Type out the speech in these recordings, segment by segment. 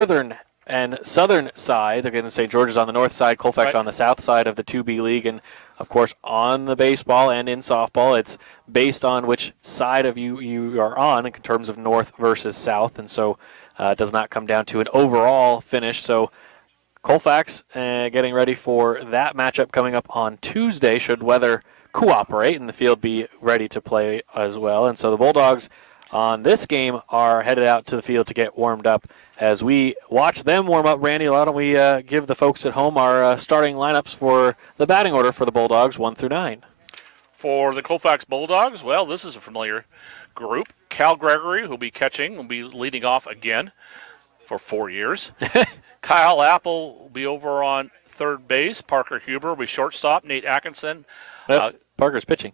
northern and southern side. Again, St. George's on the north side, Colfax on the south side of the 2B league, and of course on the baseball and in softball, it's based on which side of you are on in terms of north versus south, and so it does not come down to an overall finish. So Colfax getting ready for that matchup coming up on Tuesday, should weather cooperate and the field be ready to play as well. And so the Bulldogs on this game are headed out to the field to get warmed up. As we watch them warm up, Randy, why don't we give the folks at home our starting lineups for the batting order for the Bulldogs 1 through 9. For the Colfax Bulldogs, well, this is a familiar group. Cal Gregory, who'll be catching, will be leading off again for 4 years. Kyle Apple will be over on third base. Parker Huber will be shortstop. Nate Atkinson. Parker's pitching.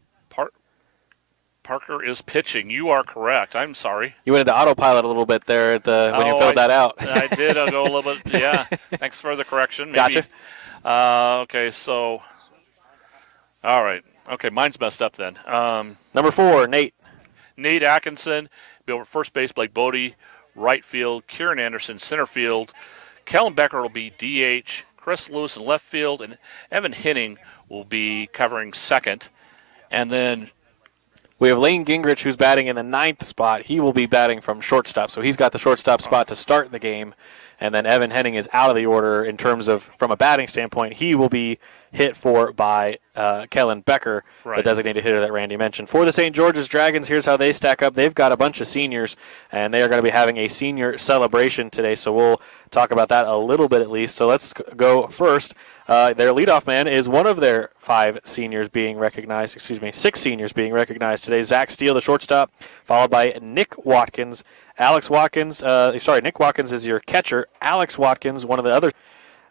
Parker is pitching. You are correct. I'm sorry. You went into autopilot a little bit there when you filled that out. I did. I'll go a little bit. Yeah. Thanks for the correction. Maybe. Gotcha. Okay, so. All right. Okay, mine's messed up then. Number 4, Nate. Nate Atkinson. Be over first base. Blake Bodie. Right field. Kieran Anderson. Center field. Kellen Becker will be DH. Chris Lewis in left field. And Evan Henning will be covering second. And then we have Lane Gingrich, who's batting in the 9th spot. He will be batting from shortstop, so he's got the shortstop spot to start the game. And then Evan Henning is out of the order in terms of, from a batting standpoint, he will be hit for by Kellen Becker, the designated hitter that Randy mentioned. For the St. George's Dragons, here's how they stack up. They've got a bunch of seniors, and they are going to be having a senior celebration today, so we'll talk about that a little bit at least. So let's go first. Their leadoff man is one of their 6 seniors being recognized today. Zach Steele, the shortstop, followed by Nick Watkins. Nick Watkins is your catcher. Alex Watkins, one of the other.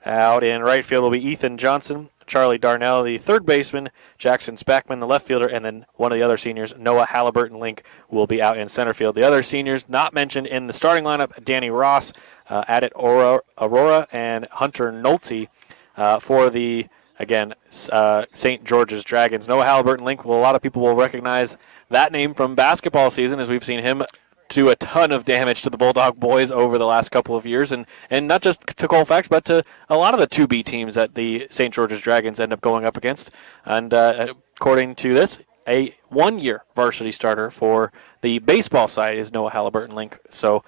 Out in right field will be Ethan Johnson, Charlie Darnell, the third baseman, Jackson Spackman, the left fielder, and then one of the other seniors, Noah Halliburton-Link, will be out in center field. The other seniors not mentioned in the starting lineup, Danny Ross, Adit Aurora, and Hunter Nolte. For the, again, St. George's Dragons. Noah Halliburton-Link, a lot of people will recognize that name from basketball season, as we've seen him do a ton of damage to the Bulldog boys over the last couple of years, and not just to Colfax, but to a lot of the 2B teams that the St. George's Dragons end up going up against. And according to this, a 1-year varsity starter for the baseball side is Noah Halliburton-Link. So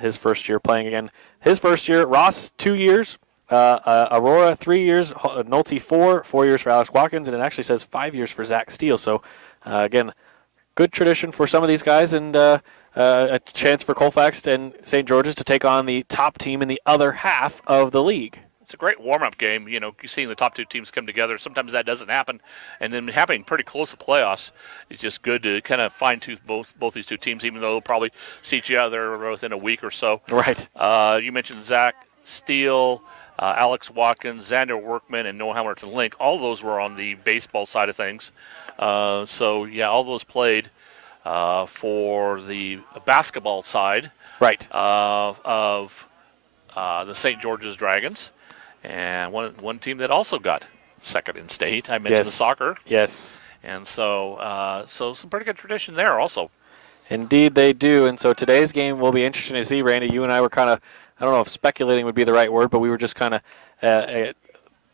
his first year playing again. His first year, Ross, 2 years. Aurora, 3 years. Nolte, 4 years for Alex Watkins, and it actually says 5 years for Zach Steele. So, again, good tradition for some of these guys, and a chance for Colfax and St. George's to take on the top team in the other half of the league. It's a great warm-up game. You know, seeing the top 2 teams come together. Sometimes that doesn't happen, and then happening pretty close to playoffs. It's just good to kind of fine-tooth both these 2 teams, even though they'll probably see each other within a week or so. Right. You mentioned Zach Steele, Alex Watkins, Xander Workman, and Noah Halliburton-Link. All of those were on the baseball side of things. All those played for the basketball side, of the St. George's Dragons, and one team that also got second in state. I mentioned the soccer. Yes. And so some pretty good tradition there also. Indeed they do, and so today's game will be interesting to see. Randy, you and I were kind of, I don't know if speculating would be the right word, but we were just kind of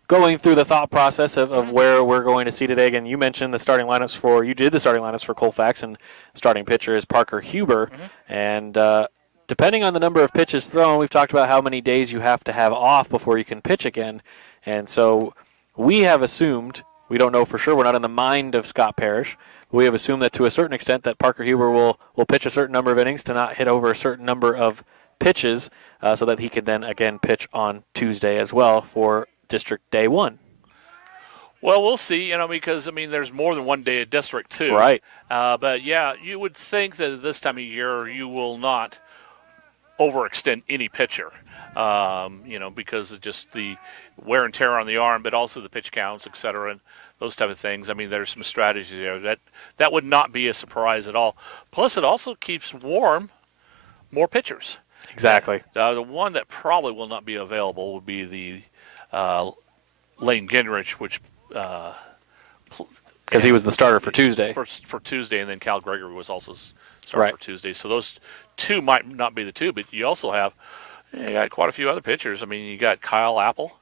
going through the thought process of where we're going to see today. Again, you mentioned the starting lineups for Colfax, and starting pitcher is Parker Huber. And depending on the number of pitches thrown, we've talked about how many days you have to have off before you can pitch again. And so we have assumed, we don't know for sure, we're not in the mind of Scott Parrish, but we have assumed that to a certain extent that Parker Huber will pitch a certain number of innings to not hit over a certain number of pitches, so that he can then again pitch on Tuesday as well for District Day 1. Well, we'll see, because, there's more than one day of District 2. Right. But, yeah, you would think that this time of year you will not overextend any pitcher, because of just the wear and tear on the arm, but also the pitch counts, et cetera, and those type of things. There's some strategies there. That would not be a surprise at all. Plus, it also keeps warm more pitchers. Exactly. The one that probably will not be available would be the Lane Gingrich, which because he was the starter for Tuesday. For Tuesday, and then Cal Gregory was also starter for Tuesday. So those 2 might not be the 2, but you also have You got quite a few other pitchers. I mean, you got Kyle Apple.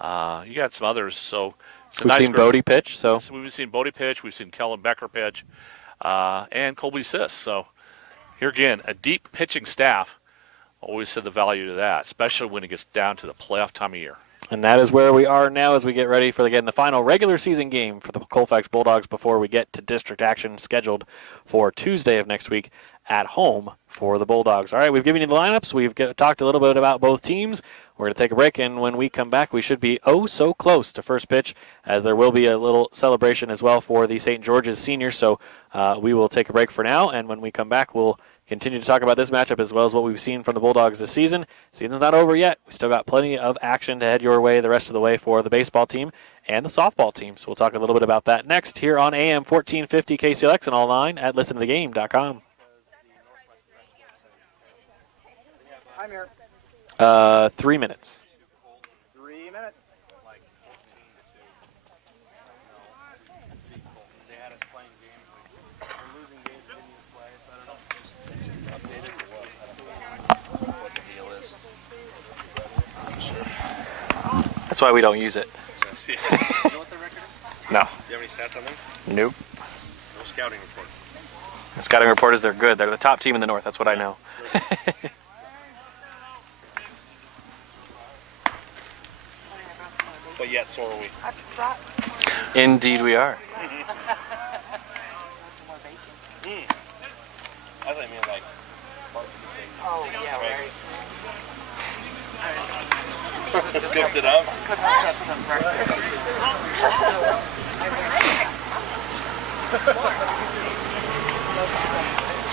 You got some others. So it's a We've nice seen group. Bodie pitch, so We've seen Bodie pitch. We've seen Kellen Becker pitch, and Colby Sis. So here again, a deep pitching staff. Always said the value to that, especially when it gets down to the playoff time of year. And that is where we are now as we get ready for, again, the final regular season game for the Colfax Bulldogs before we get to district action scheduled for Tuesday of next week at home for the Bulldogs. All right, we've given you the lineups. We've talked a little bit about both teams. We're going to take a break, and when we come back, we should be so close to first pitch, as there will be a little celebration as well for the St. George's seniors. So we will take a break for now, and when we come back, we'll continue to talk about this matchup as well as what we've seen from the Bulldogs this season. Season's not over yet. We still got plenty of action to head your way the rest of the way for the baseball team and the softball team. So we'll talk a little bit about that next here on AM 1450 KCLX and online at listentothegame.com. I'm here. 3 minutes. 3 minutes. They had us playing games. We're losing games we didn't even play, so I don't know if it's updated or what. I don't know what the deal is. That's why we don't use it. So, see, you know what the record is? No. Do you have any stats on them? Nope. No scouting report. The scouting report is they're good. They're the top team in the North. That's what I know. But yet, so are we. Indeed we are. I thought you meant like barbecue bacon. Oh, yeah, right. Cooked it up. Could have had some breakfast.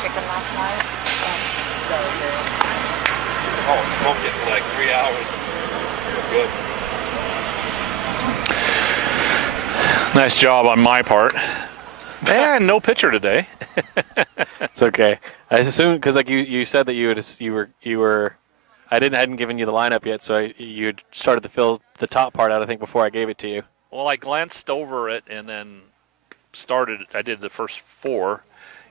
Chicken last night. So good. Oh, smoked it for like 3 hours. Good. Nice job on my part. And no pitcher today. It's okay. I assumed because like you said that you were I hadn't given you the lineup yet, so you had started to fill the top part out, I think, before I gave it to you. Well, I glanced over it and then I did the first 4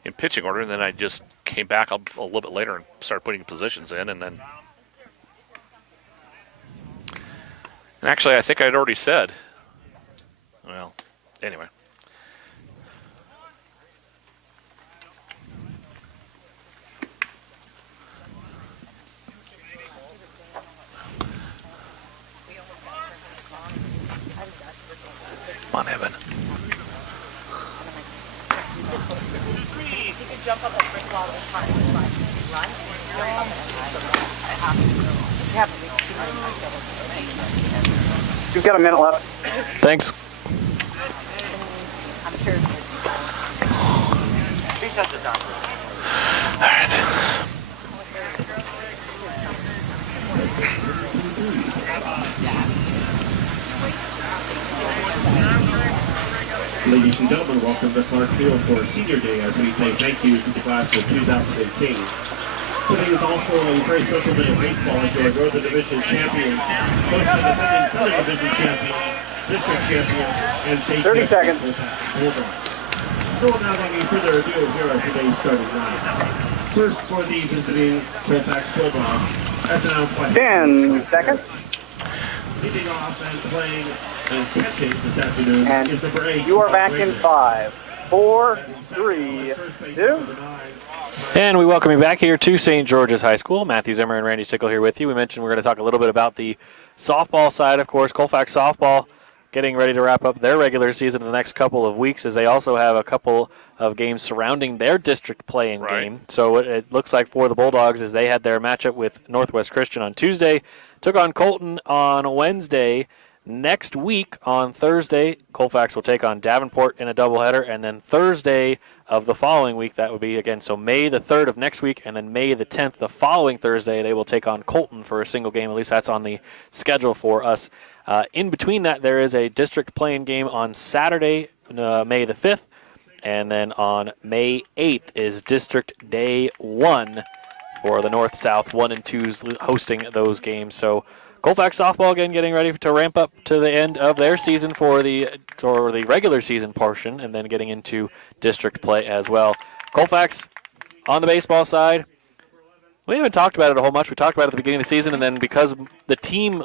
in pitching order, and then I just came back a little bit later and started putting positions in, and then. And actually, I think I'd already said. Well, anyway. Come on, Evan. You could jump up a brick wall and run. Jump up I have to. You have at least 2 minutes. You've got a minute left. Thanks. I'm sure. She says it done. All right. Ladies and gentlemen, welcome to Clark Field for Senior Day as we say thank you to the class of 2018. Today is also a very special day of baseball as your Northern Division champion, both the defending Southern Division champion, district champion, and state 30 champion. seconds. So without any further ado, here are today's starting lineup. First for the visiting Colfax Bulldogs, as announced by 10 seconds. leading off and playing and catching this afternoon And is number 8. you are back in 5, 4, 3, 2. And we welcome you back here to St. George's High School. Matthew Zimmer and Randy Stickle here with you. We mentioned we're going to talk a little bit about the softball side, of course. Colfax softball getting ready to wrap up their regular season in the next couple of weeks, as they also have a couple of games surrounding their district play-in game. So what it looks like for the Bulldogs is they had their matchup with Northwest Christian on Tuesday, took on Colton on Wednesday. Next week on Thursday, Colfax will take on Davenport in a doubleheader, and then Thursday of the following week, that would be, again, so May the 3rd of next week, and then May the 10th, the following Thursday, they will take on Colton for a single game. At least that's on the schedule for us. In between that, there is a district playing game on Saturday, May the 5th, and then on May 8th is District Day 1 for the North-South 1 and 2s hosting those games. So Colfax softball, again, getting ready to ramp up to the end of their season for the regular season portion, and then getting into district play as well. Colfax on the baseball side, We haven't talked about it a whole much. We talked about it at the beginning of the season, and then because the team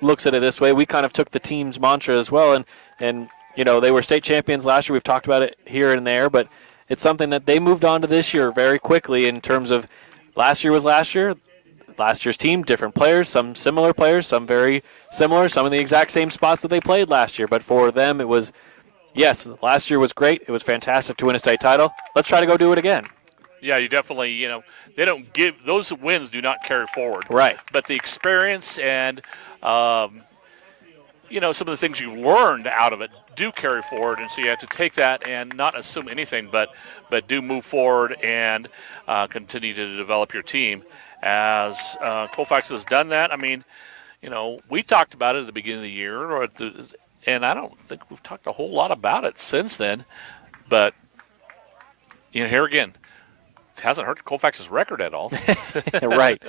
looks at it this way, we kind of took the team's mantra as well. And they were state champions last year. We've talked about it here and there, but it's something that they moved on to this year very quickly in terms of last year was last year. Last year's team, different players, some similar players, some very similar, some in the exact same spots that they played last year. But for them, it was, yes, last year was great. It was fantastic to win a state title. Let's try to go do it again. Yeah, you definitely, they don't give, those wins do not carry forward. Right. But the experience and, some of the things you learned out of it do carry forward. And so you have to take that and not assume anything, but do move forward and continue to develop your team. As Colfax has done that, I mean, we talked about it at the beginning of the year, and I don't think we've talked a whole lot about it since then. But, here again, it hasn't hurt Colfax's record at all. Right.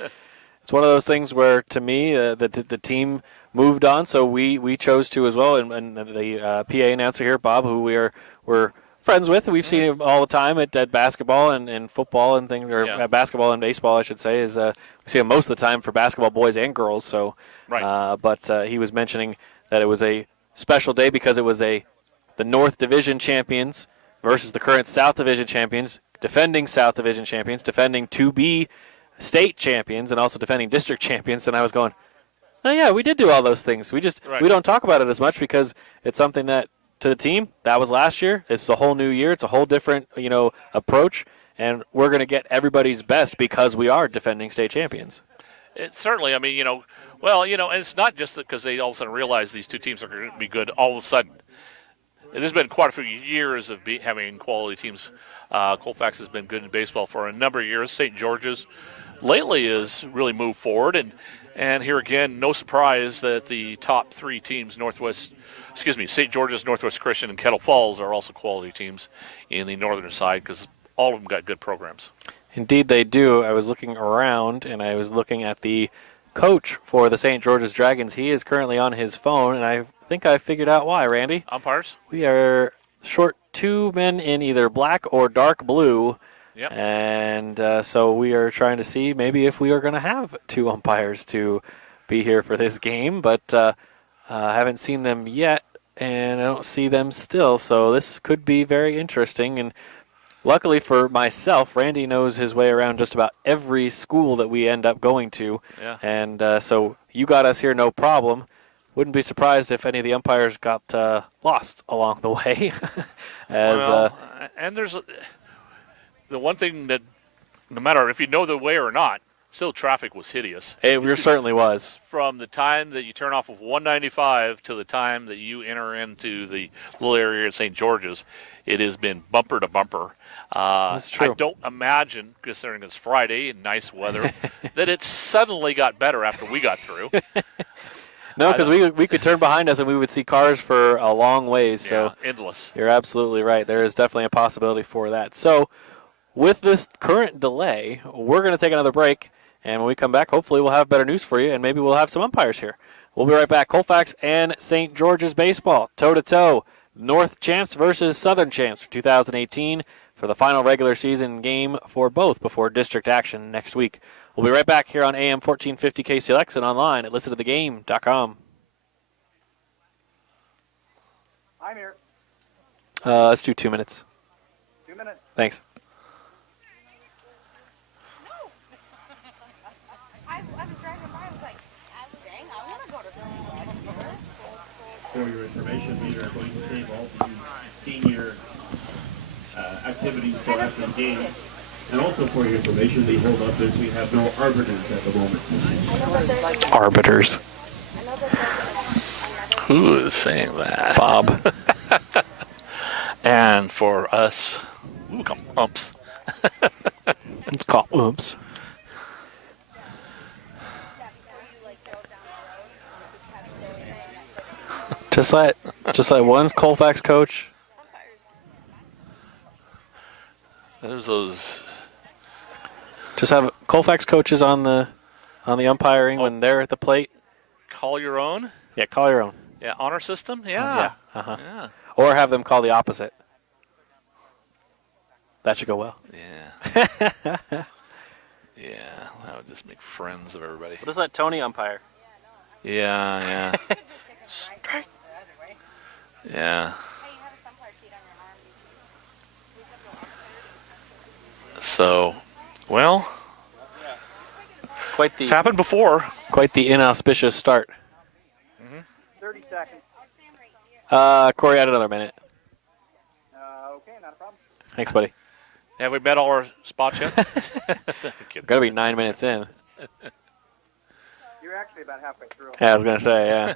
It's one of those things where, to me, the team moved on, so we chose to as well. And the PA announcer here, Bob, who we're friends with, we've seen him all the time at basketball and football and things, or at basketball and baseball, I should say. We see him most of the time for basketball, boys and girls. So, right. But he was mentioning that it was a special day because it was the North Division champions versus the current South Division champions, defending South Division champions, defending 2B state champions, and also defending district champions. And I was going, oh yeah, we did do all those things. We don't talk about it as much because it's something that, to the team, that was last year. It's a whole new year. It's a whole different, approach, and we're going to get everybody's best because we are defending state champions. It certainly, I mean, and it's not just because they all of a sudden realize these two teams are going to be good all of a sudden. There's been quite a few years of having quality teams. Colfax has been good in baseball for a number of years. St. George's lately has really moved forward, and here again, no surprise that the top three teams, St. George's, Northwest Christian, and Kettle Falls are also quality teams in the northern side because all of them got good programs. Indeed, they do. I was looking around, and I was looking at the coach for the St. George's Dragons. He is currently on his phone, and I think I figured out why, Randy. Umpires? We are short two men in either black or dark blue. Yep. And so we are trying to see maybe if we are going to have two umpires to be here for this game, but I haven't seen them yet, and I don't see them still, so this could be very interesting. And luckily for myself, Randy knows his way around just about every school that we end up going to, and so you got us here no problem. Wouldn't be surprised if any of the umpires got lost along the way. And there's the one thing that, no matter if you know the way or not, still traffic was hideous. It certainly was. From the time that you turn off of 195 to the time that you enter into the little area at St. George's, it has been bumper to bumper. That's true. I don't imagine, considering it's Friday and nice weather, that it suddenly got better after we got through. No, because we could turn behind us and we would see cars for a long ways. So endless. You're absolutely right. There is definitely a possibility for that. So with this current delay, we're going to take another break. And when we come back, hopefully we'll have better news for you, and maybe we'll have some umpires here. We'll be right back. Colfax and St. George's baseball, toe-to-toe. North champs versus Southern champs for 2018 for the final regular season game for both before district action next week. We'll be right back here on AM 1450 KCLX and online at listentothegame.com. I'm here. Let's do 2 minutes. 2 minutes. Thanks. For your information, we are going to save all the senior activities for after the game. And also for your information, the hold up is we have no arbiters at the moment. Arbiters. Who is saying that? Bob. And for us, we call them umps. Let's call oops. Just like one's Colfax coach. There's those. Just have Colfax coaches on the umpiring when they're at the plate. Call your own. Yeah, call your own. Yeah, honor system. Yeah. Yeah. Uh-huh. Yeah. Or have them call the opposite. That should go well. Yeah. Yeah, that would just make friends of everybody. What is that Tony umpire? Yeah. Strike. Yeah. So, well, Quite it's the happened before. quite the inauspicious start. 30 seconds. Corey, add another minute. Okay, not a problem. Thanks, buddy. Have we met all our spots yet? Got to be 9 minutes in. You're actually about halfway through. Yeah, I was gonna say, yeah.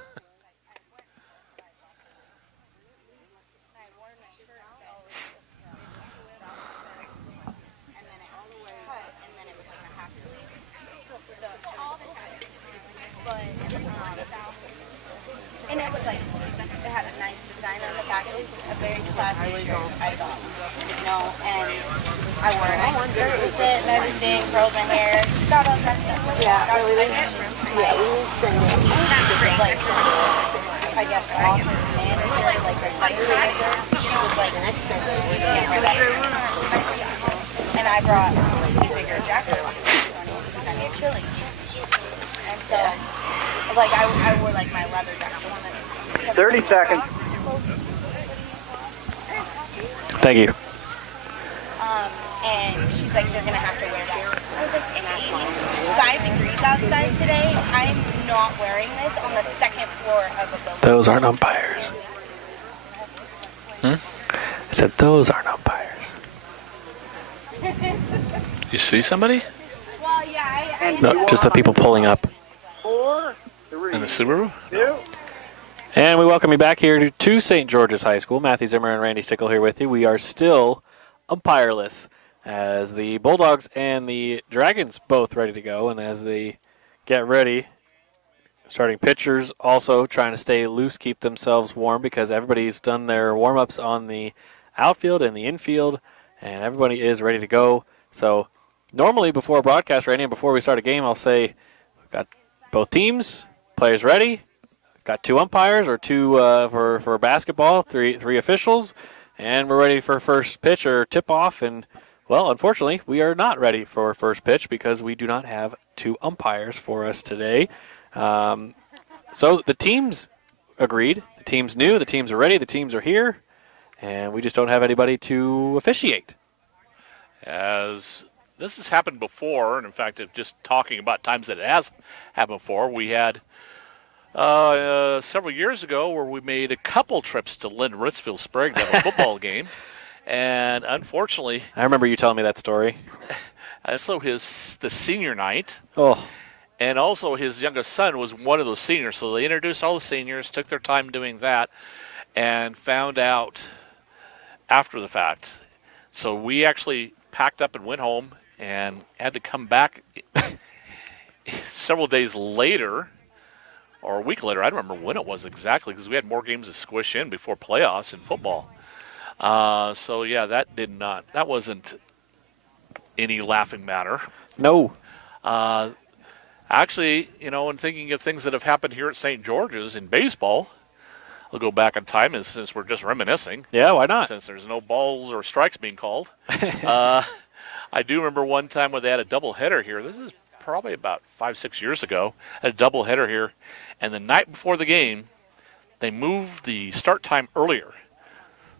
And it was like, it had a nice design on the package, a very classy shirt, I thought, and I wore a nice skirt with it and everything, curled my hair, got all dressed up. Yeah, really? Yeah, we were singing. Like, I guess, office manager, like, her site manager, she was like, next to her, we can't wear that. And I brought a bigger jacket, because I need chilly. And so, like, I wore, like, my leather jacket. 30 seconds. Thank you. And she's like, you're gonna have to wear that. I was like, it's 85 degrees outside today. I'm not wearing this on the second floor of a building. Those aren't umpires. I said those aren't umpires. You see somebody? Well, yeah, No, just the people pulling up. 4, 3, In the Subaru? 2. And we welcome you back here to St. George's High School. Matthew Zimmer and Randy Stickle here with you. We are still umpireless as the Bulldogs and the Dragons both ready to go. And as they get ready, starting pitchers also trying to stay loose, keep themselves warm because everybody's done their warm-ups on the outfield and the infield, and everybody is ready to go. So normally before a broadcast, Randy, and before we start a game, I'll say we've got both teams, players ready. Got 2 umpires, or 2 for basketball, three officials, and we're ready for first pitch or tip-off. And, well, unfortunately, we are not ready for first pitch because we do not have 2 umpires for us today. So the teams agreed. The teams knew. The teams are ready. The teams are here. And we just don't have anybody to officiate. As this has happened before, and in fact, just talking about times that it has happened before, we had several years ago where we made a couple trips to Lynn Ritzville Sprague to have a football game. And unfortunately, I remember you telling me that story. Also the senior night. Oh. And also his youngest son was one of those seniors. So they introduced all the seniors, took their time doing that, and found out after the fact. So we actually packed up and went home and had to come back several days later or a week later. I don't remember when it was exactly because we had more games to squish in before playoffs in football. So, yeah, that wasn't any laughing matter. No. Actually, in thinking of things that have happened here at St. George's in baseball, I'll go back in time, and since we're just reminiscing. Yeah, why not? Since there's no balls or strikes being called. I do remember one time when they had a doubleheader here. This is probably about 5-6 years ago. Had a doubleheader here, and the night before the game, they moved the start time earlier.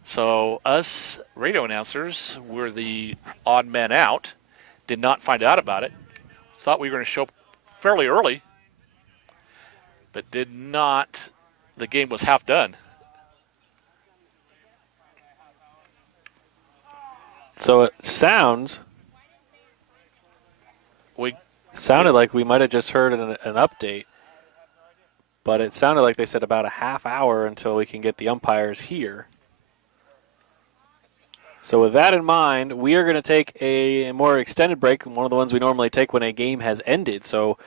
So us radio announcers were the odd men out, did not find out about it, thought we were going to show up fairly early, but did not. The game was half done. So it sounded like we might have just heard an update, but it sounded like they said about a half hour until we can get the umpires here. So with that in mind, we are going to take a more extended break, one of the ones we normally take when a game has ended. So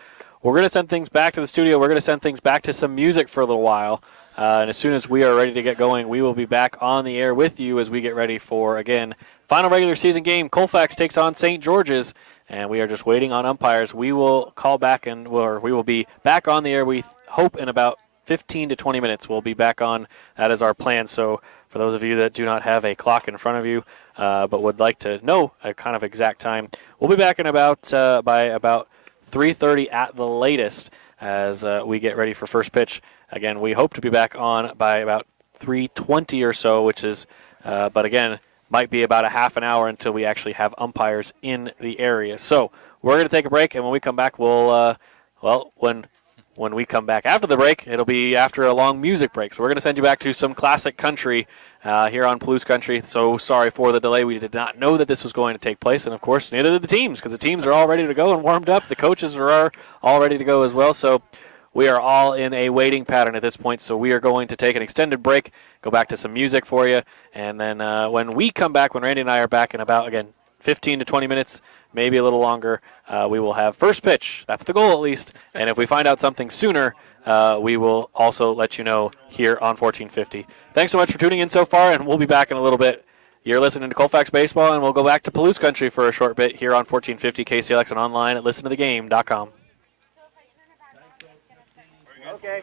we're going to send things back to the studio. We're going to send things back to some music for a little while. And as soon as we are ready to get going, we will be back on the air with you as we get ready for, again, final regular season game. Colfax takes on St. George's, and we are just waiting on umpires. We will call back, we will be back on the air, we hope, in about 15 to 20 minutes. We'll be back on. That is our plan. So for those of you that do not have a clock in front of you, but would like to know a kind of exact time, we'll be back in by about 3:30 at the latest as we get ready for first pitch. Again, we hope to be back on by about 3:20 or so, which is, but again, might be about a half an hour until we actually have umpires in the area. So we're going to take a break, and when we come back, we'll, when we come back after the break, it'll be after a long music break. So we're going to send you back to some classic country here on Palouse Country. So sorry for the delay. We did not know that this was going to take place. And, of course, neither did the teams, because the teams are all ready to go and warmed up. The coaches are all ready to go as well. So we are all in a waiting pattern at this point. So we are going to take an extended break, go back to some music for you. And then when we come back, when Randy and I are back in about, again, 15 to 20 minutes, maybe a little longer, we will have first pitch. That's the goal, at least. And if we find out something sooner, we will also let you know here on 1450. Thanks so much for tuning in so far, and we'll be back in a little bit. You're listening to Colfax Baseball, and we'll go back to Palouse Country for a short bit here on 1450 KCLX and online at listentothegame.com. Okay.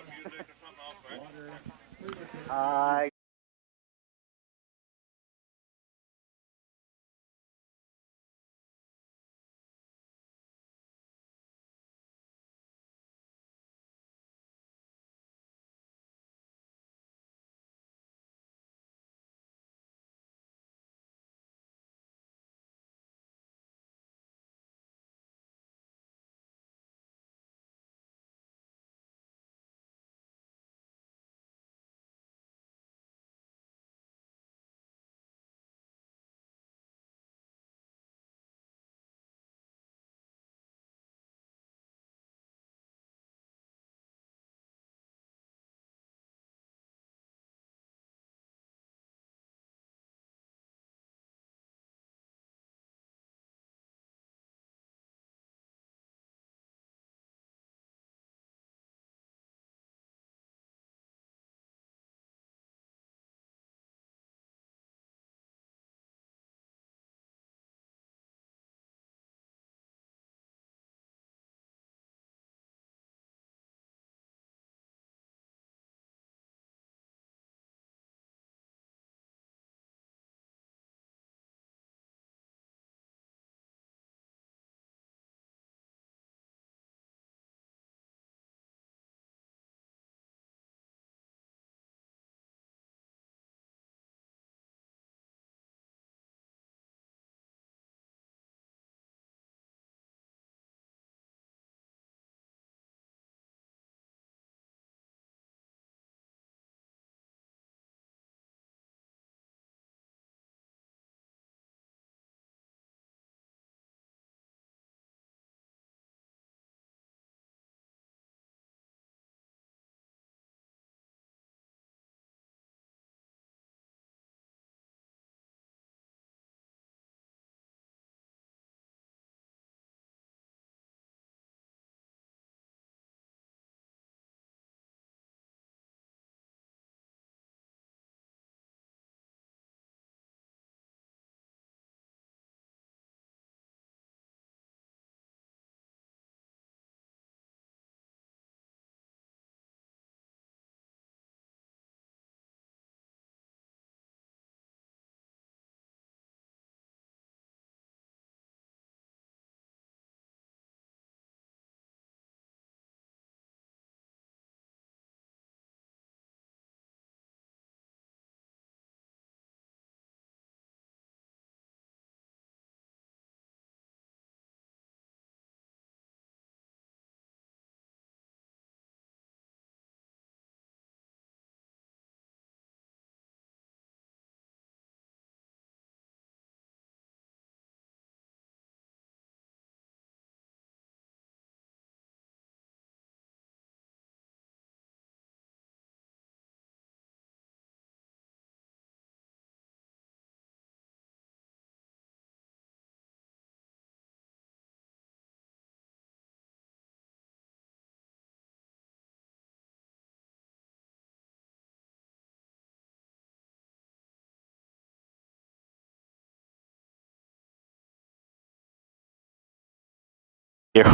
You.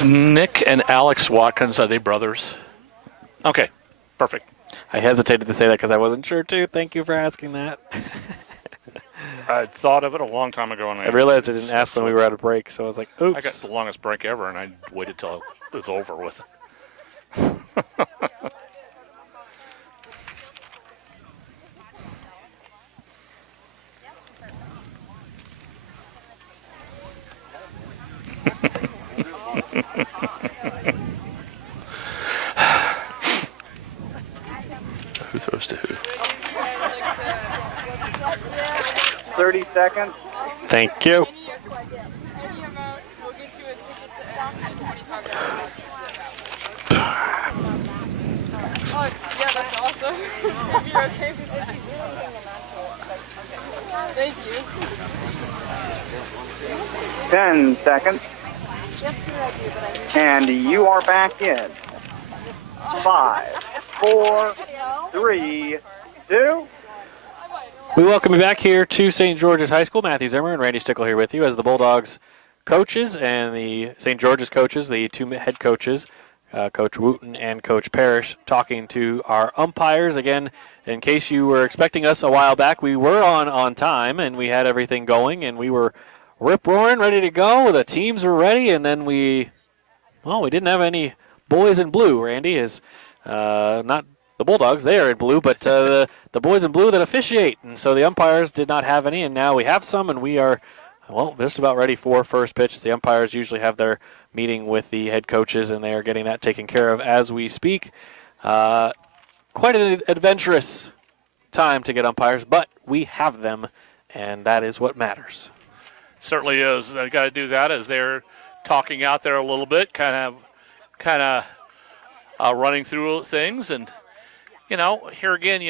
Is Nick and Alex Watkins, are they brothers? Okay, perfect. I hesitated to say that because I wasn't sure, too. Thank you for asking that. I thought of it a long time ago. And I realized I didn't ask when we were at a break, so I was like, oops. I got the longest break ever, and I waited till it was over with. Who throws to who? 30 seconds. Thank you. Any amount will get you a ticket to $25. Oh, yeah, that's awesome. If you're okay with that. Thank you. 10 seconds. And you are back in. 5, 4, 3, 2. We welcome you back here to St. George's High School. Matthew Zimmer and Randy Stickle here with you as the Bulldogs coaches and the St. George's coaches, the two head coaches, Coach Wooten and Coach Parrish, talking to our umpires. Again, in case you were expecting us a while back, we were on time and we had everything going and we were rip-roaring, ready to go. The teams were ready, and then we didn't have any boys in blue. Randy is not the Bulldogs, they are in blue, but the boys in blue that officiate. And so the umpires did not have any, and now we have some, and we are, just about ready for first pitch. The umpires usually have their meeting with the head coaches, and they are getting that taken care of as we speak. Quite an adventurous time to get umpires, but we have them, and that is what matters. Certainly is. They got to do that as they're talking out there a little bit, kind of running through things. And, here again,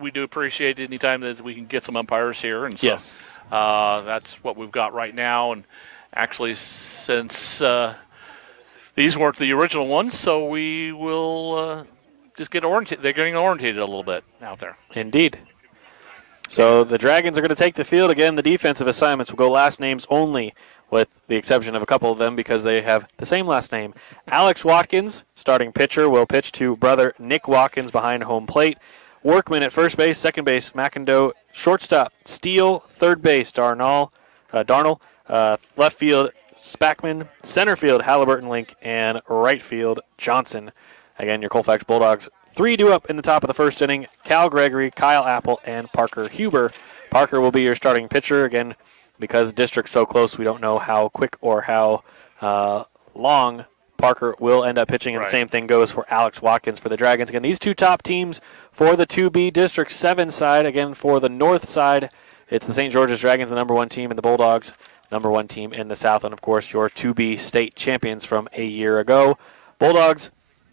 we do appreciate any time that we can get some umpires here. And so yes. That's what we've got right now. And actually, since these weren't the original ones, so we will just get oriented. They're getting orientated a little bit out there. Indeed. So the Dragons are going to take the field. Again, the defensive assignments will go last names only, with the exception of a couple of them because they have the same last name. Alex Watkins, starting pitcher, will pitch to brother Nick Watkins behind home plate. Workman at first base, second base, McIndoe, shortstop, Steele, third base, Darnell, left field, Spackman, center field, Halliburton, Link, and right field, Johnson. Again, your Colfax Bulldogs. 3 due up in the top of the first inning. Cal Gregory, Kyle Apple, and Parker Huber. Parker will be your starting pitcher. Again, because the district's so close, we don't know how quick or how long Parker will end up pitching. And right. The same thing goes for Alex Watkins for the Dragons. Again, these two top teams for the 2B District 7 side. Again, for the north side, it's the St. George's Dragons, the number 1 team, and the Bulldogs, number 1 team in the south. And, of course, your 2B state champions from a year ago. Bulldogs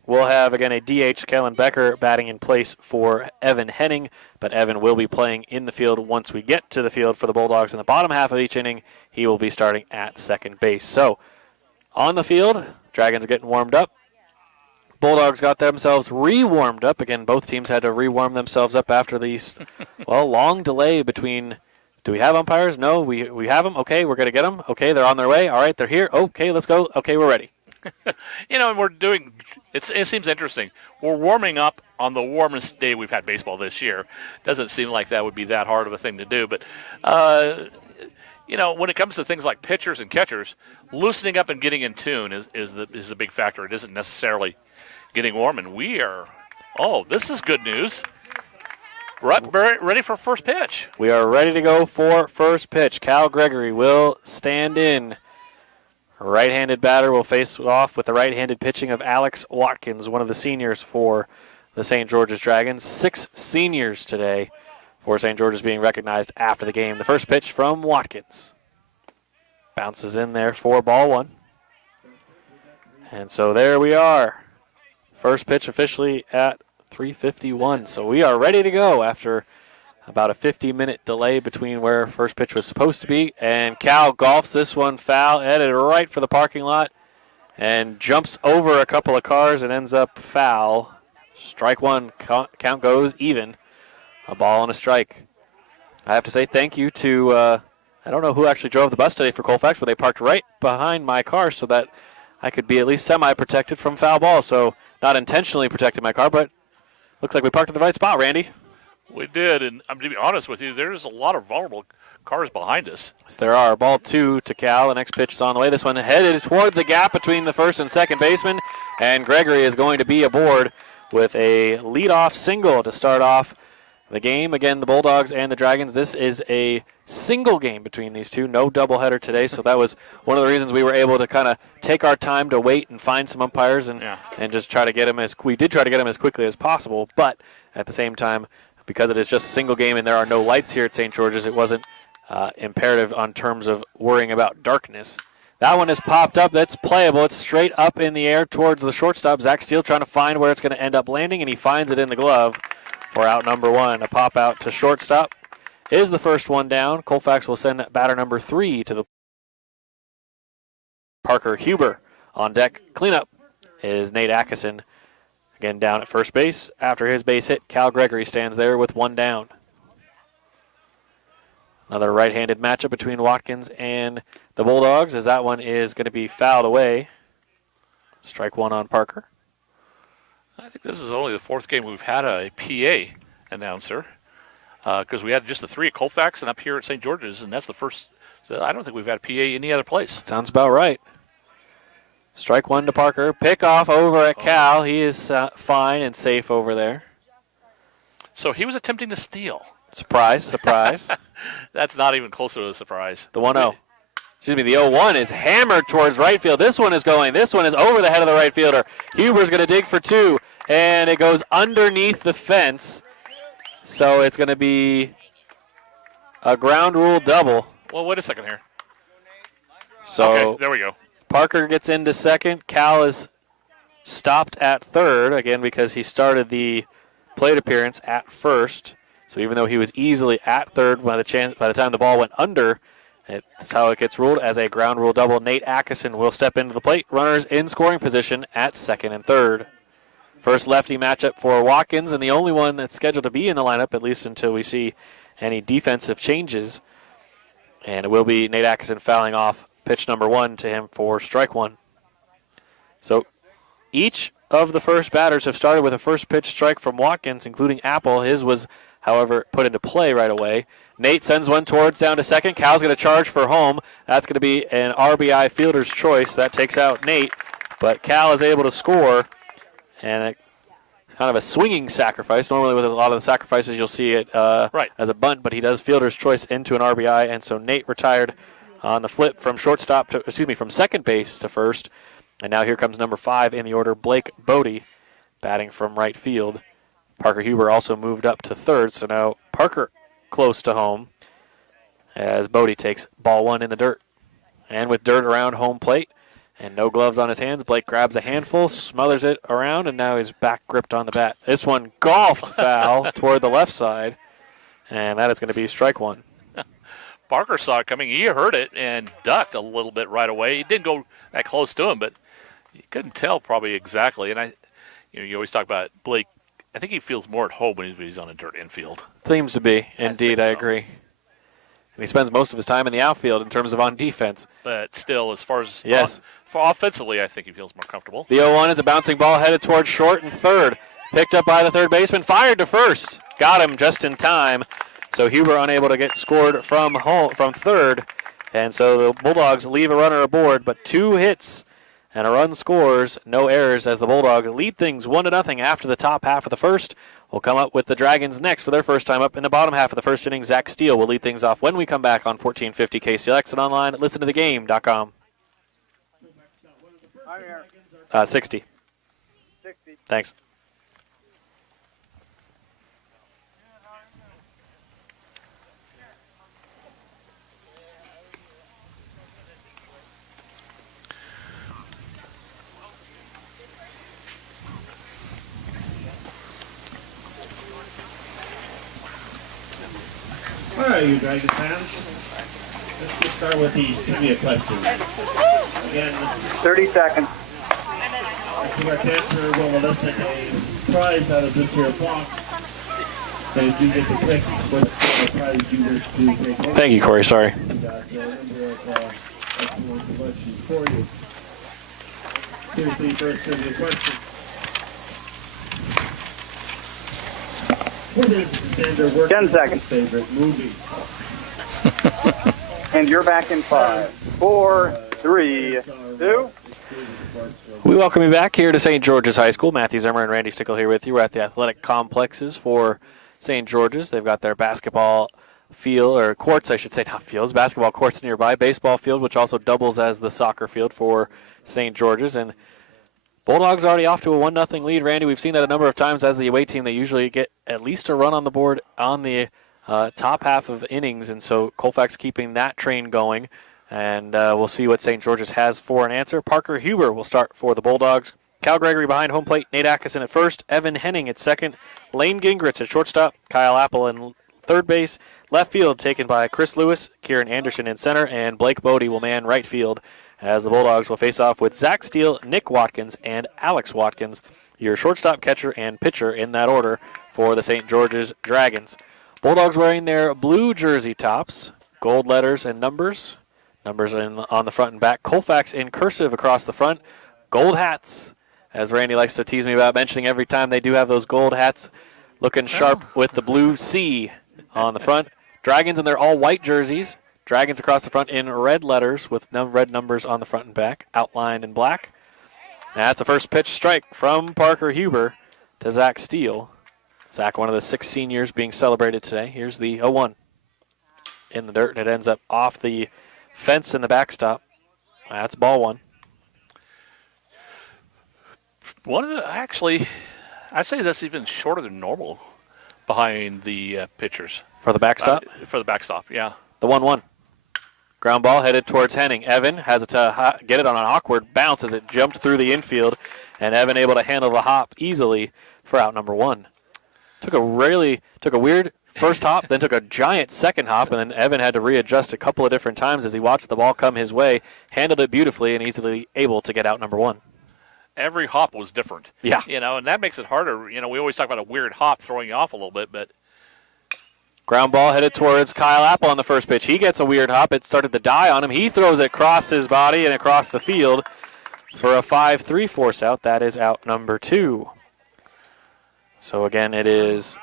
will have, again, a DH, Kellen Becker, batting in place for Evan Henning, but Evan will be playing in the field once we get to the field for the Bulldogs. In the bottom half of each inning, he will be starting at second base. So, on the field, Dragons are getting warmed up. Bulldogs got themselves re-warmed up. Again, both teams had to re-warm themselves up after these, long delay between, do we have umpires? No, we have them. Okay, we're going to get them. Okay, they're on their way. All right, they're here. Okay, let's go. Okay, we're ready. And we're doing, it seems interesting. We're warming up on the warmest day we've had baseball this year. Doesn't seem like that would be that hard of a thing to do. But, when it comes to things like pitchers and catchers, loosening up and getting in tune is the big factor. It isn't necessarily getting warm. And we are, this is good news. Ready for first pitch. We are ready to go for first pitch. Cal Gregory will stand in. Right-handed batter will face off with the right-handed pitching of Alex Watkins, one of the seniors for the St. George's Dragons. 6 seniors today for St. George's being recognized after the game. The first pitch from Watkins. Bounces in there for ball 1. And so there we are. First pitch officially at 3:51. So we are ready to go after about a 50-minute delay between where first pitch was supposed to be. And Cal golfs this one foul, headed right for the parking lot, and jumps over a couple of cars and ends up foul. Strike 1, count goes even. A ball and a strike. I have to say thank you to, I don't know who actually drove the bus today for Colfax, but they parked right behind my car so that I could be at least semi-protected from foul ball. So not intentionally protecting my car, but looks like we parked at the right spot, Randy. We did, and I'm to be honest with you, there's a lot of vulnerable cars behind us. Yes, there are. Ball 2 to Cal. The next pitch is on the way. This one headed toward the gap between the first and second baseman, and Gregory is going to be aboard with a leadoff single to start off the game. Again, the Bulldogs and the Dragons. This is a single game between these two. No doubleheader today, so that was one of the reasons we were able to kind of take our time to wait and find some umpires and just try to get them we did try to get them as quickly as possible, but at the same time, because it is just a single game and there are no lights here at St. George's, it wasn't imperative on terms of worrying about darkness. That one has popped up. That's playable. It's straight up in the air towards the shortstop. Zach Steele trying to find where it's going to end up landing, and he finds it in the glove for out number 1. A pop out to shortstop is the first one down. Colfax will send batter number 3 to the Parker Huber on deck. Cleanup is Nate Atkinson. Again, down at first base. After his base hit, Cal Gregory stands there with 1 down. Another right-handed matchup between Watkins and the Bulldogs, as that one is going to be fouled away. Strike 1 on Parker. I think this is only the 4th game we've had a PA announcer, because we had just the 3 at Colfax and up here at St. George's, and that's the first. So I don't think we've had a PA any other place. Sounds about right. Strike 1 to Parker. Pick off over at Cal. He is fine and safe over there. So he was attempting to steal. Surprise, surprise. That's not even close to a surprise. The 1-0. Excuse me, the 0-1 is hammered towards right field. This one is over the head of the right fielder. Huber's going to dig for 2, and it goes underneath the fence. So it's going to be a ground rule double. Well, wait a second here. So okay, there we go. Parker gets into second. Cal is stopped at third, again, because he started the plate appearance at first. So even though he was easily at third by the time the ball went under, that's how it gets ruled as a ground rule double. Nate Atkinson will step into the plate. Runners in scoring position at second and third. First lefty matchup for Watkins, and the only one that's scheduled to be in the lineup, at least until we see any defensive changes. And it will be Nate Atkinson fouling off pitch number 1 to him for strike 1. So each of the first batters have started with a first pitch strike from Watkins, including Apple. His was, however, put into play right away. Nate sends one towards down to second. Cal's going to charge for home. That's going to be an RBI fielder's choice. That takes out Nate, but Cal is able to score, and it's kind of a swinging sacrifice. Normally with a lot of the sacrifices you'll see it as a bunt, but he does fielder's choice into an RBI, and so Nate retired on the flip from from second base to first. And now here comes number 5 in the order, Blake Bodie, batting from right field. Parker Huber also moved up to third, so now Parker close to home as Bodie takes ball 1 in the dirt. And with dirt around home plate and no gloves on his hands, Blake grabs a handful, smothers it around, and now he's back gripped on the bat. This one golfed foul toward the left side, and that is going to be strike 1. Parker saw it coming. He heard it and ducked a little bit right away. He didn't go that close to him, but you couldn't tell probably exactly. And you always talk about Blake. I think he feels more at home when he's on a dirt infield. Seems to be. Indeed, I agree. And he spends most of his time in the outfield in terms of on defense. But still, as far as for offensively, I think he feels more comfortable. The 0-1 is a bouncing ball headed towards short and third. Picked up by the third baseman, fired to first. Got him just in time. So Huber unable to get scored from third. And so the Bulldogs leave a runner aboard, but 2 hits and a run scores, no errors, as the Bulldogs lead things 1-0 after the top half of the first. We'll come up with the Dragons next for their first time up in the bottom half of the first inning. Zach Steele will lead things off when we come back on 1450 KCLX and online at listentothegame.com. 60. Thanks. All right, you Dragon fans. Let's just start with the trivia question. Again, 30 seconds. the correct answer will elicit a prize out of this here box. So if you get to pick what prize you wish to take home. Thank you, Corey. Sorry. We got a number of excellent selections for you. Here's the first trivia question. What is Xander Workman's 10 seconds. favorite movie? And you're back in 5, 4, 3, 2. We welcome you back here to St. George's High School. Matthew Zimmer and Randy Stickle here with you. We're at the athletic complexes for St. George's. They've got their basketball field, or courts, I should say, not fields, basketball courts nearby, baseball field, which also doubles as the soccer field for St. George's. And Bulldogs already off to a 1-0 lead. Randy, we've seen that a number of times as the away team. They usually get at least a run on the board on the top half of innings, and so Colfax keeping that train going. And we'll see what St. George's has for an answer. Parker Huber will start for the Bulldogs. Cal Gregory behind home plate. Nate Atkinson at first. Evan Henning at second. Lane Gingrich at shortstop. Kyle Apple in third base. Left field taken by Chris Lewis. Kieran Anderson in center. And Blake Bodie will man right field as the Bulldogs will face off with Zach Steele, Nick Watkins, and Alex Watkins. Your shortstop, catcher, and pitcher in that order for the St. George's Dragons. Bulldogs wearing their blue jersey tops. Gold letters and numbers. Numbers on the front and back. Colfax in cursive across the front. Gold hats, as Randy likes to tease me about mentioning every time they do have those gold hats, looking sharp with the blue C on the front. Dragons in their all-white jerseys. Dragons across the front in red letters with red numbers on the front and back, outlined in black. And that's a first pitch strike from Parker Huber to Zach Steele. Zach, one of the 6 seniors being celebrated today. Here's the 0-1 in the dirt, and it ends up off the fence in the backstop. That's ball one. One of the, actually, I'd say that's even shorter than normal behind the pitchers. For the backstop? For the backstop, yeah. The 1-1. Ground ball headed towards Henning. Evan has it to get it on an awkward bounce as it jumped through the infield, and Evan able to handle the hop easily for out number 1. Took a weird first hop, then took a giant second hop, and then Evan had to readjust a couple of different times as he watched the ball come his way, handled it beautifully, and easily able to get out number 1. Every hop was different. Yeah. And that makes it harder. We always talk about a weird hop throwing you off a little bit, but. Ground ball headed towards Kyle Apple on the first pitch. He gets a weird hop. It started to die on him. He throws it across his body and across the field for a 5-3 force out. That is out number 2. So again, it is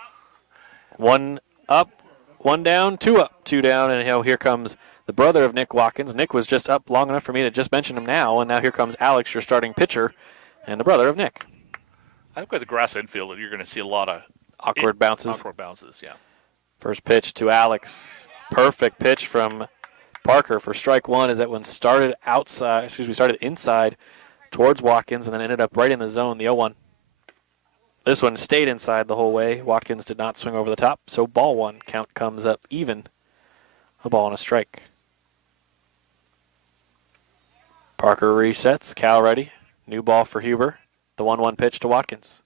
1 up, 1 down, 2 up, 2 down, and here comes the brother of Nick Watkins. Nick was just up long enough for me to just mention him now, and now here comes Alex, your starting pitcher, and the brother of Nick. I think with the grass infield, you're going to see a lot of awkward bounces. Awkward bounces, yeah. First pitch to Alex. Perfect pitch from Parker for strike 1 as that one started inside towards Watkins and then ended up right in the zone, the 0-1. This one stayed inside the whole way. Watkins did not swing over the top, so ball 1. Count comes up even. A ball and a strike. Parker resets. Cal ready. New ball for Huber. The 1-1 pitch to Watkins.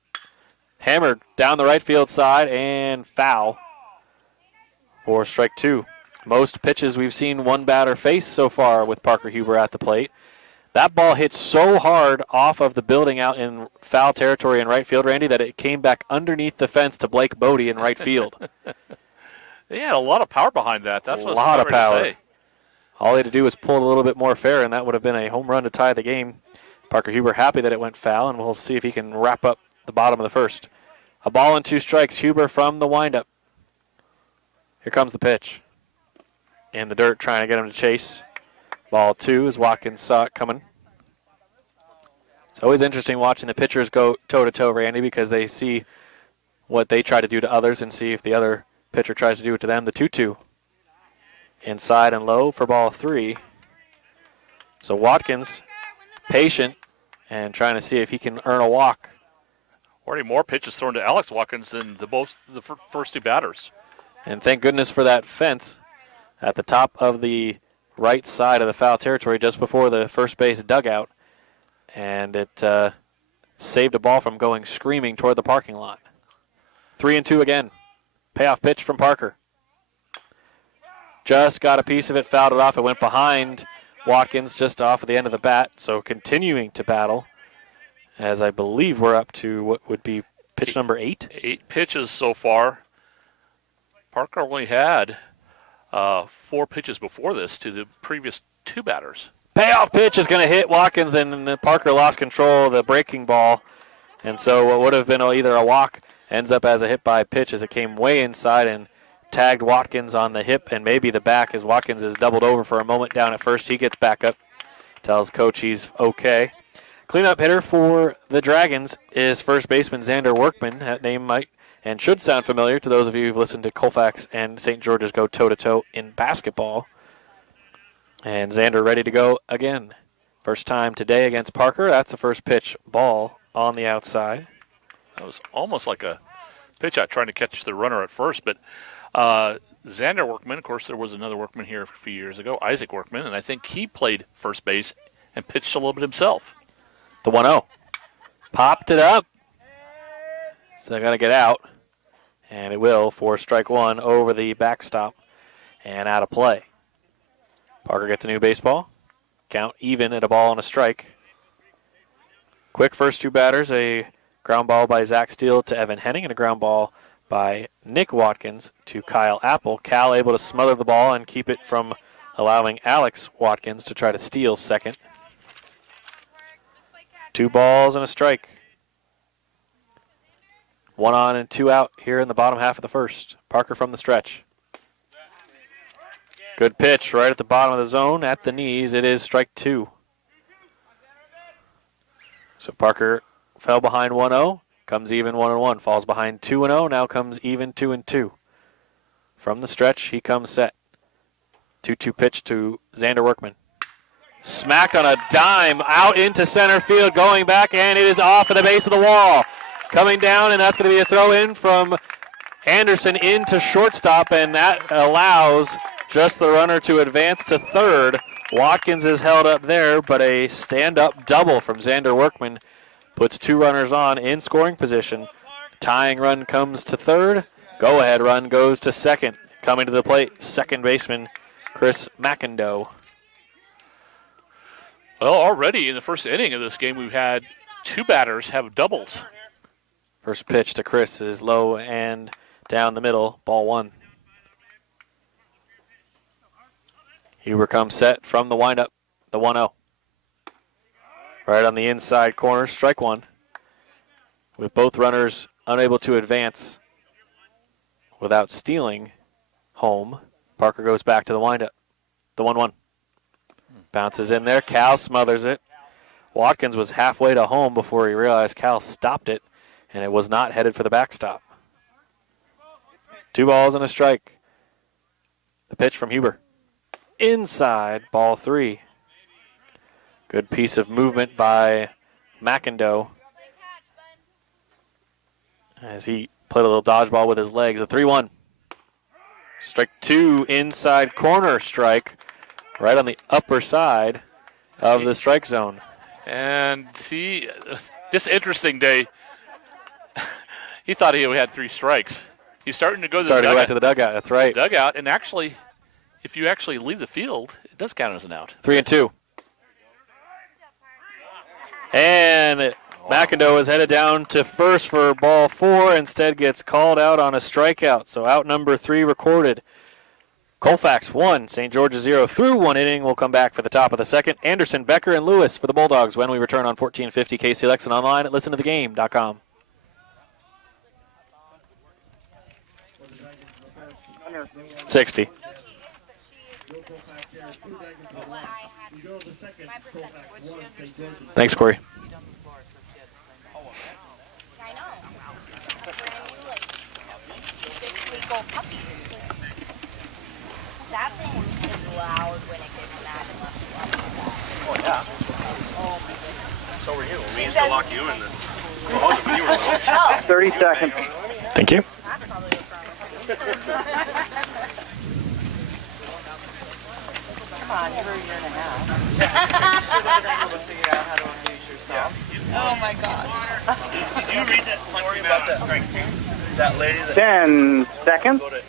Hammered down the right field side and foul for strike 2. Most pitches we've seen one batter face so far with Parker Huber at the plate. That ball hit so hard off of the building out in foul territory in right field, Randy, that it came back underneath the fence to Blake Bodie in right field. They had a lot of power behind that. That's what a lot of power. To say. All he had to do was pull it a little bit more fair, and that would have been a home run to tie the game. Parker Huber happy that it went foul, and we'll see if he can wrap up the bottom of the first. A ball and 2 strikes. Huber from the windup. Here comes the pitch. In the dirt, trying to get him to chase. Ball 2 as Watkins saw it coming. It's always interesting watching the pitchers go toe-to-toe, Randy, because they see what they try to do to others and see if the other pitcher tries to do it to them. The 2-2. Inside and low for ball 3. So Watkins, patient, and trying to see if he can earn a walk. Already more pitches thrown to Alex Watkins than the first 2 batters. And thank goodness for that fence at the top of the right side of the foul territory just before the first base dugout. And it saved a ball from going screaming toward the parking lot. 3-2 again. Payoff pitch from Parker. Just got a piece of it, fouled it off. It went behind Watkins just off of the end of the bat. So continuing to battle, as I believe we're up to what would be pitch number 8. 8 pitches so far. Parker only had 4 pitches before this to the previous 2 batters. Payoff pitch is going to hit Watkins, and Parker lost control of the breaking ball. And so what would have been either a walk ends up as a hit by pitch as it came way inside and tagged Watkins on the hip and maybe the back as Watkins is doubled over for a moment down at first. He gets back up, tells coach he's okay. Cleanup hitter for the Dragons is first baseman Xander Workman. That name might and should sound familiar to those of you who've listened to Colfax and St. George's go toe-to-toe in basketball. And Xander ready to go again. First time today against Parker. That's the first pitch ball on the outside. That was almost like a pitch out trying to catch the runner at first. But Xander Workman, of course, there was another Workman here a few years ago, Isaac Workman, and I think he played first base and pitched a little bit himself. The 1-0. Popped it up. So they're going to get out. And it will for strike one over the backstop and out of play. Parker gets a new baseball. Count even at a ball and a strike. Quick first two batters, a ground ball by Zach Steele to Evan Henning and a ground ball by Nick Watkins to Kyle Apple. Cal able to smother the ball and keep it from allowing Alex Watkins to try to steal second. 2 balls and a strike. 1 on and 2 out here in the bottom half of the first. Parker from the stretch. Good pitch right at the bottom of the zone at the knees. It is strike 2. So Parker fell behind 1-0, comes even 1-1, falls behind 2-0, now comes even 2-2. From the stretch, he comes set. 2-2 pitch to Xander Workman. Smacked on a dime out into center field, going back, and it is off at the base of the wall. Coming down, and that's going to be a throw in from Anderson into shortstop, and that allows just the runner to advance to third. Watkins is held up there, but a stand-up double from Xander Workman puts 2 runners on in scoring position. Tying run comes to third. Go-ahead run goes to second. Coming to the plate, second baseman Chris McIndoe. Well, already in the first inning of this game, we've had 2 batters have doubles. First pitch to Chris is low and down the middle, ball 1. Huber comes set from the windup, the 1-0. Right on the inside corner, strike 1. With both runners unable to advance without stealing home, Parker goes back to the windup, the 1-1. Bounces in there, Cal smothers it. Watkins was halfway to home before he realized Cal stopped it, and it was not headed for the backstop. 2 balls and a strike. The pitch from Huber. Inside, ball 3. Good piece of movement by McIndoe as he played a little dodgeball with his legs. A 3-1. Strike 2, inside corner strike, right on the upper side of the strike zone. And he, this interesting day, he thought he had 3 strikes. He's starting to go to the dugout. Back to the dugout, that's right. Dugout, and actually, if you actually leave the field, it does count as an out. 3-2. And McIndoe is headed down to first for ball 4, instead gets called out on a strikeout. So out number 3 recorded. Colfax 1, St. George's 0 through 1 inning. We'll come back for the top of the second. Anderson, Becker, and Lewis for the Bulldogs when we return on 1450 KCLX and online at listentothegame.com. $60. Thanks, Corey. I know. Brand new, like, 6-week-old puppy. That thing is loud when it gets mad and left you up like that. Oh, yeah. Oh, my goodness. So were you. We used to lock you in the closet when you were little. Oh, 30 seconds. Thank you. that's probably what's wrong with you. Come on, you were a year and a half. Figure out how to amuse yourself. Oh my gosh. Did you read that story about that strike team? That lady that 10 seconds. go to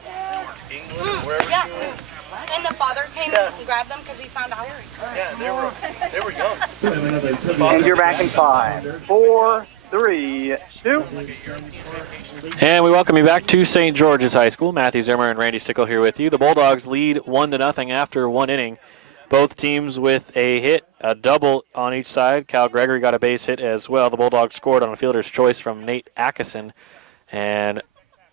England, wherever Yeah. she went? And the father came and grabbed them because he found out. Yeah, they were young. And you're back in 5, 4, 3, 2. And we welcome you back to St. George's High School. Matthew Zimmer and Randy Stickle here with you. The Bulldogs lead 1-0 after 1 inning. Both teams with a hit, a double on each side. Cal Gregory got a base hit as well. The Bulldogs scored on a fielder's choice from Nate Atkinson. And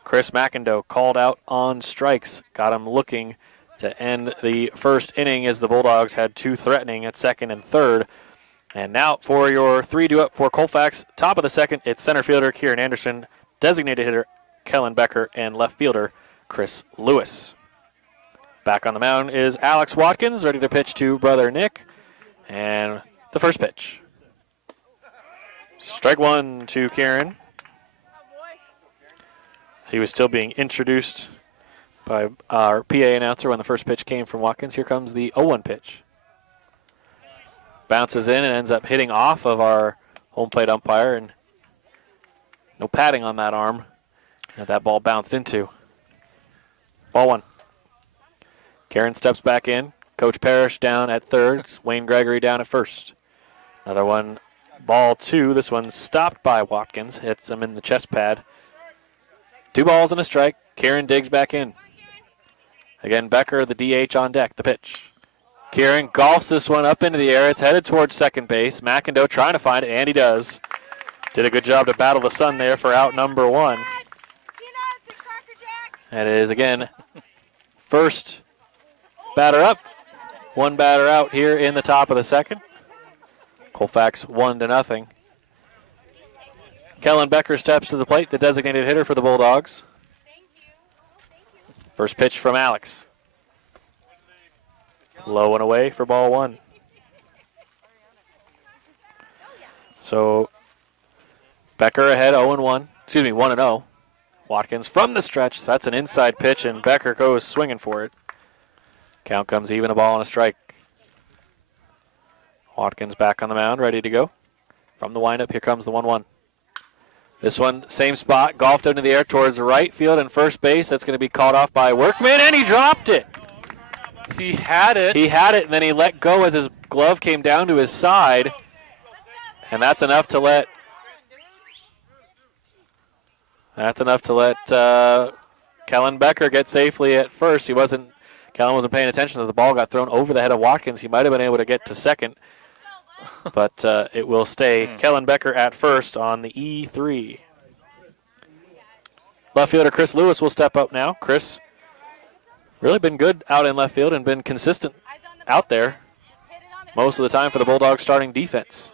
Chris McIndoe called out on strikes. Got him looking to end the first inning as the Bulldogs had two threatening at second and third. And now for your 3-2 up for Colfax. Top of the second, it's center fielder Kieran Anderson, designated hitter Kellen Becker, and left fielder Chris Lewis. Back on the mound is Alex Watkins, ready to pitch to brother Nick. And the first pitch. Strike one to Kieran. He was still being introduced by our PA announcer when the first pitch came from Watkins. Here comes the 0-1 pitch. Bounces in and ends up hitting off of our home plate umpire, and no padding on that arm that ball bounced into. Ball one. Karen steps back in. Coach Parrish down at third. Wayne Gregory down at first. Another one. Ball two. This one's stopped by Watkins. Hits him in the chest pad. 2 balls and a strike. Kieran digs back in. Again, Becker, the DH on deck. The pitch. Kieran golfs this one up into the air. It's headed towards second base. McIndoe trying to find it, and he does. Did a good job to battle the sun there for out number one. That is, again, first batter up. One batter out here in the top of the second. Colfax 1-0. Kellen Becker steps to the plate, the designated hitter for the Bulldogs. First pitch from Alex. Low and away for ball one. So Becker ahead 0-1. Excuse me, 1-0. Watkins from the stretch. So that's an inside pitch, and Becker goes swinging for it. Count comes even, a ball and a strike. Watkins back on the mound, ready to go. From the windup, here comes the 1-1. This one, same spot, golfed into the air towards right field and first base. That's going to be called off by Workman, and he dropped it. He had it. He had it, and then he let go as his glove came down to his side. And that's enough to let Kellen Becker get safely at first. Kellen wasn't paying attention as the ball got thrown over the head of Watkins. He might have been able to get to second, but it will stay Kellen Becker at first on the E3. Left fielder Chris Lewis will step up now. Chris really been good out in left field and been consistent out there most of the time for the Bulldogs starting defense.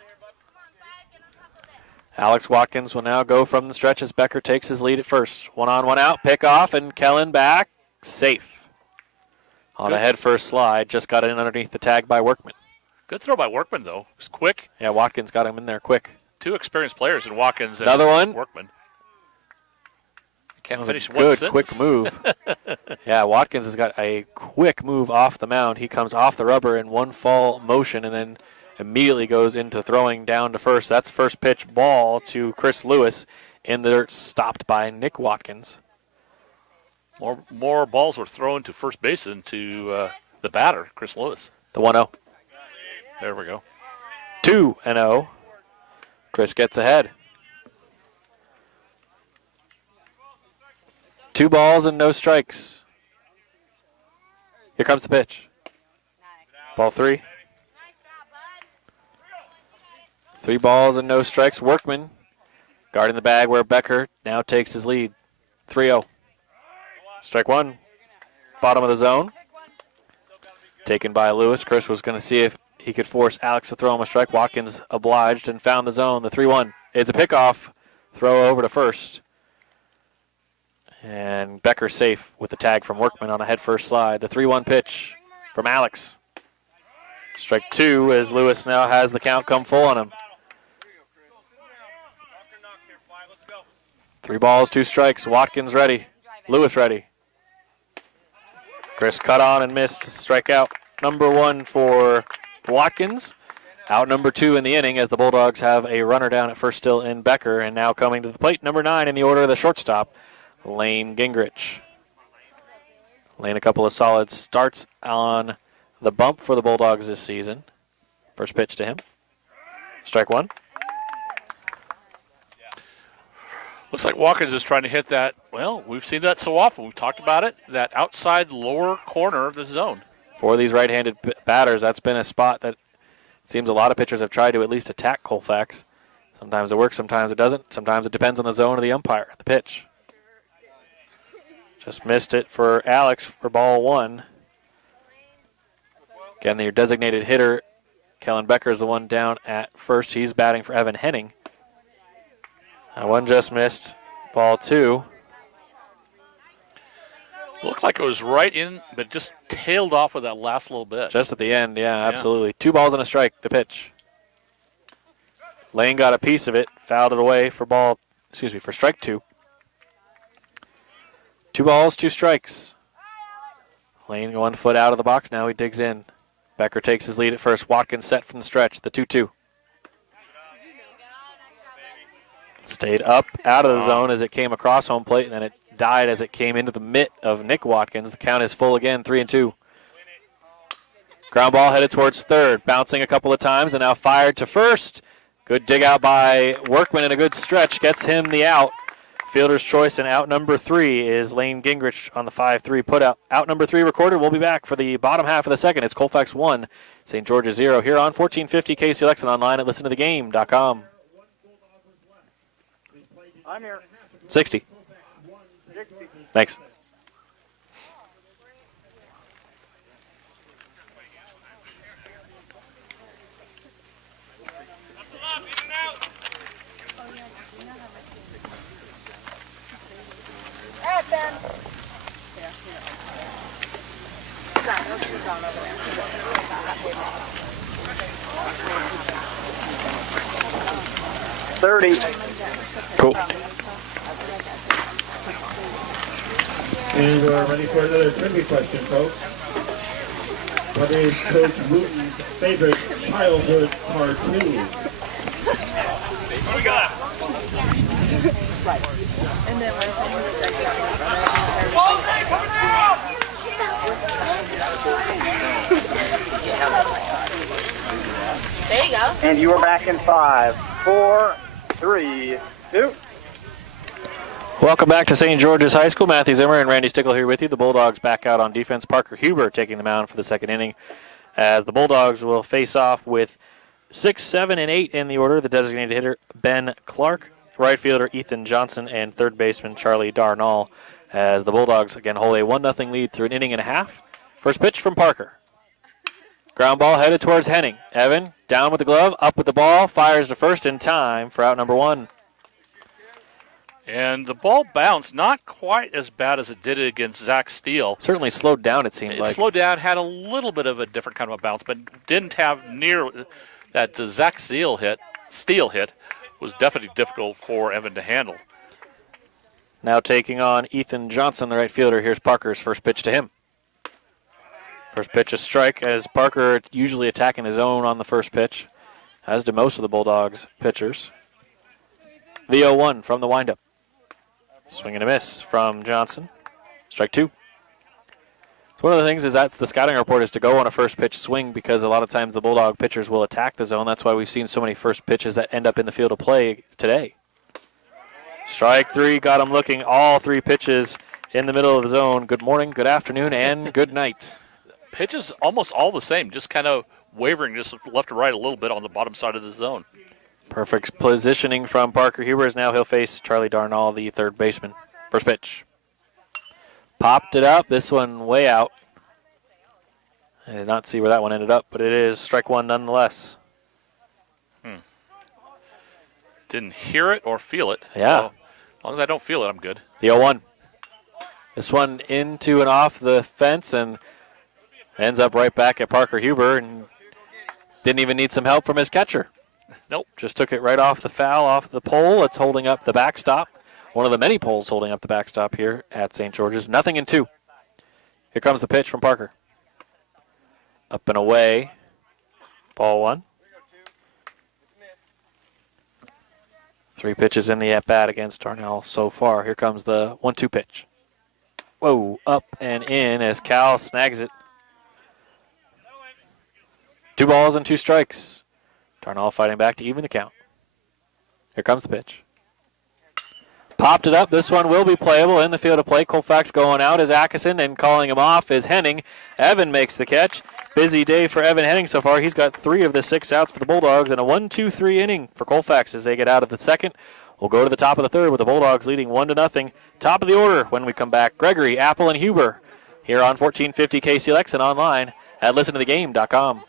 Alex Watkins will now go from the stretch as Becker takes his lead at first. 1 on, 1 out, pick off, and Kellen back, safe. On a head first slide, just got in underneath the tag by Workman. Good throw by Workman, though. It was quick. Yeah, Watkins got him in there quick. 2 experienced players in Watkins and another one. Workman. Can't finish one good, sentence. Quick move. Yeah, Watkins has got a quick move off the mound. He comes off the rubber in one fall motion and then immediately goes into throwing down to first. That's first pitch ball to Chris Lewis in the dirt, stopped by Nick Watkins. More balls were thrown to first base than to the batter, Chris Lewis. The 1-0. There we go. 2-0. Chris gets ahead. 2 balls and no strikes. Here comes the pitch. Ball 3. 3 balls and no strikes. Workman guarding the bag where Becker now takes his lead. 3-0. Strike 1. Bottom of the zone. Taken by Lewis. Chris was going to see if he could force Alex to throw him a strike. Watkins obliged and found the zone. The 3-1. It's a pickoff. Throw over to first. And Becker safe with the tag from Workman on a head first slide. The 3-1 pitch from Alex. Strike 2 as Lewis now has the count come full on him. 3 balls, 2 strikes. Watkins ready. Lewis ready. Chris cut on and missed. Strikeout number 1 for Watkins. Out number 2 in the inning as the Bulldogs have a runner down at first still in Becker. And now coming to the plate, number 9 in the order of the shortstop, Lane Gingrich. Lane a couple of solid starts on the bump for the Bulldogs this season. First pitch to him. Strike 1. Looks like Watkins is trying to hit that. Well, we've seen that so often. We've talked about it. That outside lower corner of the zone. for these right-handed batters, that's been a spot that it seems a lot of pitchers have tried to at least attack Colfax. Sometimes it works, sometimes it doesn't. Sometimes it depends on the zone of the umpire, the pitch. Just missed it for Alex for ball 1. Again, your designated hitter, Kellen Becker, is the one down at first. He's batting for Evan Henning. That one just missed. Ball 2. Looked like it was right in, but just tailed off with that last little bit. Just at the end, yeah, absolutely. 2 balls and a strike, the pitch. Lane got a piece of it, fouled it away for for strike 2. 2 balls, 2 strikes. Lane 1 foot out of the box now, he digs in. Becker takes his lead at first. Watkins set from the stretch, the 2-2. Stayed up out of the zone as it came across home plate, and then it died as it came into the mitt of Nick Watkins. The count is full again, 3-2. Ground ball headed towards third, bouncing a couple of times, and now fired to first. Good dig out by Workman and a good stretch gets him the out. Fielder's choice, and out number 3 is Lane Gingrich on the 5-3 put out. Out number 3 recorded. We'll be back for the bottom half of the second. It's Colfax 1, St. George's 0 here on 1450 KCLX and online at listentothegame.com. I'm here. 60. 60. Thanks. Cool. And we're ready for another trivia question, folks. What is Coach Wooten's favorite childhood cartoon? What we got? And then when There you go. And you are back in 5, 4, 3, 2. Welcome back to St. George's High School. Matthew Zimmer and Randy Stickle here with you. The Bulldogs back out on defense. Parker Huber taking the mound for the second inning, as the Bulldogs will face off with 6, 7, and 8 in the order. The designated hitter, Ben Clark, right fielder Ethan Johnson, and third baseman Charlie Darnall, as the Bulldogs again hold a 1-0 lead through an inning and a half. First pitch from Parker. Ground ball headed towards Henning. Evan down with the glove, up with the ball, fires to first in time for out number 1. And the ball bounced, not quite as bad as it did against Zach Steele. Certainly slowed down, it seemed like. It slowed down, had a little bit of a different kind of a bounce, but didn't have near that. The Zach Steele hit was definitely difficult for Evan to handle. Now taking on Ethan Johnson, the right fielder. Here's Parker's first pitch to him. First pitch a strike, as Parker usually attacking his own on the first pitch, as do most of the Bulldogs pitchers. The 0-1 from the windup. Swing and a miss from Johnson. Strike 2. So one of the things is that's the scouting report is to go on a first pitch swing, because a lot of times the Bulldog pitchers will attack the zone. That's why we've seen so many first pitches that end up in the field of play today. Strike 3 got him looking. All 3 pitches in the middle of the zone. Good morning, good afternoon, and good night. Pitches almost all the same, just kind of wavering just left to right a little bit on the bottom side of the zone. Perfect positioning from Parker Huber, as now he'll face Charlie Darnall, the third baseman. First pitch. Popped it up. This one way out. I did not see where that one ended up, but it is strike 1 nonetheless. Didn't hear it or feel it. Yeah. So, as long as I don't feel it, I'm good. The 0-1. This one into and off the fence and ends up right back at Parker Huber, and didn't even need some help from his catcher. Nope. Just took it right off the foul, off the pole. It's holding up the backstop. One of the many poles holding up the backstop here at St. George's. 0-2. Here comes the pitch from Parker. Up and away. Ball 1. 3 pitches in the at-bat against Darnell so far. Here comes the 1-2 pitch. Whoa, up and in as Cal snags it. 2 balls and 2 strikes. Darnall fighting back to even the count. Here comes the pitch. Popped it up. This one will be playable in the field of play. Colfax going out is Atkinson, and calling him off is Henning. Evan makes the catch. Busy day for Evan Henning so far. He's got 3 of the 6 outs for the Bulldogs, and a 1-2-3 inning for Colfax as they get out of the second. We'll go to the top of the third with the Bulldogs leading 1-0. Top of the order when we come back. Gregory, Apple, and Huber here on 1450 KCLX and online at listentothegame.com.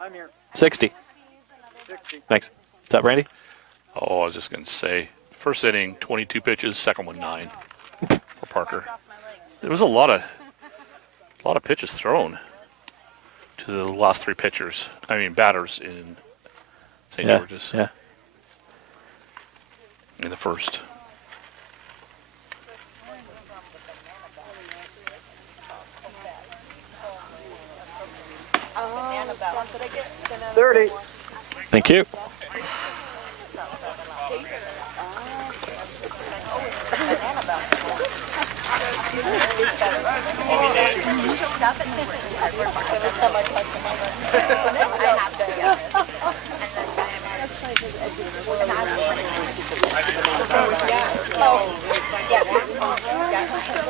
I'm here. 60. 60. Thanks. What's up, Randy? Oh, I was just going to say, first inning, 22 pitches, second one, 9 for Parker. There was a lot of pitches thrown to the last 3 pitchers. I mean, batters in St. George's. Yeah. In the first. Did I get 30. Thank you.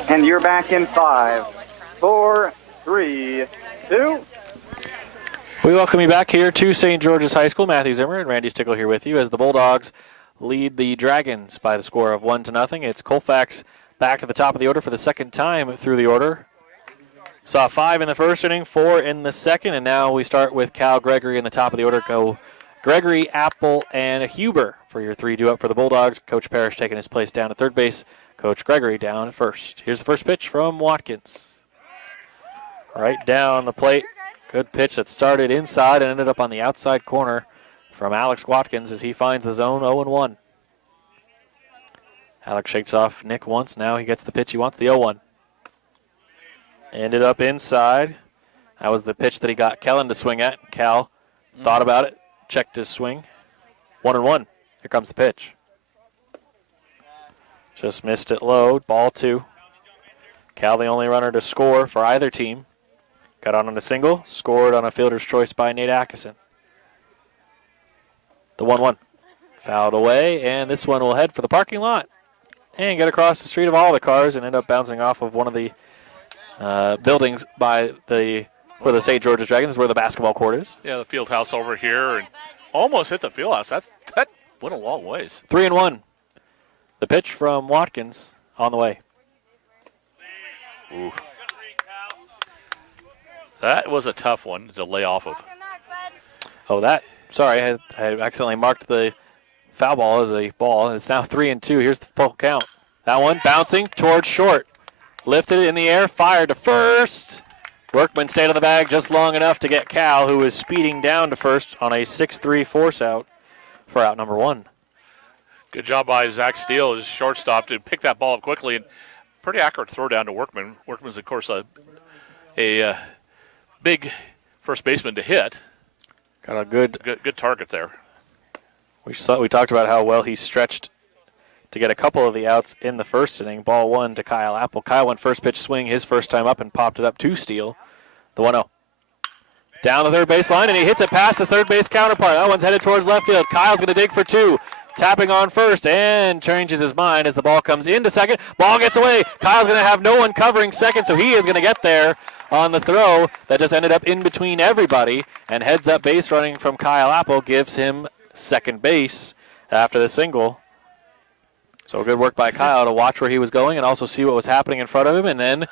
And you're back in 5, 4, 3, 2. We welcome you back here to St. George's High School. Matthew Zimmer and Randy Stickle here with you as the Bulldogs lead the Dragons by the score of 1-0. It's Colfax back to the top of the order for the second time through the order. Saw 5 in the first inning, 4 in the second, and now we start with Cal Gregory in the top of the order. Go Gregory, Apple, and Huber for your 3 due up for the Bulldogs. Coach Parrish taking his place down at third base. Coach Gregory down at first. Here's the first pitch from Watkins. Right down the plate. Good pitch that started inside and ended up on the outside corner from Alex Watkins as he finds the zone 0-1. Alex shakes off Nick once. Now he gets the pitch he wants, the 0-1. Ended up inside. That was the pitch that he got Kellen to swing at. Cal thought about it, checked his swing. 1-1. Here comes the pitch. Just missed it low. Ball 2. Cal the only runner to score for either team. Got on a single, scored on a fielder's choice by Nate Atkinson. The 1-1. Fouled away, and this one will head for the parking lot and get across the street of all the cars and end up bouncing off of one of the buildings by where the St. George's Dragons is where the basketball court is. Yeah, the field house over here and almost hit the field house. That went a long ways. 3-1. The pitch from Watkins on the way. Ooh. That was a tough one to lay off of. Oh, sorry, I accidentally marked the foul ball as a ball. It's now 3-2. Here's the full count. That one bouncing towards short. Lifted it in the air, fired to first. Workman stayed on the bag just long enough to get Cal, who was speeding down to first on a 6-3 force out for out number 1. Good job by Zach Steele, his shortstop, to pick that ball up quickly. And pretty accurate throw down to Workman. Workman's, of course, a big first baseman to hit. Got a good target there. We talked about how well he stretched to get a couple of the outs in the first inning. Ball 1 to Kyle Apple. Kyle went first pitch swing his first time up and popped it up to Steele. The 1-0. Down the third base line, and he hits it past his third base counterpart. That one's headed towards left field. Kyle's going to dig for 2. Tapping on first and changes his mind as the ball comes into second. Ball gets away. Kyle's going to have no one covering second, so he is going to get there on the throw that just ended up in between everybody. And heads up base running from Kyle Apple gives him second base after the single. So good work by Kyle to watch where he was going and also see what was happening in front of him. And then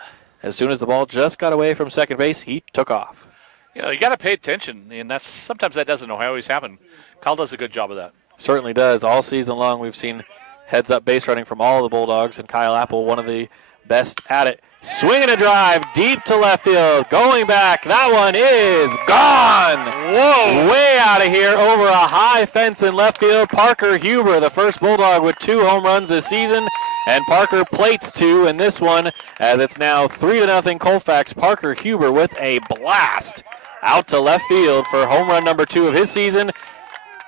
as soon as the ball just got away from second base, he took off. You know, you got to pay attention, and sometimes that doesn't always happen. Kyle does a good job of that. Certainly does. All season long we've seen heads-up base running from all of the Bulldogs, and Kyle Apple, one of the best at it. Swinging a drive deep to left field. Going back. That one is gone. Whoa. Way out of here over a high fence in left field. Parker Huber, the first Bulldog with 2 home runs this season. And Parker plates 2 in this one as it's now 3-0 Colfax. Parker Huber with a blast out to left field for home run number 2 of his season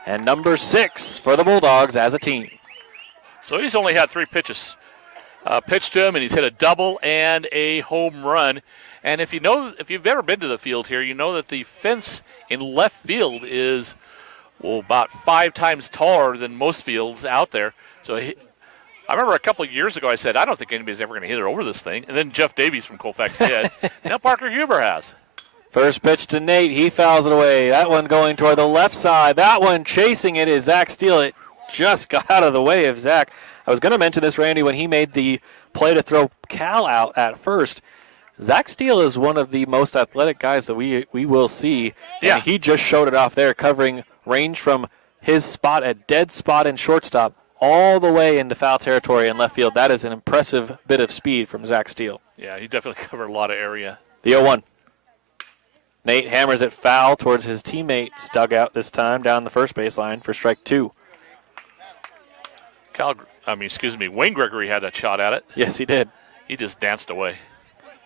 and number 6 for the Bulldogs as a team. So he's only had 3 pitches pitched to him, and he's hit a double and a home run. And if you've ever been to the field here, you know that the fence in left field is about 5 times taller than most fields out there. So I remember a couple of years ago I said, I don't think anybody's ever going to hit it over this thing. And then Jeff Davies from Colfax did. Now Parker Huber has. First pitch to Nate. He fouls it away. That one going toward the left side. That one chasing it is Zach Steele. It just got out of the way of Zach. I was going to mention this, Randy, when he made the play to throw Cal out at first. Zach Steele is one of the most athletic guys that we will see. Yeah. And he just showed it off there, covering range from his spot at dead spot in shortstop all the way into foul territory in left field. That is an impressive bit of speed from Zach Steele. Yeah, he definitely covered a lot of area. The 0-1. Nate hammers it foul towards his teammate's dugout this time down the first baseline for strike 2. Wayne Gregory had a shot at it. Yes, he did. He just danced away.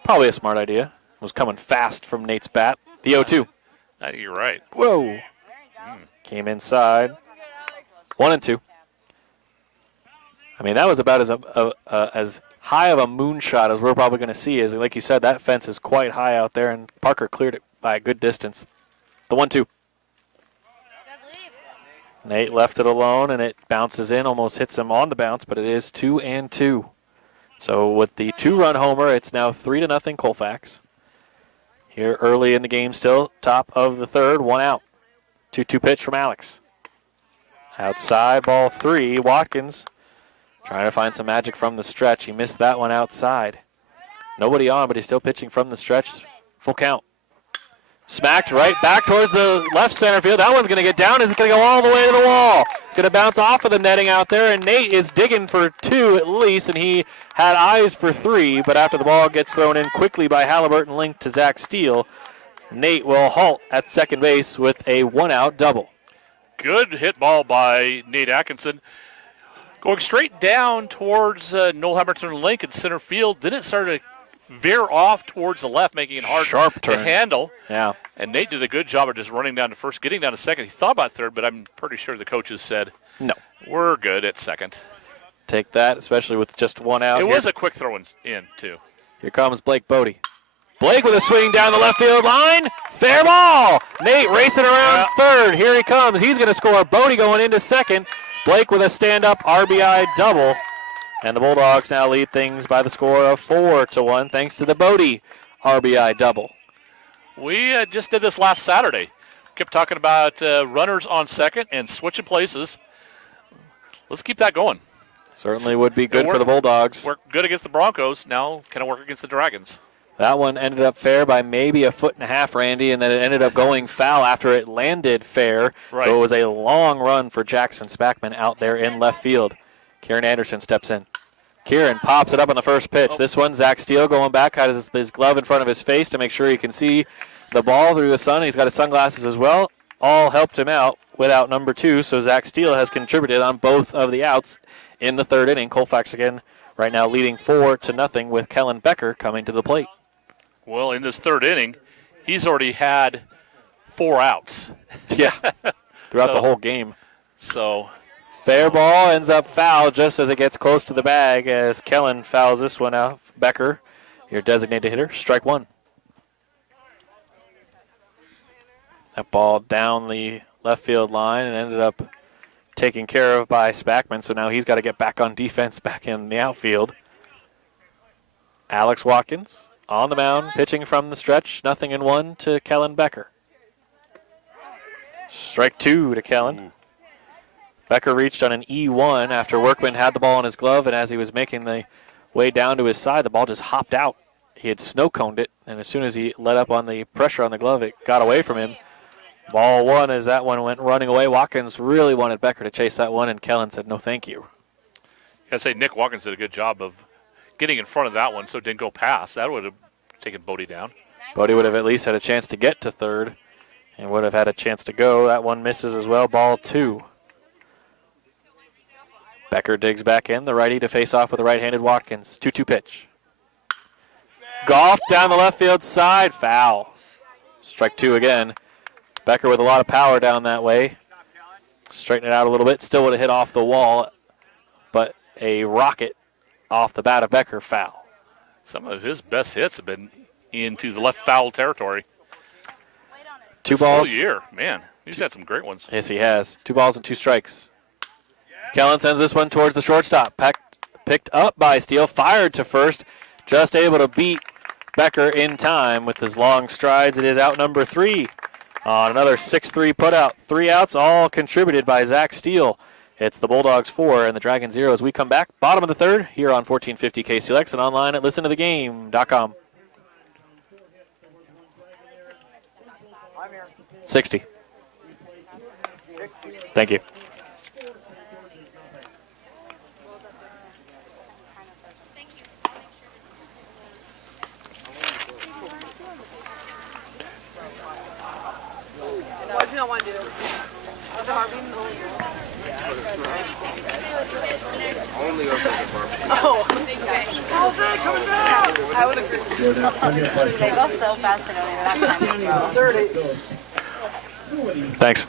Probably a smart idea. Was coming fast from Nate's bat. The 0-2. You're right. Whoa. Came inside. 1-2. I mean, that was about as high of a moonshot as we're probably going to see. As like you said, that fence is quite high out there, and Parker cleared it by a good distance. The 1-2. Nate left it alone, and it bounces in, almost hits him on the bounce, but it is 2-2. So with the 2-run homer, it's now 3-0 Colfax. Here early in the game still, top of the third, 1 out. 2-2 pitch from Alex. Outside, ball 3, Watkins trying to find some magic from the stretch. He missed that one outside. Nobody on, but he's still pitching from the stretch. Full count. Smacked right back towards the left center field. That one's going to get down. It's going to go all the way to the wall. It's going to bounce off of the netting out there, and Nate is digging for 2 at least, and he had eyes for 3, but after the ball gets thrown in quickly by Halliburton, linked to Zach Steele, Nate will halt at second base with a 1-out double. Good hit ball by Nate Atkinson. Going straight down towards Noel Hamilton Link in center field. Then it started to veer off towards the left, making it hard to handle. Yeah. And Nate did a good job of just running down to first, getting down to second. He thought about third, but I'm pretty sure the coaches said, no, we're good at second. Take that, especially with just 1 out. It was a quick throw in too. Here comes Blake Bodie. Blake with a swing down the left field line. Fair ball. Nate racing around third. Here he comes. He's going to score. Bodie going into second. Blake with a stand-up RBI double. And the Bulldogs now lead things by the score of 4-1 thanks to the Bodie RBI double. We just did this last Saturday. Kept talking about runners on second and switching places. Let's keep that going. Certainly would be good for the Bulldogs. Worked good against the Broncos. Now can it work against the Dragons? That one ended up fair by maybe 1.5 feet, Randy, and then it ended up going foul after it landed fair. Right. So it was a long run for Jackson Spackman out there in left field. Kieran Anderson steps in. Kieran pops it up on the first pitch. This one, Zach Steele going back, has his glove in front of his face to make sure he can see the ball through the sun. He's got his sunglasses as well. All helped him out without number 2, so Zach Steele has contributed on both of the outs in the third inning. Colfax again right now leading 4-0 with Kellen Becker coming to the plate. Well, in this third inning, he's already had 4 outs. Yeah, throughout the whole game. So fair ball ends up foul just as it gets close to the bag as Kellen fouls this one out. Becker, your designated hitter, strike 1. That ball down the left field line and ended up taken care of by Spackman, so now he's got to get back on defense back in the outfield. Alex Watkins on the mound, pitching from the stretch, 0-1 to Kellen Becker. Strike 2 to Kellen. Becker reached on an E1 after Workman had the ball in his glove, and as he was making the way down to his side, the ball just hopped out. He had snow-coned it, and as soon as he let up on the pressure on the glove, it got away from him. Ball 1 as that one went running away. Watkins really wanted Becker to chase that one, and Kellen said, no, thank you. I say Nick Watkins did a good job of getting in front of that one so it didn't go past. That would have taken Bodie down. Bodie would have at least had a chance to get to third and would have had a chance to go. That one misses as well. Ball 2. Becker digs back in, the righty to face off with the right-handed Watkins. 2-2 pitch. Golf down the left field side. Foul. Strike 2 again. Becker with a lot of power down that way. Straighten it out a little bit. Still would have hit off the wall, but a rocket off the bat of Becker, foul. Some of his best hits have been into the left foul territory. 2 This whole balls. year, man. He's had some great ones. Yes, he has. 2 balls and 2 strikes. Kellen sends this one towards the shortstop. Picked up by Steele, fired to first, just able to beat Becker in time with his long strides. It is out number 3 on another 6-3 putout. 3 outs, all contributed by Zach Steele. It's the Bulldogs 4 and the Dragons 0 as we come back. Bottom of the third here on 1450 KCLX and online at listentothegame.com. 60. Thank you. What do you want to do? Was it Harvey? Only go to the barbecue. Oh. I would agree. They go so fast and only that time, bro. Thanks.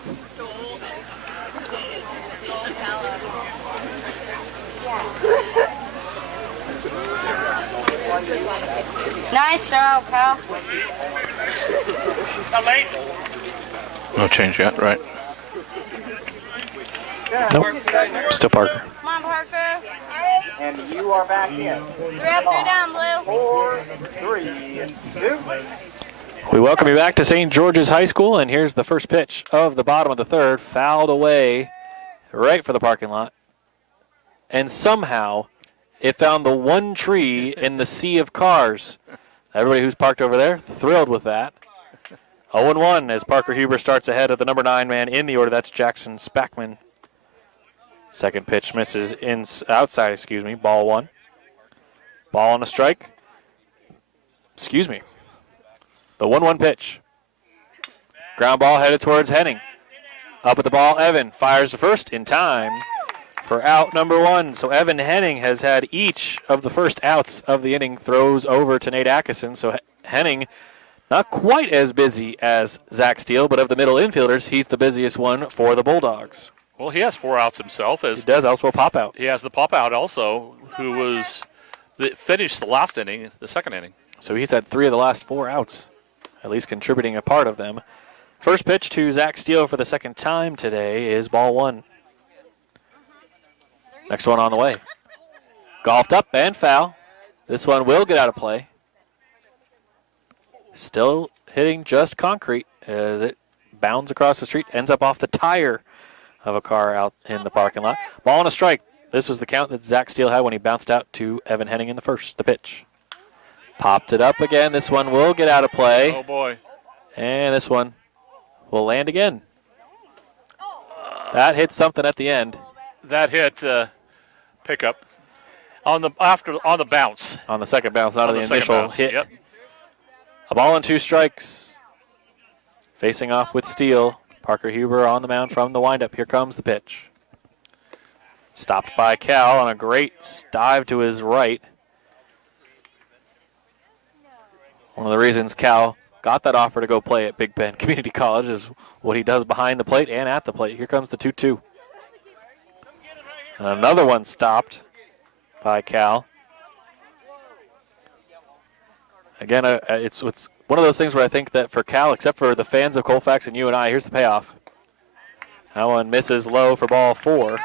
Nice throw, Cal. No change yet, right? Nope. Still Parker. Come on, Parker. And you are back in. 3 up, 3 down, Blue. 4, 3, 2. We welcome you back to St. George's High School, and here's the first pitch of the bottom of the third, fouled away right for the parking lot. And somehow it found the one tree in the sea of cars. Everybody who's parked over there, thrilled with that. 0-1 as Parker Huber starts ahead of the number 9 man in the order. That's Jackson Spackman. Second pitch misses outside, ball 1. Ball on a strike. The 1-1 pitch. Ground ball headed towards Henning. Up at the ball, Evan fires the first in time for out number 1. So Evan Henning has had each of the first outs of the inning, throws over to Nate Atkinson. So Henning not quite as busy as Zach Steele, but of the middle infielders, he's the busiest one for the Bulldogs. Well, he has 4 outs himself. He does also a pop out. He has the pop out also, who finished the last inning, the second inning. So he's had 3 of the last 4 outs, at least contributing a part of them. First pitch to Zach Steele for the second time today is ball 1. Next one on the way. Golfed up and foul. This one will get out of play. Still hitting just concrete as it bounds across the street, ends up off the tire of a car out in the parking lot. Ball and a strike. This was the count that Zach Steele had when he bounced out to Evan Henning in the pitch. Popped it up again. This one will get out of play. Oh, boy. And this one will land again. That hit something at the end. That hit pickup on the bounce. On the second bounce, not on the initial bounce. hit. Yep. A ball and 2 strikes. Facing off with Steele. Parker Huber on the mound from the windup. Here comes the pitch. Stopped by Cal on a great dive to his right. One of the reasons Cal got that offer to go play at Big Bend Community College is what he does behind the plate and at the plate. Here comes the 2-2. And another one stopped by Cal. Again, it's one of those things where I think that for Cal, except for the fans of Colfax and you and I, here's the payoff. That one misses low for ball 4.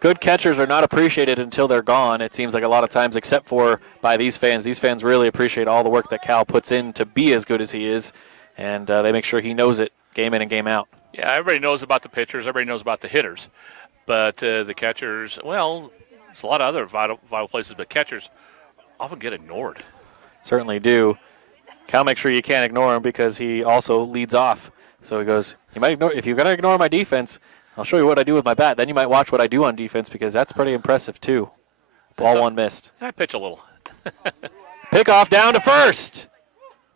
Good catchers are not appreciated until they're gone, it seems like a lot of times, except for by these fans. These fans really appreciate all the work that Cal puts in to be as good as he is, and they make sure he knows it game in and game out. Yeah, everybody knows about the pitchers. Everybody knows about the hitters. But the catchers, well, there's a lot of other vital places, but catchers often get ignored. Certainly do. Cal makes sure you can't ignore him because he also leads off. So he goes, if you're going to ignore my defense, I'll show you what I do with my bat. Then you might watch what I do on defense because that's pretty impressive too. Ball 1 missed. I pitch a little. Pickoff down to first.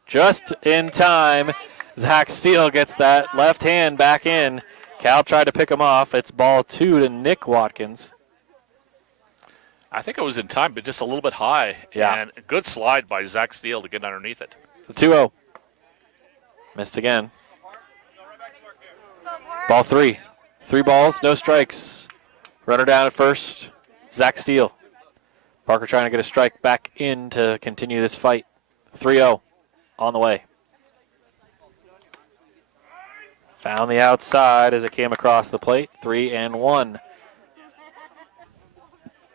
Just in time. Zach Steele gets that left hand back in. Cal tried to pick him off. It's ball 2 to Nick Watkins. I think it was in time, but just a little bit high. Yeah. And a good slide by Zach Steele to get underneath it. The 2-0. Missed again. Ball 3. 3 balls, no strikes. Runner down at first. Zach Steele. Parker trying to get a strike back in to continue this fight. 3-0 on the way. Found the outside as it came across the plate. 3-1.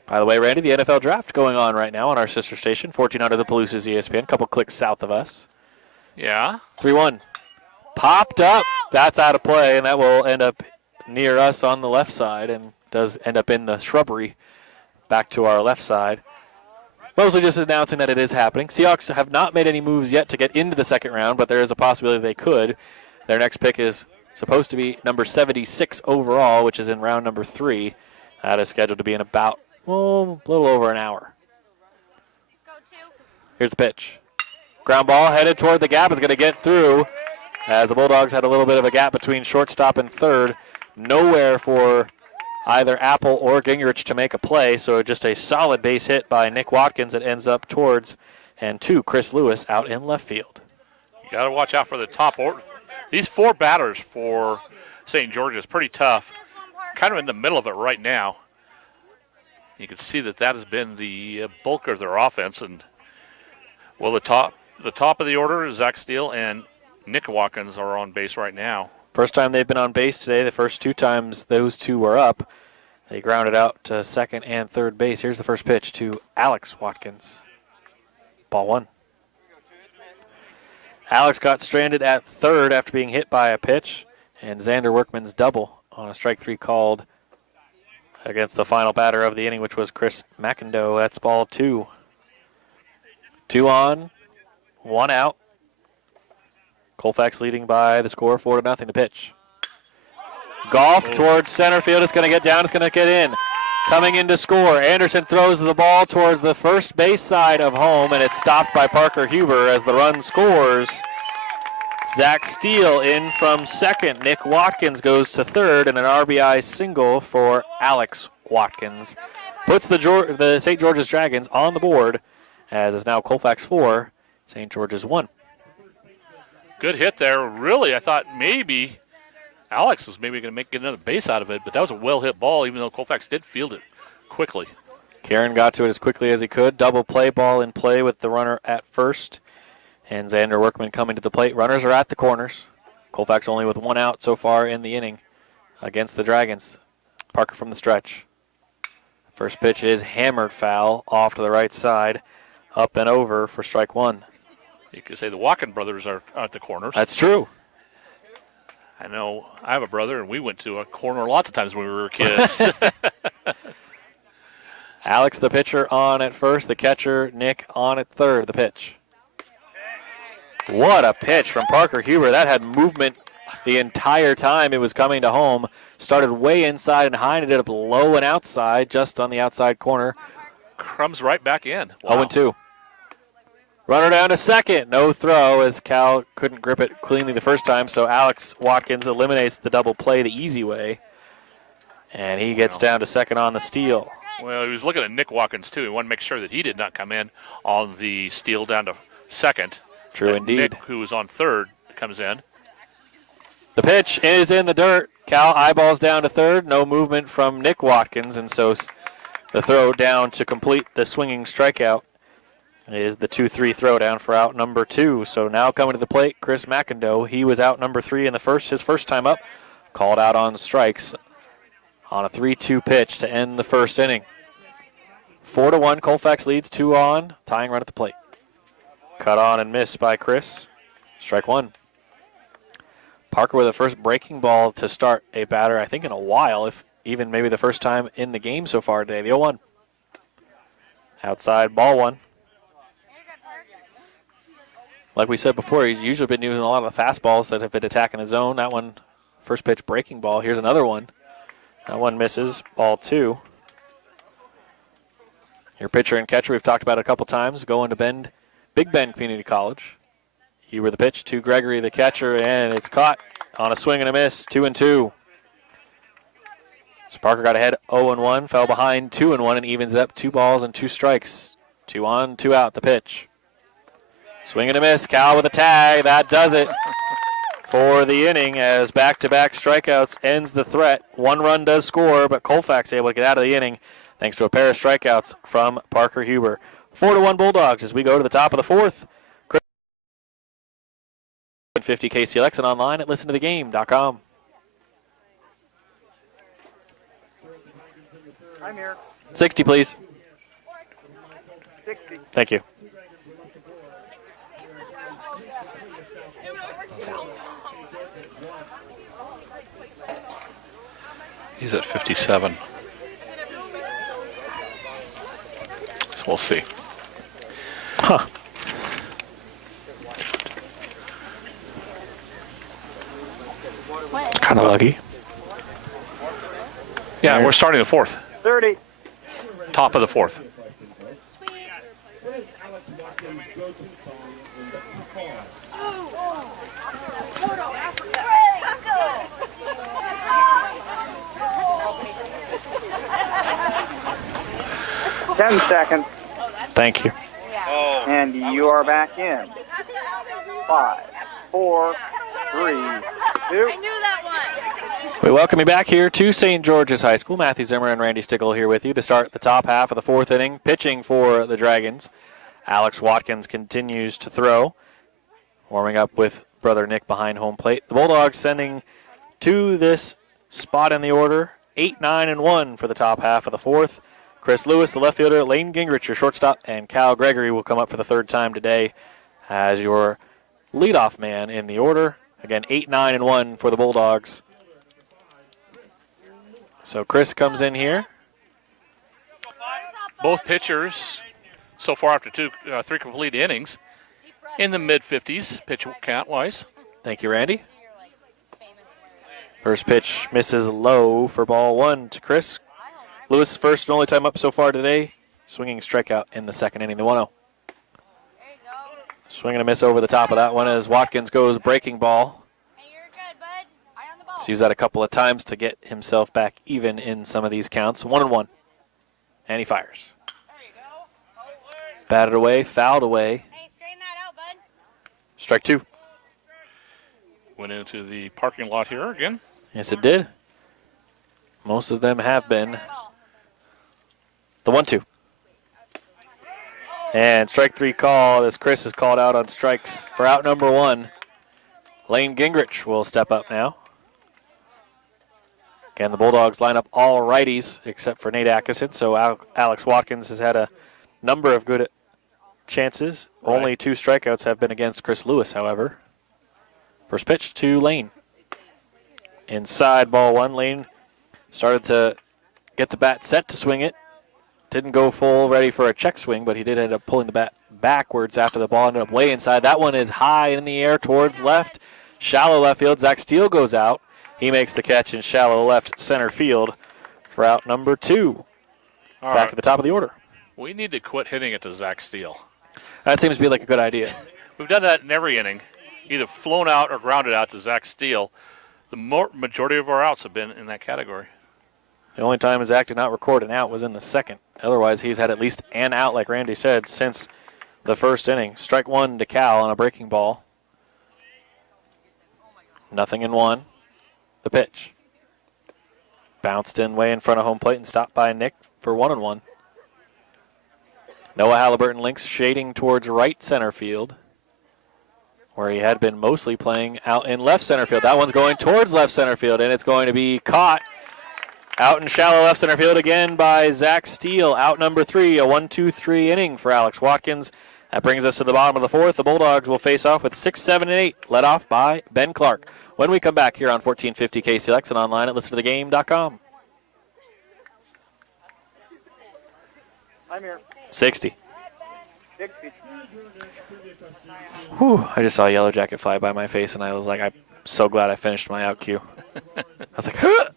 By the way, Randy, the NFL draft going on right now on our sister station, 1400 the Palousas ESPN, a couple clicks south of us. Yeah. 3-1. Popped up. That's out of play, and that will end up near us on the left side and does end up in the shrubbery back to our left side. Mostly just announcing that it is happening. Seahawks have not made any moves yet to get into the second round, but there is a possibility they could. Their next pick is supposed to be number 76 overall, which is in round number 3. That is scheduled to be in about, a little over an hour. Here's the pitch. Ground ball headed toward the gap. It's going to get through as the Bulldogs had a little bit of a gap between shortstop and third. Nowhere for either Apple or Gingrich to make a play, so just a solid base hit by Nick Watkins that ends up towards and to Chris Lewis out in left field. You got to watch out for the top order. These 4 batters for St. George is pretty tough. Kind of in the middle of it right now. You can see that has been the bulk of their offense. And well, the top of the order, Zach Steele and Nick Watkins are on base right now. First time they've been on base today. The first 2 times those 2 were up, they grounded out to second and third base. Here's the first pitch to Alex Watkins. Ball 1. Alex got stranded at third after being hit by a pitch, and Xander Workman's double on a strike 3 called against the final batter of the inning, which was Chris McIndoe. That's ball 2. 2 on, 1 out. Colfax leading by the score 4-0. The pitch. Golfed towards center field. It's going to get down. It's going to get in. Coming in to score. Anderson throws the ball towards the first base side of home, and it's stopped by Parker Huber as the run scores. Zach Steele in from second. Nick Watkins goes to third, and an RBI single for Alex Watkins. Puts the St. George's Dragons on the board, as is now Colfax 4, St. George's 1. Good hit there. Really, I thought maybe Alex was maybe going to get another base out of it, but that was a well-hit ball, even though Colfax did field it quickly. Karen got to it as quickly as he could. Double play ball in play with the runner at first. And Xander Workman coming to the plate. Runners are at the corners. Colfax only with 1 out so far in the inning against the Dragons. Parker from the stretch. First pitch is hammered foul off to the right side. Up and over for strike 1. You could say the Walken brothers are at the corners. That's true. I know I have a brother, and we went to a corner lots of times when we were kids. Alex, the pitcher, on at first. The catcher, Nick, on at third. The pitch. What a pitch from Parker Huber. That had movement the entire time it was coming to home. Started way inside and high and ended up low and outside, just on the outside corner. Comes right back in. Wow. 0-2. Runner down to second. No throw as Cal couldn't grip it cleanly the first time, so Alex Watkins eliminates the double play the easy way. And he gets down to second on the steal. Well, he was looking at Nick Watkins, too. He wanted to make sure that he did not come in on the steal down to second. True indeed. Nick, who was on third, comes in. The pitch is in the dirt. Cal eyeballs down to third. No movement from Nick Watkins, and so the throw down to complete the swinging strikeout is the 2-3 throw down for out number 2. So now coming to the plate, Chris McIndoe. He was out number 3 in his first time up. Called out on strikes on a 3-2 pitch to end the first inning. 4-1, Colfax leads, 2 on, tying run at the plate. Cut on and missed by Chris. Strike 1. Parker with the first breaking ball to start a batter, I think in a while, if even maybe the first time in the game so far today. The 0-1. Outside, ball 1. Like we said before, he's usually been using a lot of the fastballs that have been attacking the zone. That one, first pitch breaking ball. Here's another one. That one misses, ball 2. Your pitcher and catcher, we've talked about it a couple times, going to Big Bend Community College. You were the pitch to Gregory, the catcher, and it's caught on a swing and a miss, 2-2. So Parker got ahead 0-1, fell behind 2-1, and evens up 2 balls and 2 strikes. 2 on, 2 out, the pitch. Swing and a miss, Cal with a tag. That does it for the inning as back-to-back strikeouts ends the threat. 1 run does score, but Colfax able to get out of the inning thanks to a pair of strikeouts from Parker Huber. 4-1 Bulldogs as we go to the top of the 4th. 1450 KCLX and online at listentothegame.com. I'm here. 60, please. 60. Thank you. He's at 57. So we'll see. Huh. Kind of lucky. Yeah, we're starting the fourth. 30. Top of the fourth. Ten seconds. Thank you. And you are back in. 5, 4, 3, 2. We welcome you back here to St. George's High School. Matthew Zimmer and Randy Stickle here with you to start the top half of the fourth inning. Pitching for the Dragons, Alex Watkins continues to throw. Warming up with brother Nick behind home plate. The Bulldogs sending to this spot in the order 8, 9, and 1 for the top half of the fourth. Chris Lewis, the left fielder, Lane Gingrich, your shortstop, and Cal Gregory will come up for the third time today as your leadoff man in the order. Again, 8, 9, and 1 for the Bulldogs. So Chris comes in here. Both pitchers so far after three complete innings in the mid-50s pitch count-wise. Thank you, Randy. First pitch misses low for ball one to Chris. Lewis' first and only time up so far today. Swinging strikeout in the second inning, the 1-0. Swing and a miss over the top of that one as Watkins goes breaking ball. He's used that a couple of times to get himself back even in some of these counts. 1-1. And he fires. Batted away, fouled away. Strike two. Went into the parking lot here again. Yes, it did. Most of them have been. The 1-2. And strike three call as Chris is called out on strikes for out number one. Lane Gingrich will step up now. Again, the Bulldogs line up all righties except for Nate Atkinson, so Alex Watkins has had a number of good chances. Right. Only 2 strikeouts have been against Chris Lewis, however. First pitch to Lane. Inside ball one. Lane started to get the bat set to swing it. Didn't go full ready for a check swing, but he did end up pulling the bat backwards after the ball ended up way inside. That one is high in the air towards left. Shallow left field. Zach Steele goes out. He makes the catch in shallow left center field for out number 2. Back to the top of the order. We need to quit hitting it to Zach Steele. That seems to be like a good idea. We've done that in every inning, either flown out or grounded out to Zach Steele. The majority of our outs have been in that category. The only time Zach did not record an out was in the second. Otherwise, he's had at least an out, like Randy said, since the first inning. Strike one to Cal on a breaking ball. 0-1. The pitch. Bounced in way in front of home plate and stopped by Nick for 1-1. Noah Halliburton links shading towards right center field, where he had been mostly playing out in left center field. That one's going towards left center field, and it's going to be caught out in shallow left center field again by Zach Steele. Out number 3, a 1-2-3 inning for Alex Watkins. That brings us to the bottom of the fourth. The Bulldogs will face off with 6, 7, and 8, led off by Ben Clark. When we come back here on 1450 KCLX and online at listentothegame.com. I'm here. 60. 60. Whew, I just saw a yellow jacket fly by my face, and I was like, I'm so glad I finished my out cue. I was like, huh!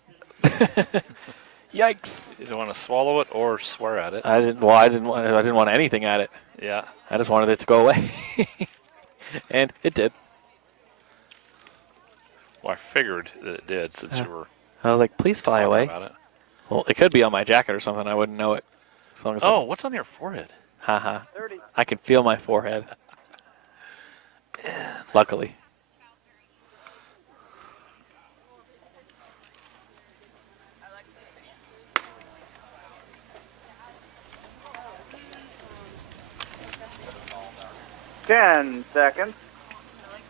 Yikes! You didn't want to swallow it or swear at it. I didn't want anything at it. Yeah. I just wanted it to go away, and it did. Well, I figured that it did since you were. I was like, please fly away. About it. Well, it could be on my jacket or something. I wouldn't know it. As long as what's on your forehead? Haha. I can feel my forehead. Luckily. Ten seconds.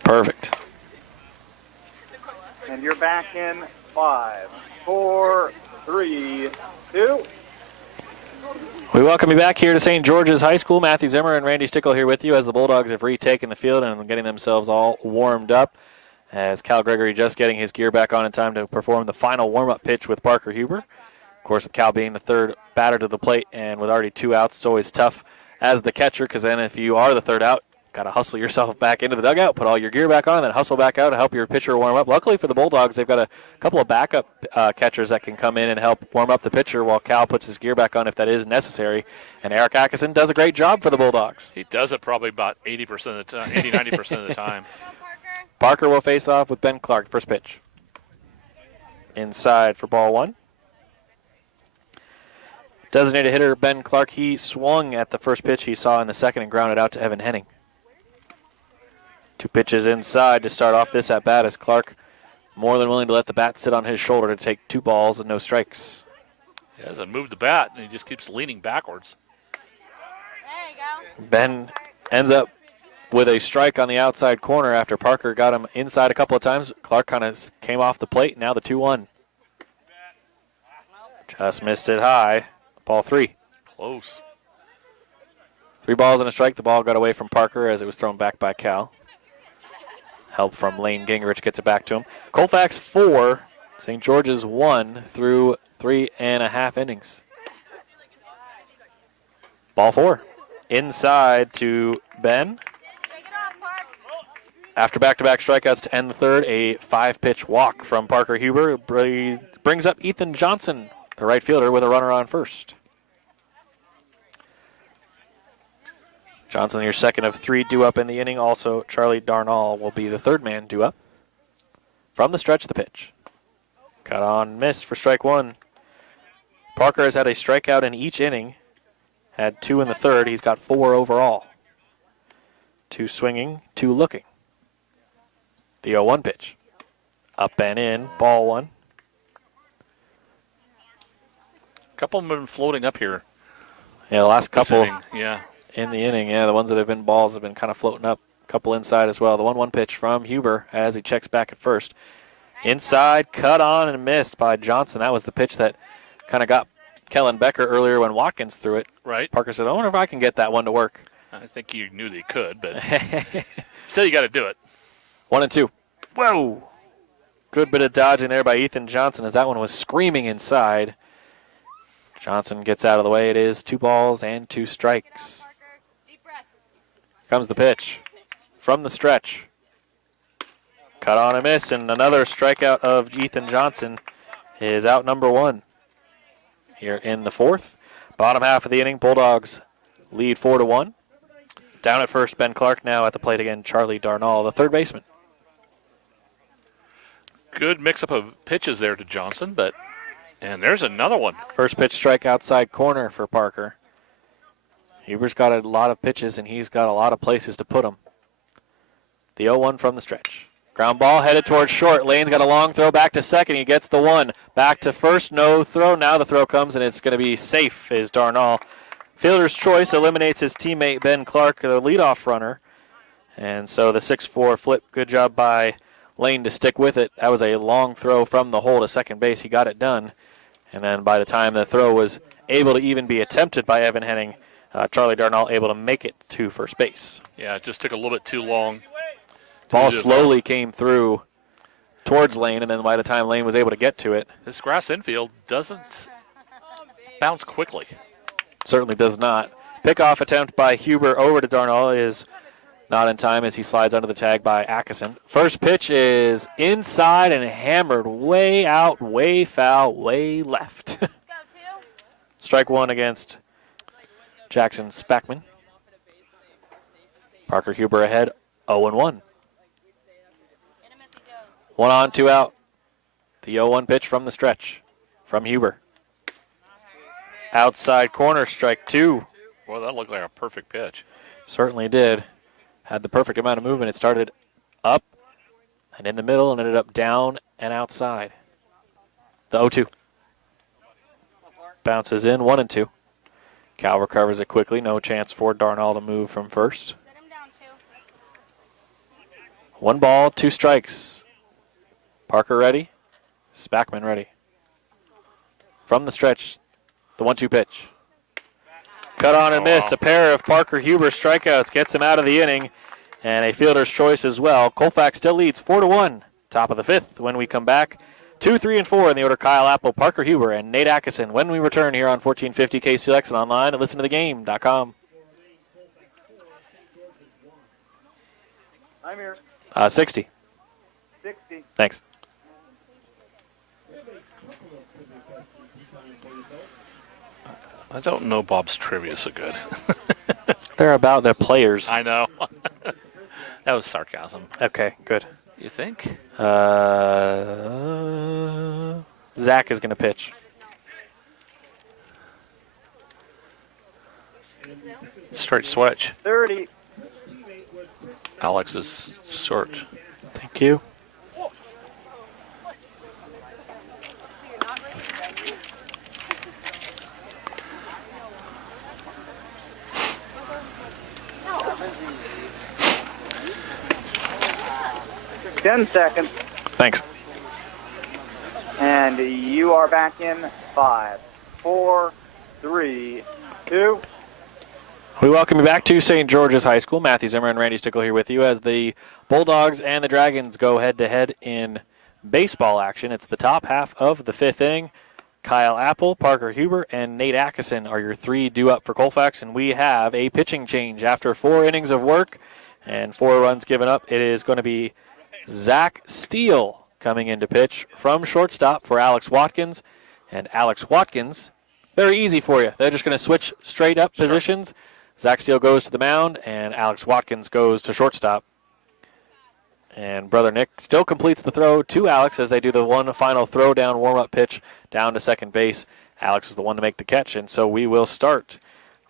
Perfect. And you're back in 5, 4, 3, 2. We welcome you back here to St. George's High School. Matthew Zimmer and Randy Stickle here with you as the Bulldogs have retaken the field and getting themselves all warmed up. As Cal Gregory just getting his gear back on in time to perform the final warm-up pitch with Parker Huber. Of course, with Cal being the third batter to the plate and with already 2 outs, it's always tough as the catcher, because then if you are the third out, got to hustle yourself back into the dugout, put all your gear back on, and then hustle back out to help your pitcher warm up. Luckily for the Bulldogs, they've got a couple of backup catchers that can come in and help warm up the pitcher while Cal puts his gear back on if that is necessary. And Eric Atkinson does a great job for the Bulldogs. He does it probably about 80% of the time, 80-90% of the time. Parker will face off with Ben Clark. First pitch. Inside for ball 1. Designated hitter Ben Clark, he swung at the first pitch he saw in the second and grounded out to Evan Henning. 2 pitches inside to start off this at bat as Clark more than willing to let the bat sit on his shoulder to take 2 balls and no strikes. He hasn't moved the bat, and he just keeps leaning backwards. There you go. Ben ends up with a strike on the outside corner after Parker got him inside a couple of times. Clark kind of came off the plate. Now the 2-1. Just missed it high. Ball 3. Close. 3 balls and a strike. The ball got away from Parker as it was thrown back by Cal. Help from Lane Gingrich gets it back to him. Colfax 4, St. George's 1 through 3.5 innings. Ball 4. Inside to Ben. After back-to-back strikeouts to end the third, a 5-pitch walk from Parker Huber brings up Ethan Johnson, the right fielder, with a runner on first. Johnson, your second of 3 due up in the inning. Also, Charlie Darnall will be the third man due up. From the stretch, the pitch. Cut on, miss for strike 1. Parker has had a strikeout in each inning. Had 2 in the third. He's got 4 overall. 2 swinging, 2 looking. The 0-1 pitch. Up and in, ball 1. Couple of them have been floating up here. Yeah, the last couple Yeah. in the inning. Yeah, the ones that have been balls have been kind of floating up. A couple inside as well. The 1-1 pitch from Huber as he checks back at first. Inside, cut on and missed by Johnson. That was the pitch that kind of got Kellen Becker earlier when Watkins threw it. Right. Parker said, I wonder if I can get that one to work. I think you knew they could, but still you got to do it. 1-2. Whoa! Good bit of dodging there by Ethan Johnson as that one was screaming inside. Johnson gets out of the way. It is 2 balls and 2 strikes. Comes the pitch from the stretch. Cut on a miss, and another strikeout of Ethan Johnson is out number 1. Here in the 4th. Bottom half of the inning, Bulldogs lead 4-1. Down at first, Ben Clark. Now at the plate again, Charlie Darnall, the third baseman. Good mix-up of pitches there to Johnson, and there's another one. First pitch strike outside corner for Parker. Huber's got a lot of pitches, and he's got a lot of places to put them. The 0-1 from the stretch. Ground ball headed towards short. Lane's got a long throw back to second. He gets the 1. Back to first, no throw. Now the throw comes, and it's going to be safe, is Darnall. Fielder's choice eliminates his teammate Ben Clark, the leadoff runner. And so the 6-4 flip, good job by Lane to stick with it. That was a long throw from the hole to second base. He got it done. And then by the time the throw was able to even be attempted by Evan Henning, Charlie Darnall able to make it to first base. Yeah, it just took a little bit too long. Ball slowly came through towards Lane, and then by the time Lane was able to get to it. This grass infield doesn't bounce quickly. Certainly does not. Pickoff attempt by Huber over to Darnall is not in time as he slides under the tag by Atkinson. First pitch is inside and hammered way out, way foul, way left. Strike 1 against Jackson Spackman. Parker Huber ahead, 0-1. 1 on, 2 out. The 0-1 pitch from the stretch from Huber. Outside corner, strike 2. Well, that looked like a perfect pitch. Certainly did. Had the perfect amount of movement. It started up and in the middle and ended up down and outside. The 0-2. Bounces in, 1-2. Cal recovers it quickly. No chance for Darnall to move from first. 1 ball, 2 strikes. Parker ready. Spackman ready. From the stretch, the 1-2 pitch. Cut on and missed. A pair of Parker Huber strikeouts gets him out of the inning, and a fielder's choice as well. Colfax still leads 4-1. Top of the 5th when we come back. 2, 3, and 4 in the order. Kyle Apple, Parker Huber, and Nate Atkinson when we return here on 1450 KCLX and online at listentothegame.com. I'm here. 60. 60. Thanks. I don't know Bob's trivia so good. They're about the players. I know. That was sarcasm. Okay, good. You think? Zach is going to pitch. Straight switch. 30. Alex is short. Thank you. Ten seconds. Thanks. And you are back in 5, 4, 3, 2. We welcome you back to St. George's High School. Matthew Zimmer and Randy Stickle here with you as the Bulldogs and the Dragons go head-to-head in baseball action. It's the top half of the 5th inning. Kyle Apple, Parker Huber, and Nate Atkinson are your 3 due up for Colfax, and we have a pitching change. After 4 innings of work and 4 runs given up, it is going to be Zach Steele coming in to pitch from shortstop for Alex Watkins. And Alex Watkins, very easy for you. They're just going to switch straight up positions. Zach Steele goes to the mound, and Alex Watkins goes to shortstop. And Brother Nick still completes the throw to Alex as they do the one final throw down warm-up pitch down to second base. Alex is the one to make the catch, and so we will start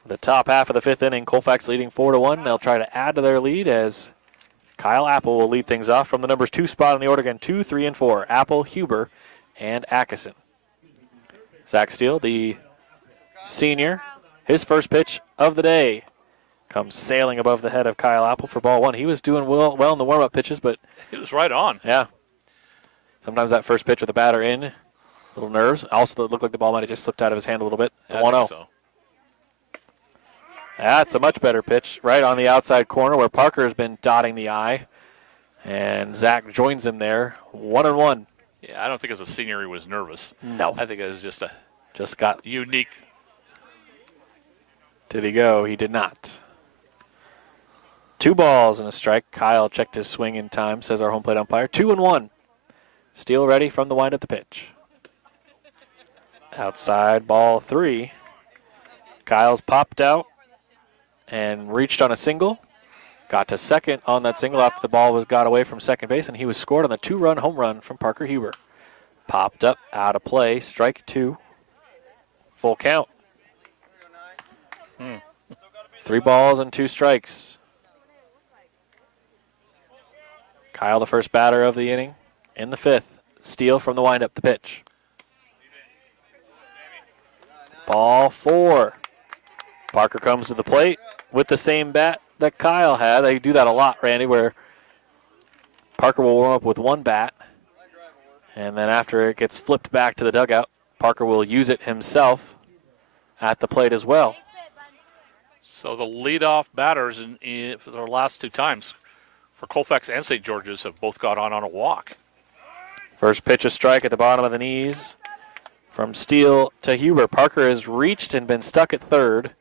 the top half of the 5th inning. Colfax leading 4-1. They'll try to add to their lead as Kyle Apple will lead things off from the numbers 2 spot in the order again. 2, 3, and 4. Apple, Huber, and Atkinson. Zach Steele, the senior, his first pitch of the day comes sailing above the head of Kyle Apple for ball 1. He was doing well in the warm-up pitches, but He was right on. yeah, sometimes that first pitch with the batter in, little nerves. Also, it looked like the ball might have just slipped out of his hand a little bit. The I 1-0. think so. That's a much better pitch right on the outside corner where Parker has been dotting the I. And Zach joins him there. 1-1. Yeah, I don't think as a senior he was nervous. No. I think it was just a Just got. unique. Did he go? He did not. 2 balls and a strike. Kyle checked his swing in time, says our home plate umpire. 2-1. Steele ready from the wind of the pitch. Outside ball 3. Kyle's popped out and reached on a single. Got to second on that single after the ball got away from second base, and he was scored on the 2-run home run from Parker Huber. Popped up, out of play, strike 2. Full count. 3 balls and 2 strikes. Kyle, the first batter of the inning in the 5th. Steele from the windup, the pitch. Ball 4. Parker comes to the plate with the same bat that Kyle had. They do that a lot, Randy, where Parker will warm up with 1 bat, and then after it gets flipped back to the dugout, Parker will use it himself at the plate as well. So the leadoff batters for the last 2 times for Colfax and St. George's have both got on a walk. First pitch, a strike at the bottom of the knees from Steele to Huber. Parker has reached and been stuck at third.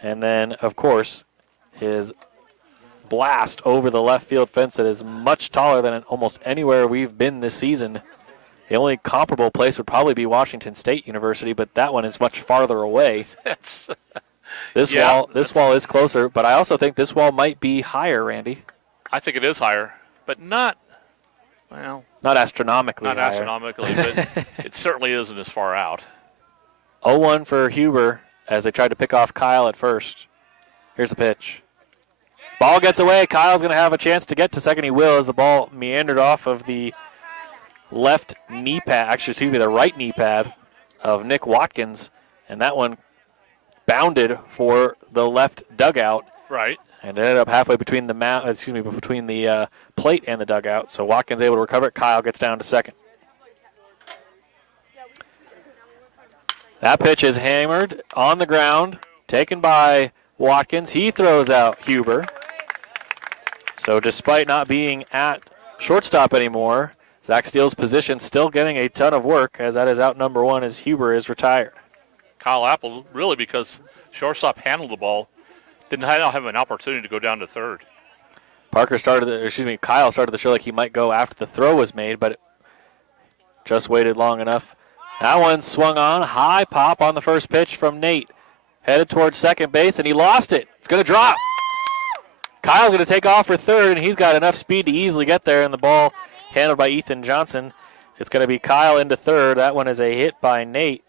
And then, of course, his blast over the left field fence that is much taller than almost anywhere we've been this season. The only comparable place would probably be Washington State University, but that one is much farther away. This wall is closer, but I also think this wall might be higher, Randy. I think it is higher, but not astronomically higher. Astronomically, but it certainly isn't as far out. 0-1 for Huber as they tried to pick off Kyle at first. Here's the pitch. Ball gets away. Kyle's going to have a chance to get to second. He will as the ball meandered off of the left knee pad, the right knee pad of Nick Watkins, and that one bounded for the left dugout. Right. And it ended up halfway between between the plate and the dugout. So Watkins able to recover it. Kyle gets down to second. That pitch is hammered on the ground, taken by Watkins. He throws out Huber. So despite not being at shortstop anymore, Zach Steele's position still getting a ton of work, as that is out number one as Huber is retired. Kyle Apple, really, because shortstop handled the ball, did not have an opportunity to go down to third. Kyle started the show like he might go after the throw was made, but just waited long enough. That one swung on, high pop on the first pitch from Nate. Headed towards second base, and he lost it. It's going to drop. Kyle's going to take off for third, and he's got enough speed to easily get there, and the ball handled by Ethan Johnson. It's going to be Kyle into third. That one is a hit by Nate.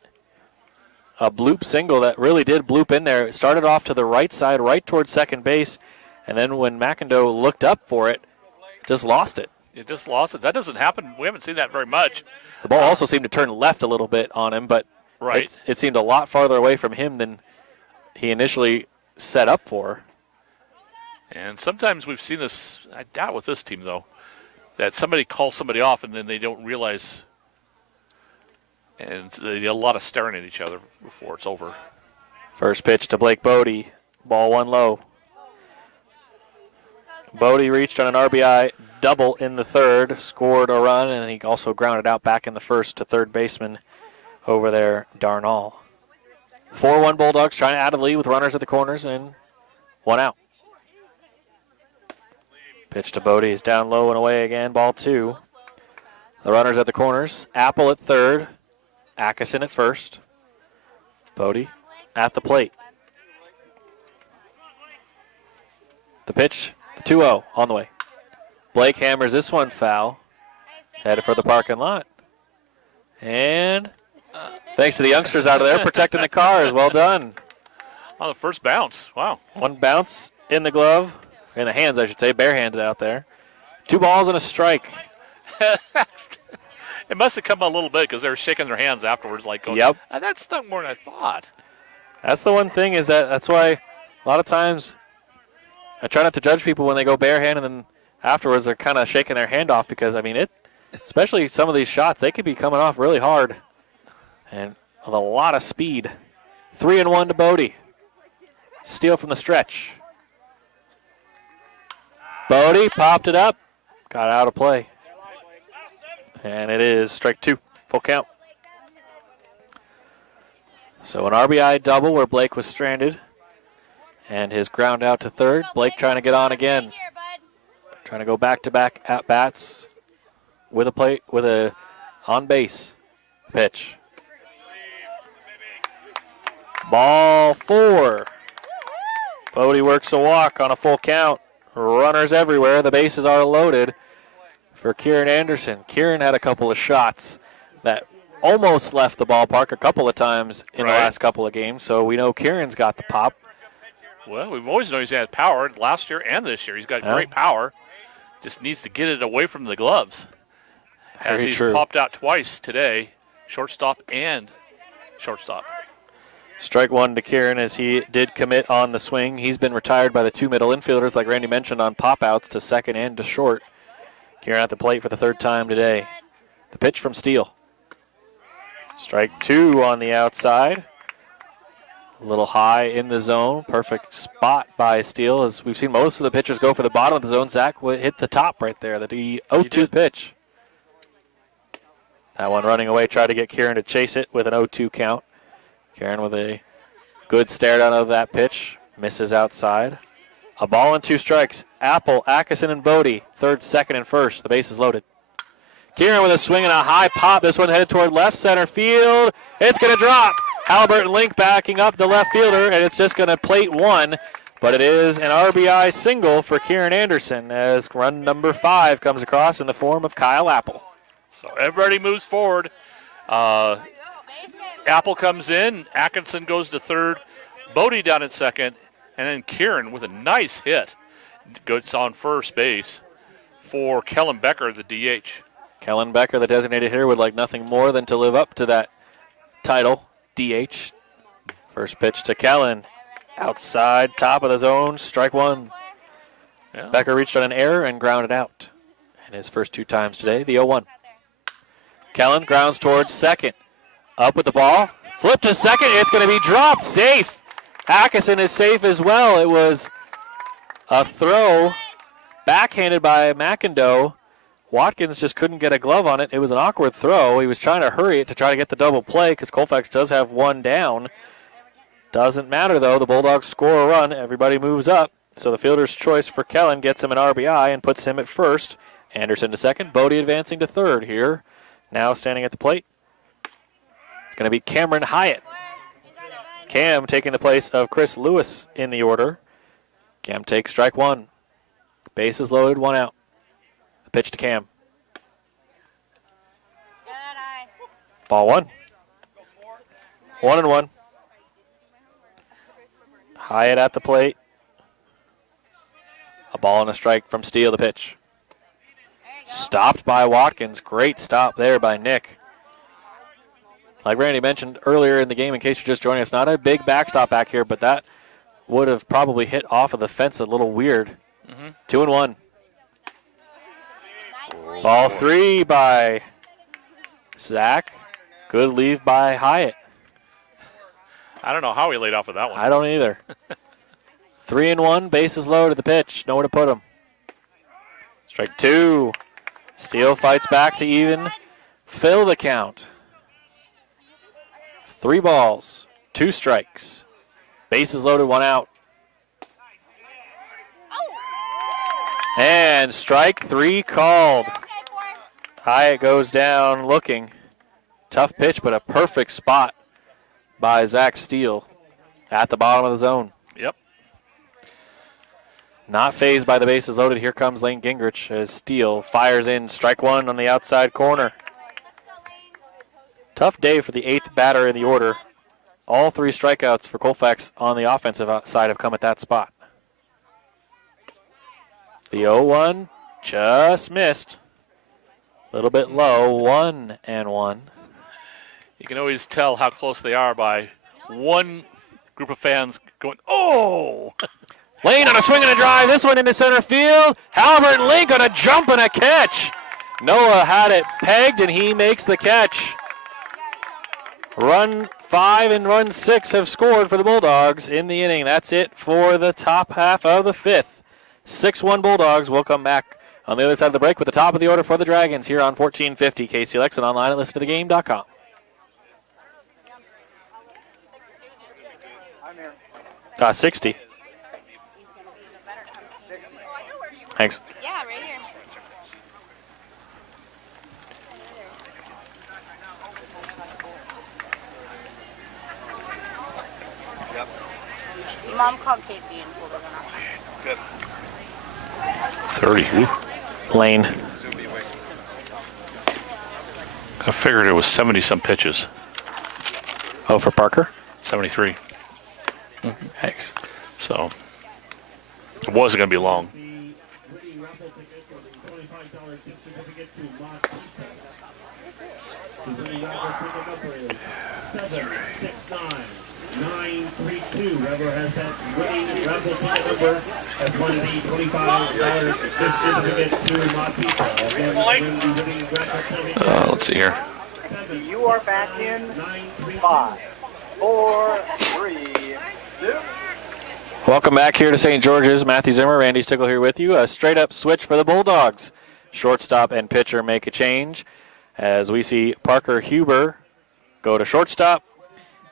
A bloop single that really did bloop in there. It started off to the right side, right towards second base, and then when McIndoe looked up for it, just lost it. It just lost it. That doesn't happen. We haven't seen that very much. The ball also seemed to turn left a little bit on him, but right. It seemed a lot farther away from him than he initially set up for. And sometimes we've seen this, I doubt with this team though, that somebody calls somebody off and then they don't realize, and they get a lot of staring at each other before it's over. First pitch to Blake Bodie, ball one low. Bodie reached on an RBI double in the third, scored a run, and he also grounded out back in the first to third baseman over there, Darnall. 4-1 Bulldogs trying to add a lead with runners at the corners and one out. Pitch to Bodie is down low and away again, ball two. The runners at the corners, Apple at third, Atkinson at first. Bodie at the plate. The pitch, the 2-0 on the way. Blake hammers this one foul, headed for the parking lot. And thanks to the youngsters out of there protecting the cars, well done. On the first bounce, wow. One bounce in the glove, in the hands I should say, barehanded out there. 2 balls and a strike. It must have come a little bit because they were shaking their hands afterwards like going, yep. That stung more than I thought. That's the one thing is that's why a lot of times I try not to judge people when they go barehanded and then afterwards they're kind of shaking their hand off because, I mean, especially some of these shots, they could be coming off really hard and with a lot of speed. 3-1 to Bodie. Steal from the stretch. Bodie popped it up, got out of play. And it is strike 2, full count. So an RBI double where Blake was stranded. And his ground out to third. Blake trying to get on again. Trying to go back-to-back at-bats with a on-base pitch. Ball 4. Bodie works a walk on a full count. Runners everywhere. The bases are loaded for Kieran Anderson. Kieran had a couple of shots that almost left the ballpark a couple of times in the last couple of games, so we know Kieran's got the pop. Well, we've always known he's had power last year and this year. He's got great power. Just needs to get it away from the gloves. As he's popped out twice today, shortstop and shortstop. Strike 1 to Kieran as he did commit on the swing. He's been retired by the 2 middle infielders, like Randy mentioned, on pop-outs to second and to short. Kieran at the plate for the 3rd time today. The pitch from Steele. Strike 2 on the outside. A little high in the zone. Perfect spot by Steele. As we've seen most of the pitchers go for the bottom of the zone, Zach would hit the top right there. The 0-2 pitch. That one running away. Tried to get Kieran to chase it with an 0-2 count. Kieran with a good stare down of that pitch. Misses outside. A ball and 2 strikes. Apple, Atkinson, and Bodie. 3rd, 2nd, and 1st. The base is loaded. Kieran with a swing and a high pop. This one headed toward left center field. It's going to drop. Halliburton Link backing up the left fielder, and it's just going to plate 1. But it is an RBI single for Kieran Anderson as run number 5 comes across in the form of Kyle Apple. So everybody moves forward. Apple comes in. Atkinson goes to 3rd. Bodie down at 2nd. And then Kieran with a nice hit goes on first base for Kellen Becker, the DH. Kellen Becker, the designated hitter, would like nothing more than to live up to that title, DH. First pitch to Kellen. Outside, top of the zone, strike one. Yeah. Becker reached on an error and grounded out. And his first 2 times today, the 0-1. Kellen grounds towards second. Up with the ball. Flip to second. It's going to be dropped. Safe. Hackison is safe as well. It was a throw backhanded by McIndoe. Watkins just couldn't get a glove on it. It was an awkward throw. He was trying to hurry it to try to get the double play because Colfax does have 1 down. Doesn't matter, though. The Bulldogs score a run. Everybody moves up. So the fielder's choice for Kellen gets him an RBI and puts him at first. Anderson to second. Bodie advancing to third here. Now standing at the plate. It's going to be Cameron Hyatt. Cam taking the place of Chris Lewis in the order. Cam takes strike one. Bases loaded, 1 out. The pitch to Cam. Ball 1. 1-1. Hyatt at the plate. A ball and a strike from Steele, the pitch. Stopped by Watkins. Great stop there by Nick. Like Randy mentioned earlier in the game, in case you're just joining us, not a big backstop back here, but that would have probably hit off of the fence a little weird. 2-1. Ball 3 by Zach. Good leave by Hyatt. I don't know how he laid off of that one. I don't either. 3-1, bases loaded, the pitch. Nowhere to put him. Strike 2. Steele fights back to even fill the count. 3 balls, 2 strikes. Bases loaded, 1 out. And strike 3 called. Hyatt goes down looking. Tough pitch, but a perfect spot by Zach Steele at the bottom of the zone. Yep. Not phased by the bases loaded. Here comes Lane Gingrich as Steele fires in. Strike 1 on the outside corner. Tough day for the 8th batter in the order. All 3 strikeouts for Colfax on the offensive side have come at that spot. The 0-1 just missed. A little bit low, 1-1. You can always tell how close they are by one group of fans going, oh! Lane on a swing and a drive. This one into center field. Halbert and Link on a jump and a catch. Noah had it pegged, and he makes the catch. Run 5 and run 6 have scored for the Bulldogs in the inning. That's it for the top half of the 5th. 6-1 Bulldogs. We'll come back on the other side of the break with the top of the order for the Dragons here on 1450 KCLX and online at listentothegame.com. 60. Thanks. Yeah, right here. Mom called Casey and told her they're not. 30. Lane. I figured it was 70-some pitches. Oh, for Parker? 73. Thanks. So it wasn't going to be long. Whoever has that winning raffle ticket number has won the $25 certificate to Mod Pizza. Let's see here. You are back in 5, 4, 3, 2. Welcome back here to St. George's. Matthew Zimmer, Randy Stickle here with you. A straight-up switch for the Bulldogs. Shortstop and pitcher make a change as we see Parker Huber go to shortstop.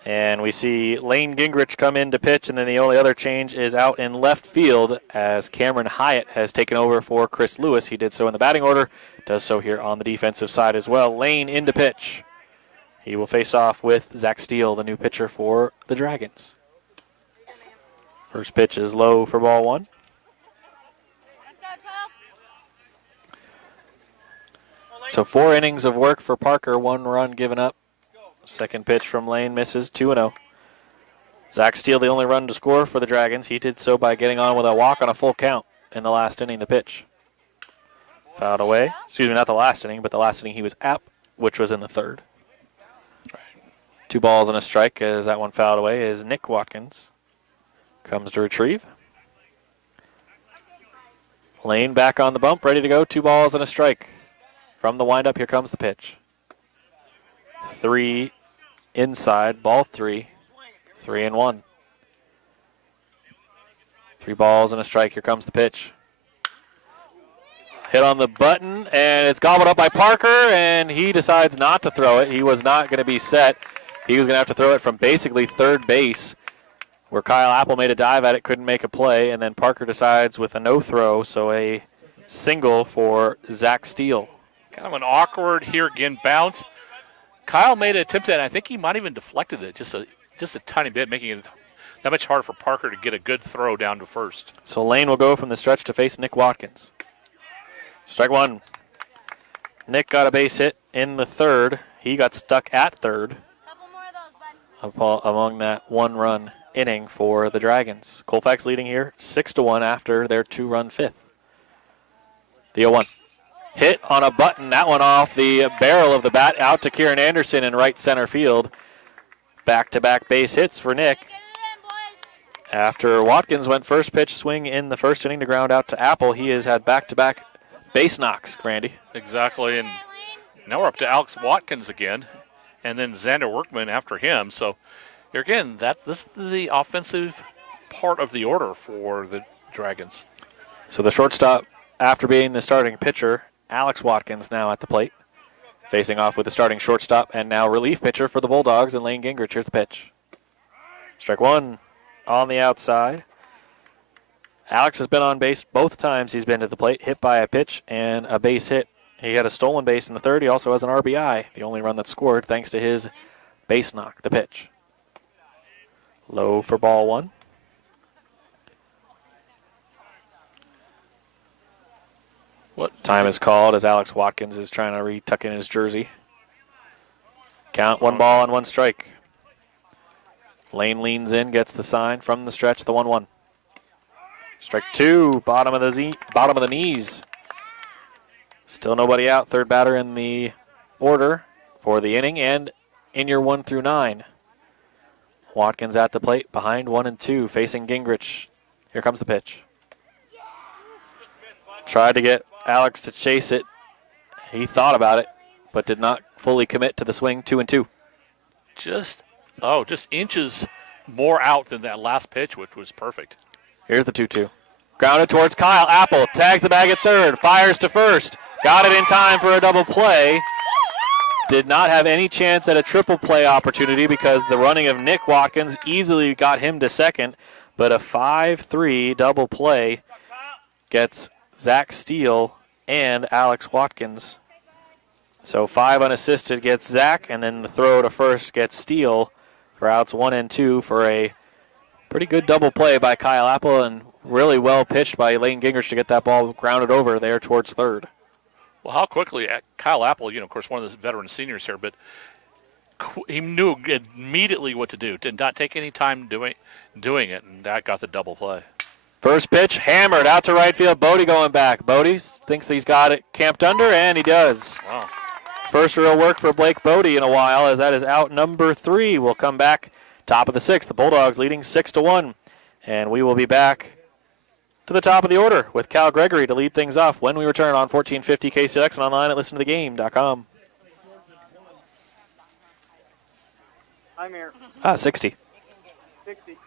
And we see Lane Gingrich come in to pitch, and then the only other change is out in left field as Cameron Hyatt has taken over for Chris Lewis. He did so in the batting order, does so here on the defensive side as well. Lane in to pitch. He will face off with Zach Steele, the new pitcher for the Dragons. First pitch is low for ball 1. So 4 innings of work for Parker, 1 run given up. Second pitch from Lane misses, 2-0. Zach Steele, the only run to score for the Dragons. He did so by getting on with a walk on a full count in the last inning, the pitch. Fouled away. Excuse me, not the last inning, but the last inning he was at, which was in the 3rd. 2 balls and a strike as that one fouled away is Nick Watkins. comes to retrieve. Lane back on the bump, ready to go. 2 balls and a strike. From the windup, here comes the pitch. 3 inside, ball 3. 3-1. 3 balls and a strike. Here comes the pitch. Hit on the button, and it's gobbled up by Parker, and he decides not to throw it. He was not going to be set. He was going to have to throw it from basically third base, where Kyle Apple made a dive at it, couldn't make a play, and then Parker decides with a no throw, so a single for Zach Steele. Kind of an awkward here again bounce. Kyle made an attempt at it. I think he might even deflected it just a tiny bit, making it that much harder for Parker to get a good throw down to first. So Lane will go from the stretch to face Nick Watkins. Strike 1. Nick got a base hit in the third. He got stuck at third among that 1-run inning for the Dragons. Colfax leading here 6-1 after their 2-run fifth. The 0-1. Hit on a button. That one off the barrel of the bat out to Kieran Anderson in right center field. Back-to-back base hits for Nick. After Watkins went first pitch swing in the first inning to ground out to Apple, he has had back-to-back base knocks, Randy. Exactly, and now we're up to Alex Watkins again, and then Xander Workman after him. So here again, this is the offensive part of the order for the Dragons. So the shortstop, after being the starting pitcher, Alex Watkins now at the plate, facing off with the starting shortstop and now relief pitcher for the Bulldogs and Lane Gingrich. Here's the pitch. Strike 1 on the outside. Alex has been on base both times he's been to the plate, hit by a pitch and a base hit. He had a stolen base in the third. He also has an RBI, the only run that scored thanks to his base knock. The pitch. Low for ball 1. What time is called as Alex Watkins is trying to retuck in his jersey. Count 1 ball and 1 strike. Lane leans in, gets the sign from the stretch, the 1-1. Strike 2, bottom of the knees. Still nobody out. Third batter in the order for the inning and in your 1 through 9. Watkins at the plate, behind 1 and 2, facing Gingrich. Here comes the pitch. Tried to get Alex to chase it. He thought about it, but did not fully commit to the swing. 2-2. Just inches more out than that last pitch, which was perfect. Here's the 2-2. Grounded towards Kyle Apple. Tags the bag at third. Fires to first. Got it in time for a double play. Did not have any chance at a triple play opportunity because the running of Nick Watkins easily got him to second. But a 5-3 double play gets Zach Steele and Alex Watkins. So 5 unassisted gets Zach, and then the throw to first gets Steele for outs 1 and 2 for a pretty good double play by Kyle Apple and really well pitched by Lane Gingrich to get that ball grounded over there towards third. Well, how quickly Kyle Apple, of course, one of the veteran seniors here, but he knew immediately what to do. Did not take any time doing it, and that got the double play. First pitch, hammered out to right field. Bodie going back. Bodie thinks he's got it camped under, and he does. Wow. First real work for Blake Bodie in a while, as that is out number 3. We'll come back top of the 6th. The Bulldogs leading 6-1. And we will be back to the top of the order with Cal Gregory to lead things off when we return on 1450 KCLX and online at listentothegame.com. I'm here. 60. 60.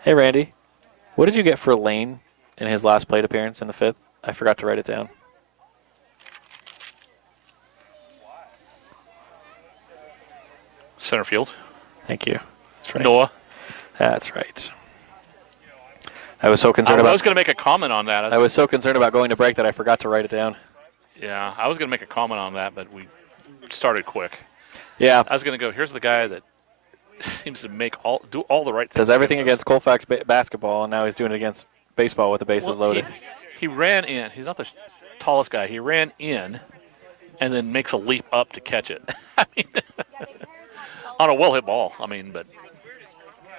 Hey, Randy. What did you get for Lane in his last plate appearance in the 5th? I forgot to write it down. Center field. Thank you. That's right. Noah. That's right. I was so concerned I was going to make a comment on that. I was so concerned about going to break that I forgot to write it down. Yeah, I was going to make a comment on that, but we started quick. Yeah. I was going to go, here's the guy that seems to do all the right things. Does everything against Colfax basketball, and now he's doing it against baseball with the bases loaded. He ran in. He's not the tallest guy. He ran in and then makes a leap up to catch it. I mean, on a well-hit ball. But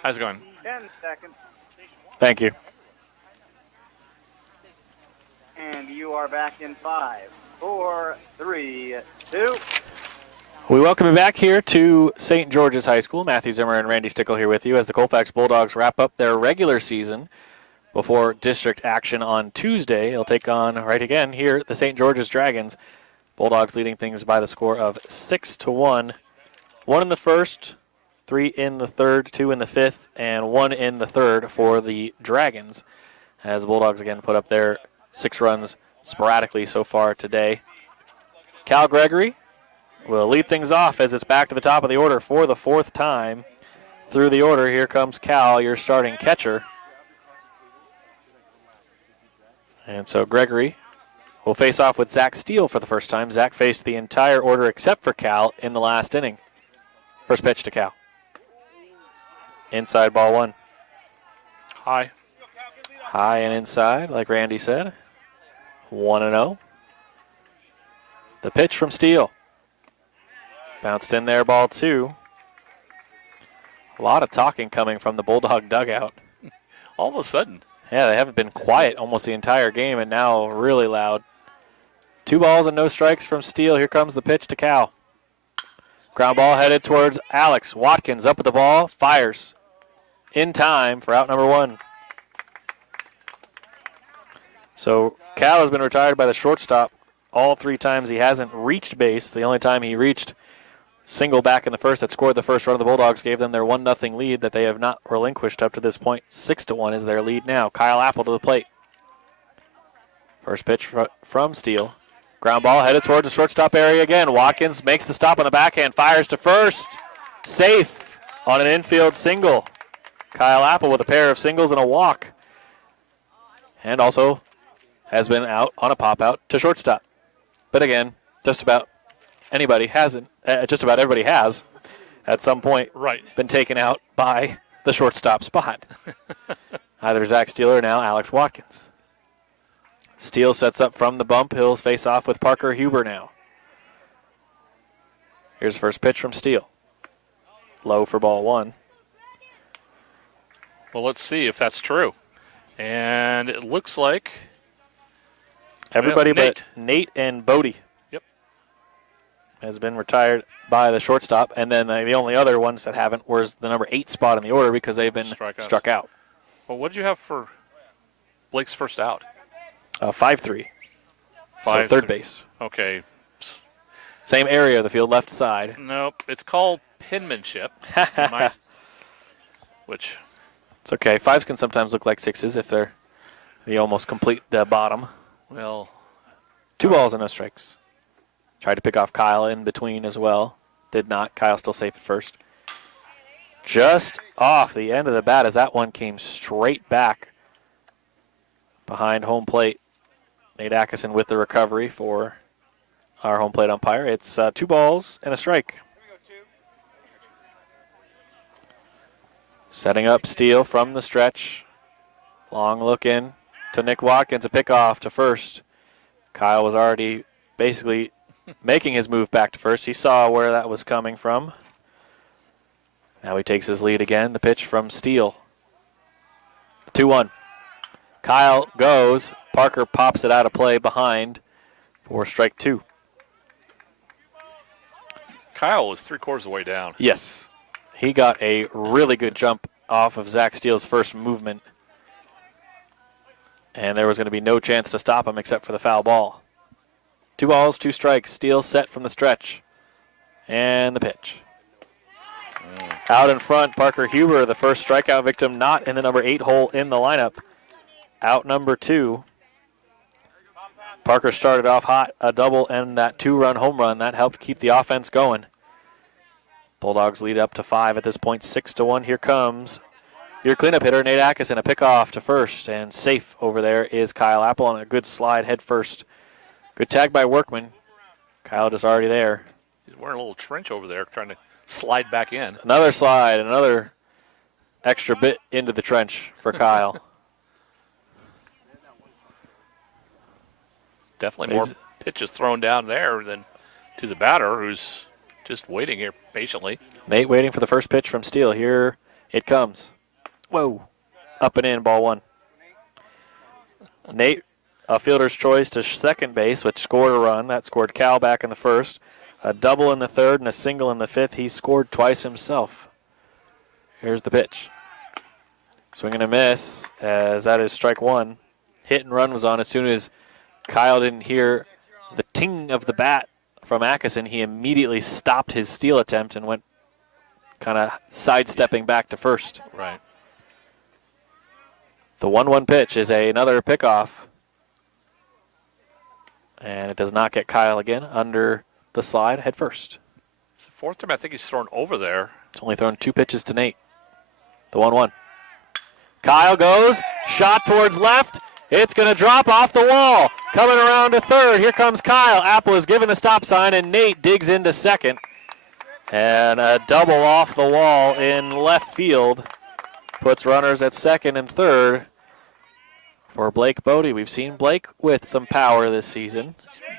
how's it going? 10 seconds. Thank you. And you are back in 5, 4, 3, 2. We welcome you back here to St. George's High School. Matthew Zimmer and Randy Stickle here with you as the Colfax Bulldogs wrap up their regular season before district action on Tuesday. They'll take on, right again here, the St. George's Dragons. Bulldogs leading things by the score of 6-1. 1 in the first, 3 in the third, 2 in the fifth, and 1 in the third for the Dragons, as the Bulldogs again put up their 6 runs sporadically so far today. Cal Gregory will lead things off as it's back to the top of the order for the 4th time through the order. Here comes Cal, your starting catcher. And so Gregory will face off with Zach Steele for the first time. Zach faced the entire order except for Cal in the last inning. First pitch to Cal. Inside, ball 1. High. High and inside, like Randy said. 1-0. The pitch from Steele. Bounced in there, ball 2. A lot of talking coming from the Bulldog dugout. All of a sudden. Yeah, they haven't been quiet almost the entire game, and now really loud. 2 balls and no strikes from Steele. Here comes the pitch to Cal. Ground ball headed towards Alex. Watkins up with the ball, fires. In time for out number 1. So Cal has been retired by the shortstop all 3 times he hasn't reached base. The only time he reached single back in the first that scored the first run of the Bulldogs gave them their 1-0 lead that they have not relinquished up to this point. 6-1 is their lead now. Kyle Apple to the plate. First pitch from Steele. Ground ball headed towards the shortstop area again. Watkins makes the stop on the backhand, fires to first. Safe on an infield single. Kyle Apple with a pair of singles and a walk. And also has been out on a pop-out to shortstop. But again, just about everybody has at some point been taken out by the shortstop spot. Either Zach Steele or now Alex Watkins. Steele sets up from the bump. He'll face off with Parker Huber now. Here's the first pitch from Steele. Low for ball 1. Well, let's see if that's true. And it looks like everybody Nate. but Nate and Bodie. Yep. Has been retired by the shortstop. And then the only other ones that haven't was the number 8 spot in the order because they've been struck out. Well, what did you have for Blake's first out? 5-3. So third base. Okay. Same area of the field, left side. Nope. It's called penmanship. Which... It's okay. 5s can sometimes look like 6s if they almost complete the bottom. Well, 2 balls and no strikes. Tried to pick off Kyle in between as well. Did not. Kyle still safe at first. Just off the end of the bat as that one came straight back behind home plate. Nate Atkinson with the recovery for our home plate umpire. It's 2 balls and a strike. Setting up Steele from the stretch. Long look in to Nick Watkins, a pickoff to first. Kyle was already basically making his move back to first. He saw where that was coming from. Now he takes his lead again. The pitch from Steele. 2-1. Kyle goes. Parker pops it out of play behind for strike 2. Kyle was 3/4 of the way down. Yes. He got a really good jump off of Zach Steele's first movement. And there was going to be no chance to stop him except for the foul ball. 2 balls, 2 strikes. Steele set from the stretch. And the pitch. Out in front, Parker Huber, the first strikeout victim, not in the number 8 hole in the lineup. Out number 2. Parker started off hot, a double and that 2-run home run. That helped keep the offense going. Bulldogs lead up to 5 at this point, 6-1. Here comes your cleanup hitter, Nate Atkinson, a pickoff to first, and safe over there is Kyle Apple on a good slide head first. Good tag by Workman. Kyle just already there. He's wearing a little trench over there trying to slide back in. Another slide, another extra bit into the trench for Kyle. Definitely more pitches thrown down there than to the batter, who's just waiting here patiently. Nate waiting for the first pitch from Steele. Here it comes. Whoa. Up and in, ball 1. Nate, a fielder's choice to second base, which scored a run. That scored Cal back in the first. a double in the third and a single in the fifth. He scored twice himself. Here's the pitch. Swing and a miss, as that is strike one. Hit and run was on as soon as Kyle didn't hear the ting of the bat from Atkinson. He immediately stopped his steal attempt and went kind of sidestepping back to first. Right. The 1-1 pitch is another pickoff. And it does not get Kyle again under the slide head first. It's the fourth time I think he's thrown over there. It's only thrown 2 pitches to Nate. The 1-1. Kyle goes, shot towards left. It's going to drop off the wall. Coming around to third. Here comes Kyle. Apple is given a stop sign, and Nate digs into second. And a double off the wall in left field puts runners at second and third for Blake Bodie. We've seen Blake with some power this season.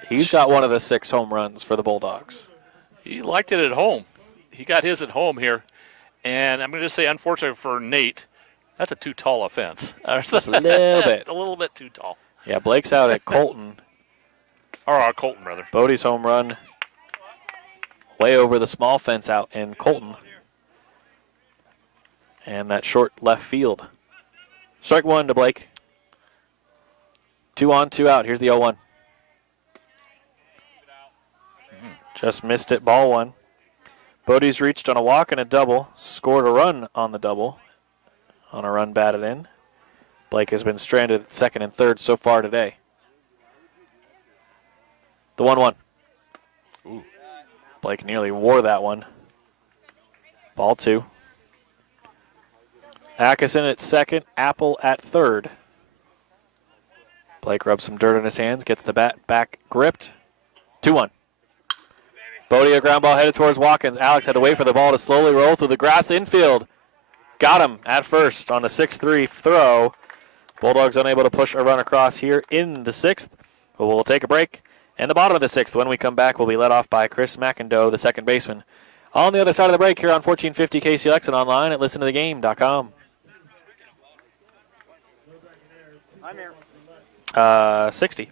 He's got one of the 6 home runs for the Bulldogs. He liked it at home. He got his at home here. And I'm going to just say, unfortunately for Nate, that's a too tall offense. Just a little bit. A little bit too tall. Yeah, Blake's out at Colton. Or Colton, rather. Bodie's home run way over the small fence out in Colton. And that short left field. Strike one to Blake. 2 on, 2 out. Here's the 0-1. Just missed it, ball one. Bodie's reached on a walk and a double. Scored a run on the double. On a run batted in. Blake has been stranded at second and third so far today. The 1-1. Ooh. Blake nearly wore that one. Ball 2. Atkinson at second, Apple at third. Blake rubs some dirt on his hands, gets the bat back gripped. 2-1. Bodie, a ground ball headed towards Watkins. Alex had to wait for the ball to slowly roll through the grass infield. Got him at first on the 6-3 throw. Bulldogs unable to push a run across here in the 6th. But we'll take a break. And the bottom of the 6th, when we come back, will be led off by Chris McIndoe, the second baseman. On the other side of the break here on 1450 KCLX and online at listentothegame.com. I'm here. 60.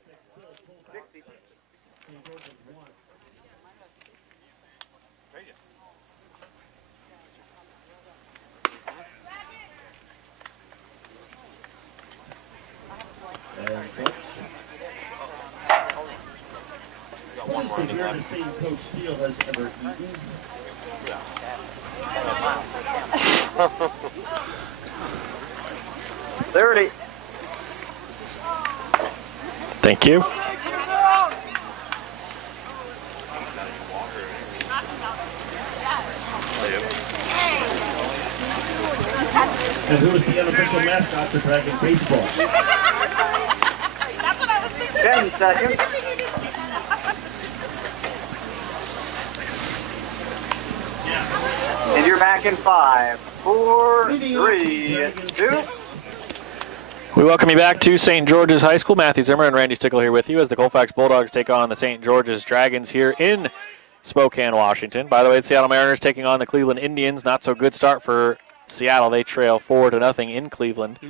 What is the weirdest thing Coach Steele has ever eaten? $30. Thank you. And who is the unofficial mascot for Dragon Baseball? 10 seconds. And you're back in 5, 4, 3, 2. We welcome you back to St. George's High School. Matthew Zimmer and Randy Stickle here with you as the Colfax Bulldogs take on the St. George's Dragons here in Spokane, Washington. By the way, the Seattle Mariners taking on the Cleveland Indians. Not so good start for Seattle. They trail 4-0 in Cleveland.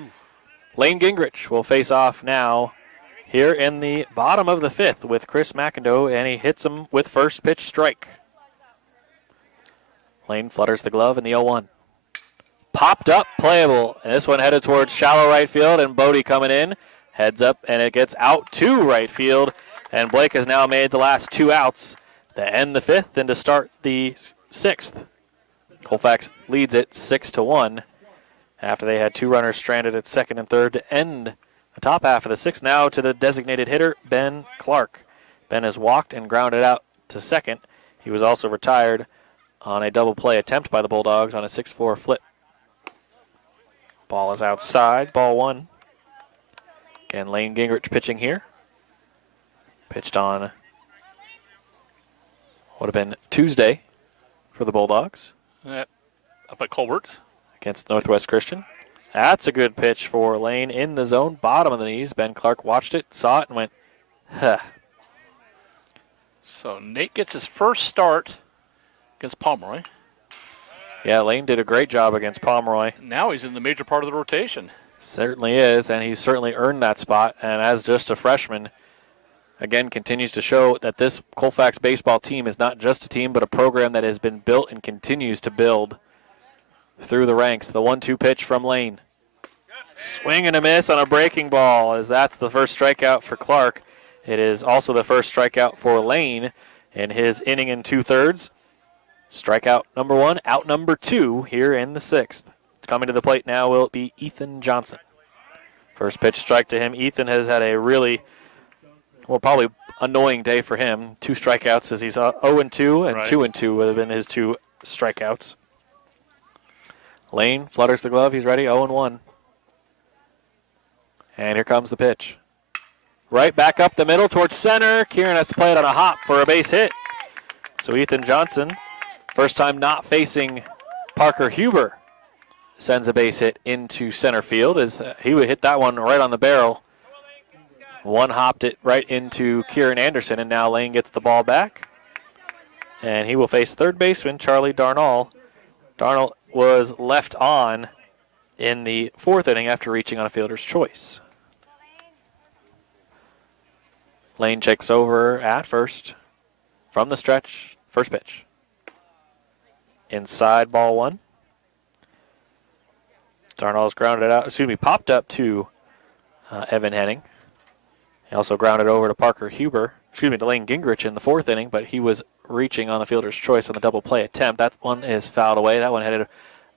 Lane Gingrich will face off now here in the bottom of the 5th with Chris McIndoe, and he hits him with first pitch strike. Lane flutters the glove in the 0-1. Popped up, playable. And this one headed towards shallow right field, and Bodie coming in. Heads up, and it gets out to right field. And Blake has now made the last 2 outs to end the 5th and to start the 6th. Colfax leads it 6-1 after they had 2 runners stranded at second and third to end the top half of the 6th. Now to the designated hitter, Ben Clark. Ben has walked and grounded out to second. He was also retired on a double play attempt by the Bulldogs on a 6-4 flip. Ball is outside, ball 1. Again, Lane Gingrich pitching here. Pitched on would have been Tuesday for the Bulldogs. Up at Colbert. Against Northwest Christian. That's a good pitch for Lane in the zone, bottom of the knees. Ben Clark watched it, saw it, and went, huh. So Nate gets his first start against Pomeroy. Yeah, Lane did a great job against Pomeroy. Now he's in the major part of the rotation. Certainly is, and he's certainly earned that spot. And as just a freshman, again, continues to show that this Colfax baseball team is not just a team, but a program that has been built and continues to build through the ranks. The 1-2 pitch from Lane. Swing and a miss on a breaking ball, as that's the first strikeout for Clark. It is also the first strikeout for Lane in his inning and 2/3. Strikeout number 1, out number 2 here in the 6th. Coming to the plate now will be Ethan Johnson. First pitch strike to him. Ethan has had a really, probably annoying day for him. 2 strikeouts as he's 0-2, and Right. 2-2 would have been his 2 strikeouts. Lane flutters the glove. He's ready, 0-1. And here comes the pitch. Right back up the middle towards center. Kieran has to play it on a hop for a base hit. So Ethan Johnson, first time not facing Parker Huber, sends a base hit into center field as he would hit that one right on the barrel. One hopped it right into Kieran Anderson, and now Lane gets the ball back. And he will face third baseman Charlie Darnall. Darnall was left on in the 4th inning after reaching on a fielder's choice. Lane checks over at first from the stretch. First pitch. Inside, ball 1. Darnall's grounded out, popped up to Evan Henning. He also grounded over to to Lane Gingrich in the 4th inning, but he was reaching on the fielder's choice on the double play attempt. That one is fouled away. That one headed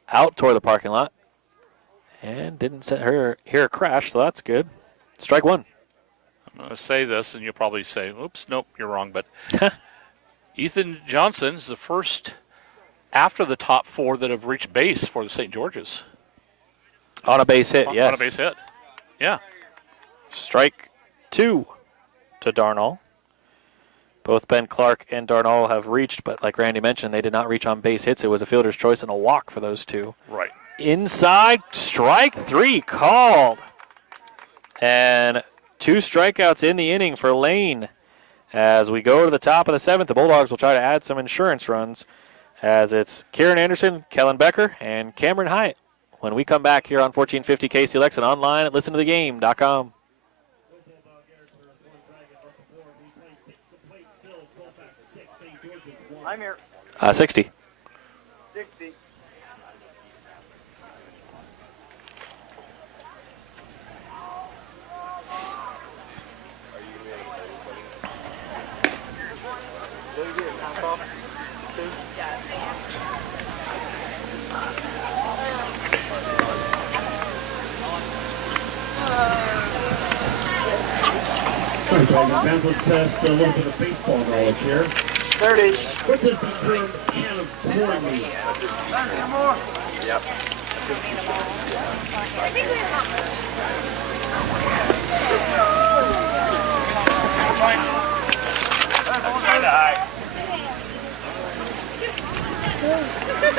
out toward the parking lot and didn't hear a crash, so that's good. Strike 1. I'm going to say this, and you'll probably say, oops, nope, you're wrong. But Ethan Johnson is the first after the top 4 that have reached base for the St. George's. On a base hit, yes. On a base hit, yeah. Strike 2 to Darnall. Both Ben Clark and Darnall have reached, but like Randy mentioned, they did not reach on base hits. It was a fielder's choice and a walk for those 2. Right. Inside, strike 3 called. And 2 strikeouts in the inning for Lane. As we go to the top of the 7th, the Bulldogs will try to add some insurance runs as it's Kieran Anderson, Kellen Becker, and Cameron Hyatt. When we come back here on 1450 KCLX and online at listentothegame.com. I'm here. 60. 60. Let's test a little bit of baseball knowledge here. 30. What does the term can of corn mean? Yep.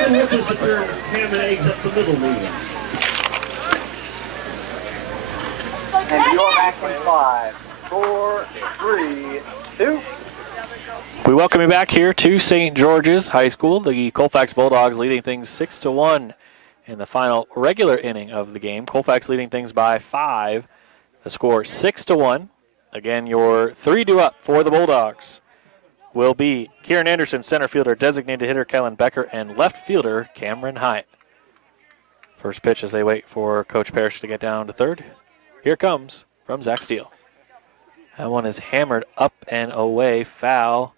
And what does the term ham and eggs up the middle mean? And you're back in 5, 4, 3, 2. We welcome you back here to St. George's High School. The Colfax Bulldogs leading things 6-1 in the final regular inning of the game. Colfax leading things by 5. The score 6-1. Again, your 3-2 up for the Bulldogs will be Kieran Anderson, center fielder, designated hitter Kellen Becker, and left fielder Cameron Hyatt. First pitch as they wait for Coach Parrish to get down to third. Here comes from Zach Steele. That one is hammered up and away, foul.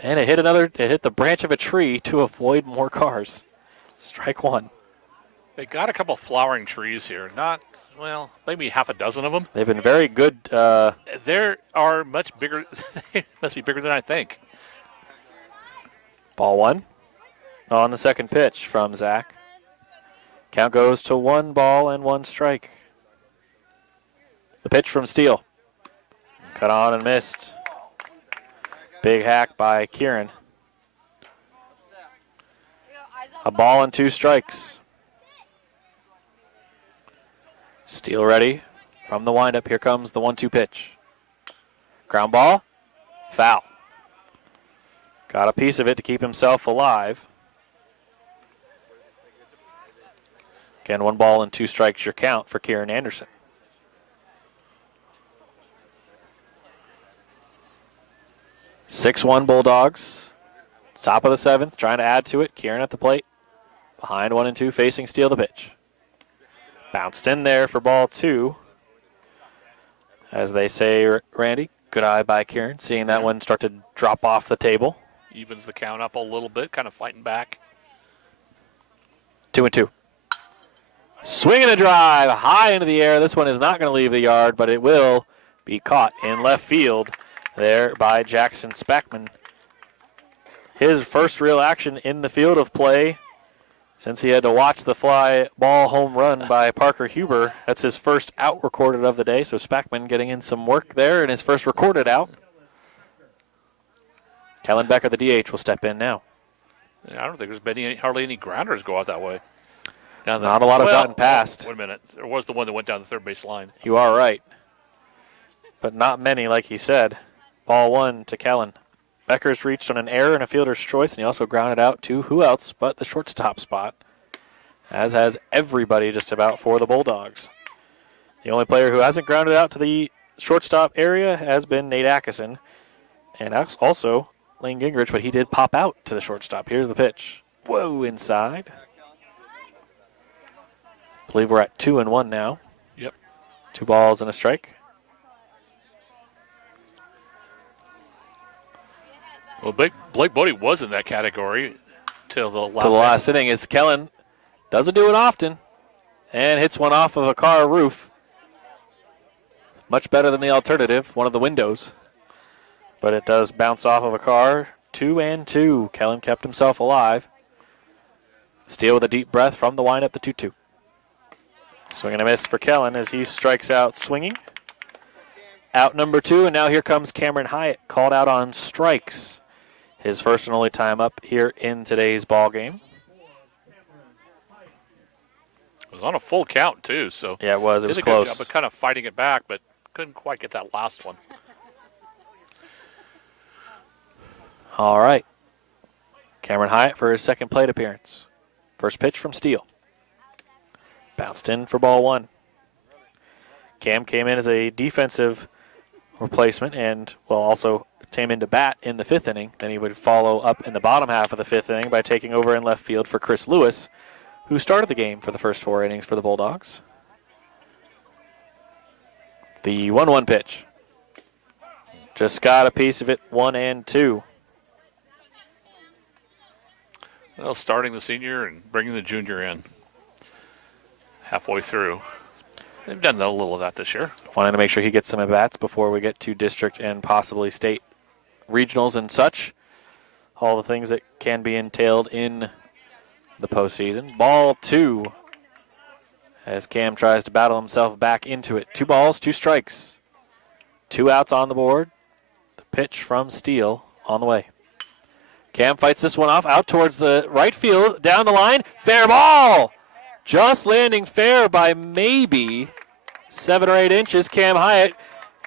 And it hit the branch of a tree to avoid more cars. Strike 1. They got a couple flowering trees here. Maybe half a dozen of them. They've been very good. They are much bigger. They must be bigger than I think. Ball 1 on the second pitch from Zach. Count goes to 1 ball and 1 strike. The pitch from Steele. Cut on and missed. Big hack by Kieran. A ball and 2 strikes. Steele ready from the windup. Here comes the 1-2 pitch. Ground ball. Foul. Got a piece of it to keep himself alive. Again, 1 ball and 2 strikes your count for Kieran Anderson. 6-1 Bulldogs. Top of the 7th, trying to add to it. Kieran at the plate. Behind 1 and 2, facing Steele the pitch. Bounced in there for ball 2. As they say, Randy, good eye by Kieran, seeing that one start to drop off the table. Evens the count up a little bit, kind of fighting back. 2 and 2. Swing and a drive high into the air. This one is not going to leave the yard, but it will be caught in left field there by Jackson Spackman. His first real action in the field of play since he had to watch the fly ball home run by Parker Huber. That's his first out recorded of the day, so Spackman getting in some work there in his first recorded out. Kellen Becker, the DH, will step in now. I don't think there's been hardly any grounders go out that way. Now Not a lot have gotten past. Wait a minute. There was the one that went down the third base line. You are right. But not many, like he said. Ball 1 to Kellen. Becker's reached on an error and a fielder's choice, and he also grounded out to who else but the shortstop spot, as has everybody just about for the Bulldogs. The only player who hasn't grounded out to the shortstop area has been Nate Atkinson, and also Lane Gingrich, but he did pop out to the shortstop. Here's the pitch. Whoa, inside. I believe we're at 2 and 1 now. Yep. 2 balls and a strike. Well, Blake Bodie was in that category till the last. To the last inning, as Kellen doesn't do it often and hits one off of a car roof. Much better than the alternative, one of the windows. But it does bounce off of a car. 2 and 2. Kellen kept himself alive. Steele with a deep breath from the windup, the 2-2. Swing and a miss for Kellen as he strikes out swinging. Out number 2, and now here comes Cameron Hyatt, called out on strikes. His first and only time up here in today's ball game. It was on a full count, too. So yeah, it was. It was did a close. Good job of kind of fighting it back, but couldn't quite get that last one. All right. Cameron Hyatt for his second plate appearance. First pitch from Steele. Bounced in for ball 1. Cam came in as a defensive replacement and, well, also came in to bat in the 5th inning. Then he would follow up in the bottom half of the 5th inning by taking over in left field for Chris Lewis, who started the game for the first 4 innings for the Bulldogs. The 1-1 pitch. Just got a piece of it, 1 and 2. Well, starting the senior and bringing the junior in halfway through. They've done a little of that this year. Wanting to make sure he gets some at-bats before we get to district and possibly state regionals and such. All the things that can be entailed in the postseason. Ball 2 as Cam tries to battle himself back into it. 2 balls, 2 strikes. 2 outs on the board. The pitch from Steele on the way. Cam fights this one off out towards the right field, down the line. Fair ball! Just landing fair by maybe 7 or 8 inches. Cam Hyatt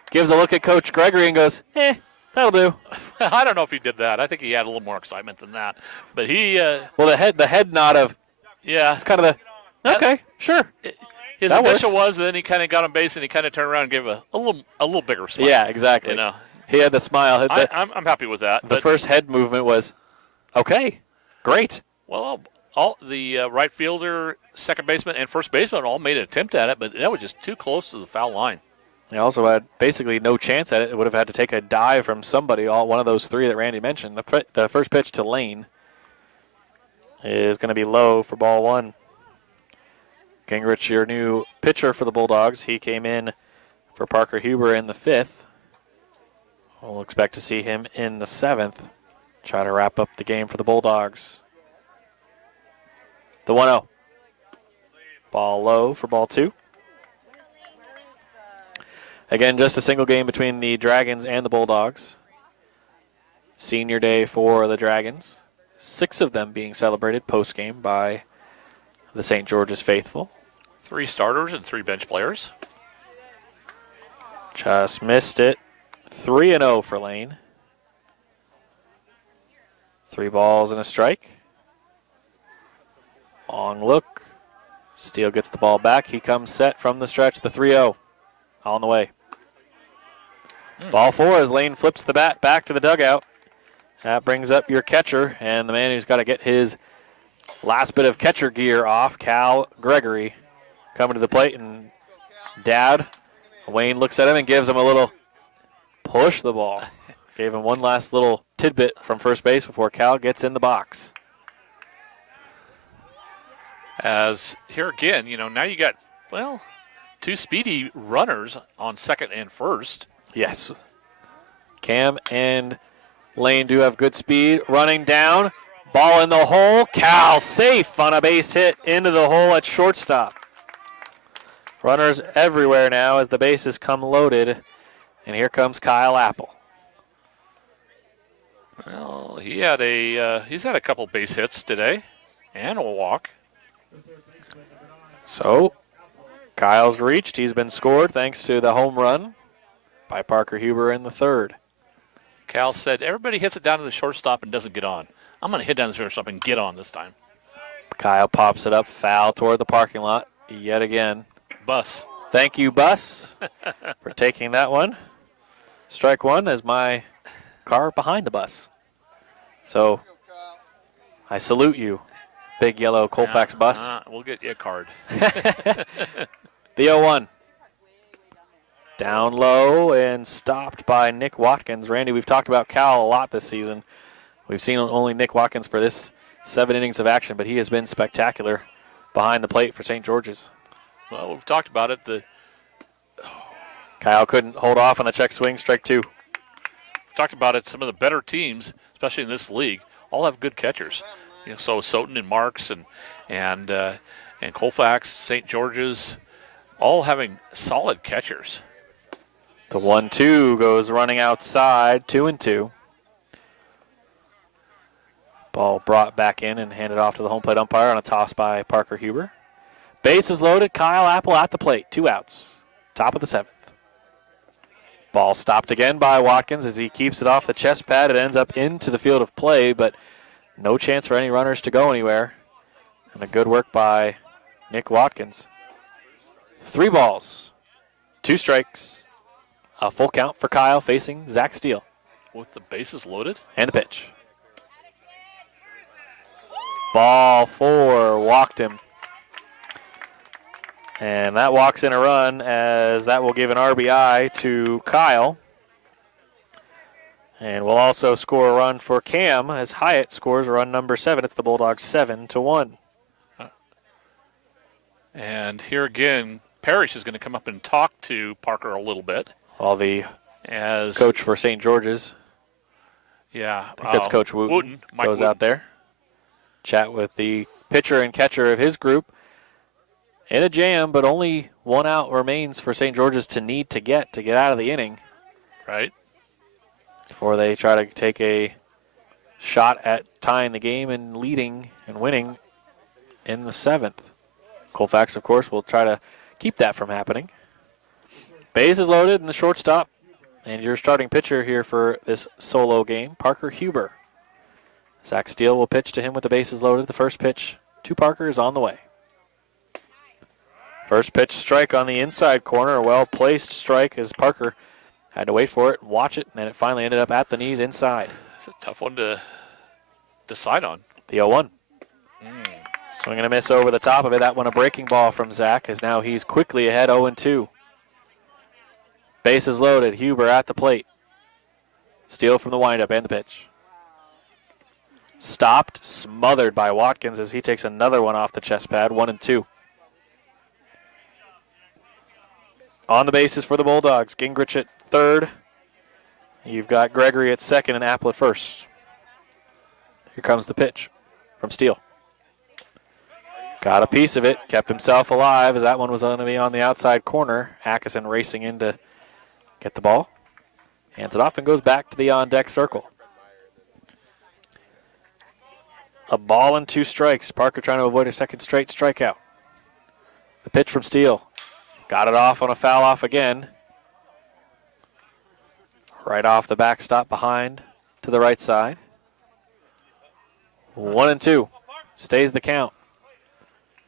gives a look at Coach Gregory and goes, that'll do. I don't know if he did that. I think he had a little more excitement than that. But he... well, the head nod of, yeah. It's kind of the, okay, sure. His that initial works. was, then he kind of got on base and he kind of turned around and gave a little bigger smile. Yeah, exactly. You know. He had the smile. I'm happy with that. The first head movement was, okay, great. Well, all the right fielder, second baseman, and first baseman all made an attempt at it, but that was just too close to the foul line. He also had basically no chance at it. It would have had to take a dive from somebody, one of those 3 that Randy mentioned. The first pitch to Lane is going to be low for ball 1. Gingrich, your new pitcher for the Bulldogs. He came in for Parker Huber in the 5th. We'll expect to see him in the 7th. Try to wrap up the game for the Bulldogs. The 1-0. Ball low for ball 2. Again, just a single game between the Dragons and the Bulldogs. Senior day for the Dragons. 6 of them being celebrated post-game by the St. George's faithful. 3 starters and 3 bench players. Just missed it. 3-0 for Lane. 3 balls and a strike. Long look. Steele gets the ball back. He comes set from the stretch. The 3-0 on the way. Ball 4 as Lane flips the bat back to the dugout. That brings up your catcher, and the man who's got to get his last bit of catcher gear off, Cal Gregory, coming to the plate. And Dad, Wayne looks at him and gives him a little push the ball. Gave him one last little tidbit from first base before Cal gets in the box. As here again, now you got, well, 2 speedy runners on second and first. Yes. Cam and Lane do have good speed. Running down. Ball in the hole. Cal safe on a base hit into the hole at shortstop. Runners everywhere now as the bases come loaded. And here comes Kyle Apple. Well, he's had a couple base hits today and a walk. So Kyle's reached. He's been scored thanks to the home run by Parker Huber in the third. Cal said, everybody hits it down to the shortstop and doesn't get on. I'm going to hit down the shortstop and get on this time. Kyle pops it up foul toward the parking lot yet again. Bus. Thank you, Bus, for taking that one. Strike one as my car behind the bus. So I salute you, big yellow Colfax bus. We'll get you a card. The 0-1. Down low and stopped by Nick Watkins. Randy, we've talked about Cal a lot this season. We've seen only Nick Watkins for this 7 innings of action, but he has been spectacular behind the plate for St. George's. Well, we've talked about it. Kyle couldn't hold off on the check swing, strike 2. Talked about it. Some of the better teams, especially in this league, all have good catchers. So Soton and Marks and Colfax, St. George's, all having solid catchers. The 1-2 goes running outside, 2-2. Ball brought back in and handed off to the home plate umpire on a toss by Parker Huber. Bases loaded, Kyle Apple at the plate, 2 outs. Top of the 7th. Ball stopped again by Watkins as he keeps it off the chest pad. It ends up into the field of play, but no chance for any runners to go anywhere. And a good work by Nick Watkins. 3 balls, 2 strikes. A full count for Kyle facing Zach Steele. With the bases loaded. And the pitch. Ball 4, walked him. And that walks in a run as that will give an RBI to Kyle. And we'll also score a run for Cam as Hyatt scores run number 7. It's the Bulldogs 7-1. And here again, Parrish is going to come up and talk to Parker a little bit. While the coach for St. George's, I think that's Coach Wooten, goes out there. Chat with the pitcher and catcher of his group. In a jam, but only 1 out remains for St. George's to need to get out of the inning. Right. Before they try to take a shot at tying the game and leading and winning in the 7th. Colfax, of course, will try to keep that from happening. Bases loaded in the shortstop. And your starting pitcher here for this solo game, Parker Huber. Zach Steele will pitch to him with the bases loaded. The first pitch to Parker is on the way. First pitch strike on the inside corner. A well-placed strike as Parker had to wait for it, watch it, and then it finally ended up at the knees inside. It's a tough one to decide on. The 0-1. Swing and a miss over the top of it. That one a breaking ball from Zach as now he's quickly ahead 0-2. Bases loaded. Huber at the plate. Steele from the windup and the pitch. Stopped, smothered by Watkins as he takes another one off the chest pad. 1-2. On the bases for the Bulldogs. Gingrich at third. You've got Gregory at second and Apple at first. Here comes the pitch from Steele. Got a piece of it. Kept himself alive as that one was going to be on the outside corner. Atkinson racing in to get the ball. Hands it off and goes back to the on-deck circle. A ball and 2 strikes. Parker trying to avoid a second straight strikeout. The pitch from Steele. Got it off on a foul off again. Right off the backstop behind to the right side. 1-2. Stays the count.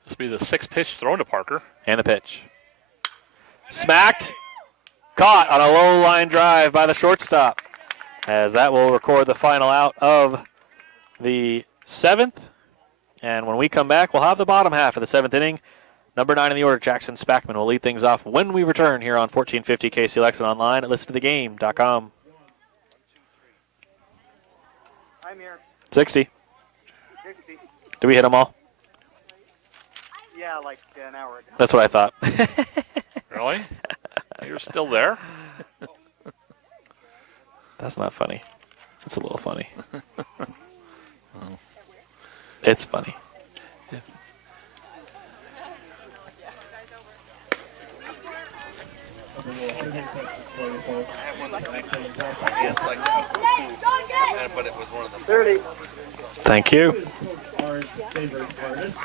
This will be the 6th pitch thrown to Parker. And the pitch. Smacked. Caught on a low line drive by the shortstop. as that will record the final out of the 7th. And when we come back, we'll have the bottom half of the 7th inning. Number 9 in the order, Jackson Spackman, will lead things off when we return here on 1450 KCLX and online at listentothegame.com. I'm here. 60. 60. Did we hit them all? Yeah, like an hour ago. That's what I thought. Really? You're still there? That's not funny. It's a little funny. It's funny. But it was one of the 30. Thank you. Our favorite artist.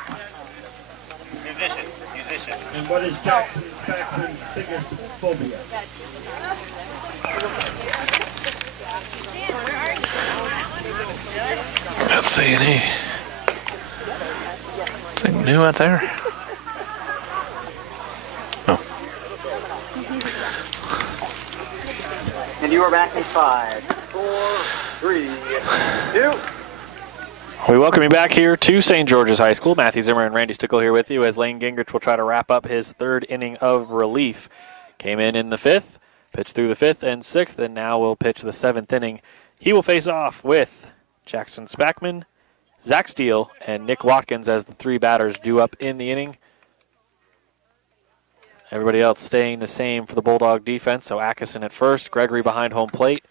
musician. And what is Jackson Spackman's biggest phobia? Not seeing anything new out there. Oh. And you are back in 5, 4, 3, 2. We welcome you back here to St. George's High School. Matthew Zimmer and Randy Stickle here with you as Lane Gingrich will try to wrap up his 3rd inning of relief. Came in the 5th, pitched through the 5th and 6th, and now will pitch the 7th inning. He will face off with Jackson Spackman, Zach Steele, and Nick Watkins as the 3 batters due up in the inning. Everybody else staying the same for the Bulldog defense. So Atkinson at first, Gregory behind home plate,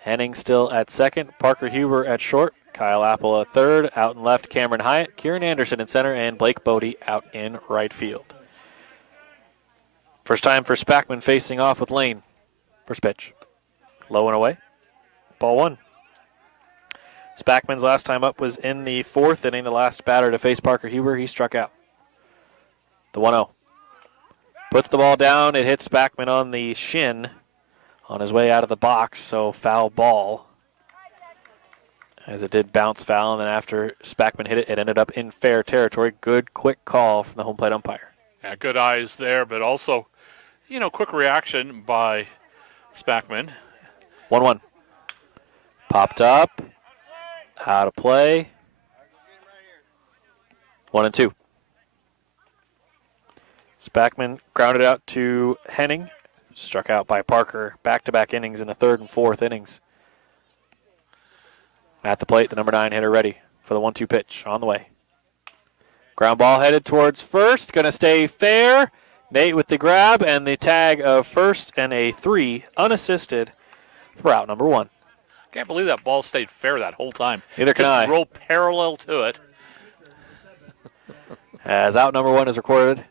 Henning still at second, Parker Huber at short, Kyle Apple at third, out in left Cameron Hyatt, Kieran Anderson in center, and Blake Bodie out in right field. First time for Spackman facing off with Lane. First pitch. Low and away. Ball 1. Spackman's last time up was in the 4th inning, the last batter to face Parker Huber. He struck out. The 1-0. Puts the ball down. It hits Spackman on the shin on his way out of the box, so foul ball. As it did bounce foul, and then after Spackman hit it, it ended up in fair territory. Good, quick call from the home plate umpire. Yeah, good eyes there, but also, quick reaction by Spackman. 1-1. Popped up. Out of play. 1-2. Spackman grounded out to Henning. Struck out by Parker. Back-to-back innings in the 3rd and 4th innings. At the plate, the number 9 hitter ready for the 1-2 pitch on the way. Ground ball headed towards first. Going to stay fair. Nate with the grab and the tag of first and a 3 unassisted for out number 1. Can't believe that ball stayed fair that whole time. Neither can I. Roll parallel to it. As out number 1 is recorded.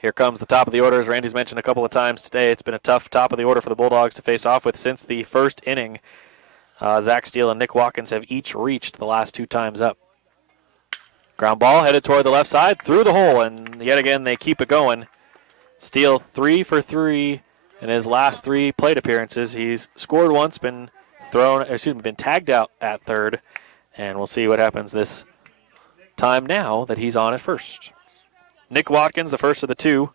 Here comes the top of the order. As Randy's mentioned a couple of times today, it's been a tough top of the order for the Bulldogs to face off with since the 1st inning. Zach Steele and Nick Watkins have each reached the last 2 times up. Ground ball headed toward the left side, through the hole, and yet again they keep it going. Steele 3 for 3 in his last 3 plate appearances. He's scored once, been tagged out at third, and we'll see what happens this time now that he's on at first. Nick Watkins, the first of the 2,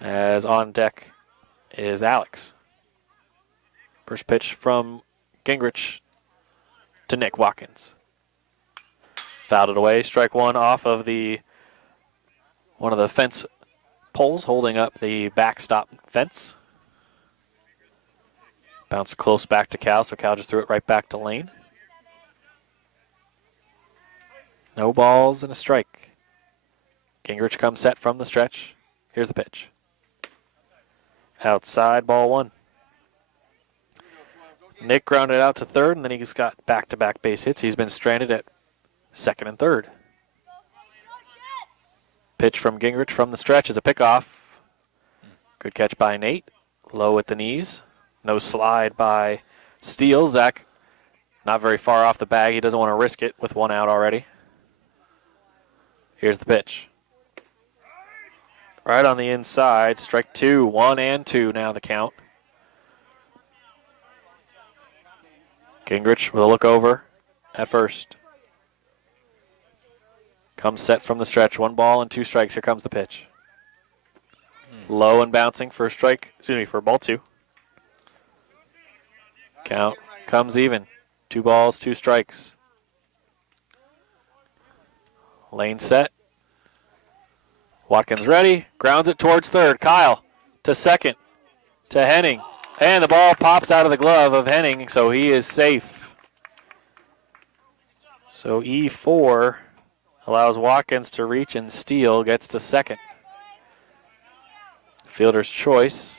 as on deck is Alex. First pitch from Gingrich to Nick Watkins. Fouled it away. Strike 1 off of one of the fence poles holding up the backstop fence. Bounced close back to Cal, so Cal just threw it right back to Lane. No balls and a strike. Gingrich comes set from the stretch. Here's the pitch. Outside, ball 1. Nick grounded out to third, and then he's got back-to-back base hits. He's been stranded at second and third. Pitch from Gingrich from the stretch is a pickoff. Good catch by Nate. Low at the knees. No slide by Steele. Zach not very far off the bag. He doesn't want to risk it with 1 out already. Here's the pitch. Right on the inside. Strike 2. 1-2 now the count. Gingrich with a look over at first. Comes set from the stretch. 1 ball and 2 strikes. Here comes the pitch. Low and bouncing for ball 2. Count comes even. 2 balls, 2 strikes. Lane set. Watkins ready. Grounds it towards third. Kyle to second. To Henning. And the ball pops out of the glove of Henning, so he is safe. So E4 allows Watkins to reach and steal, gets to second. Fielder's choice.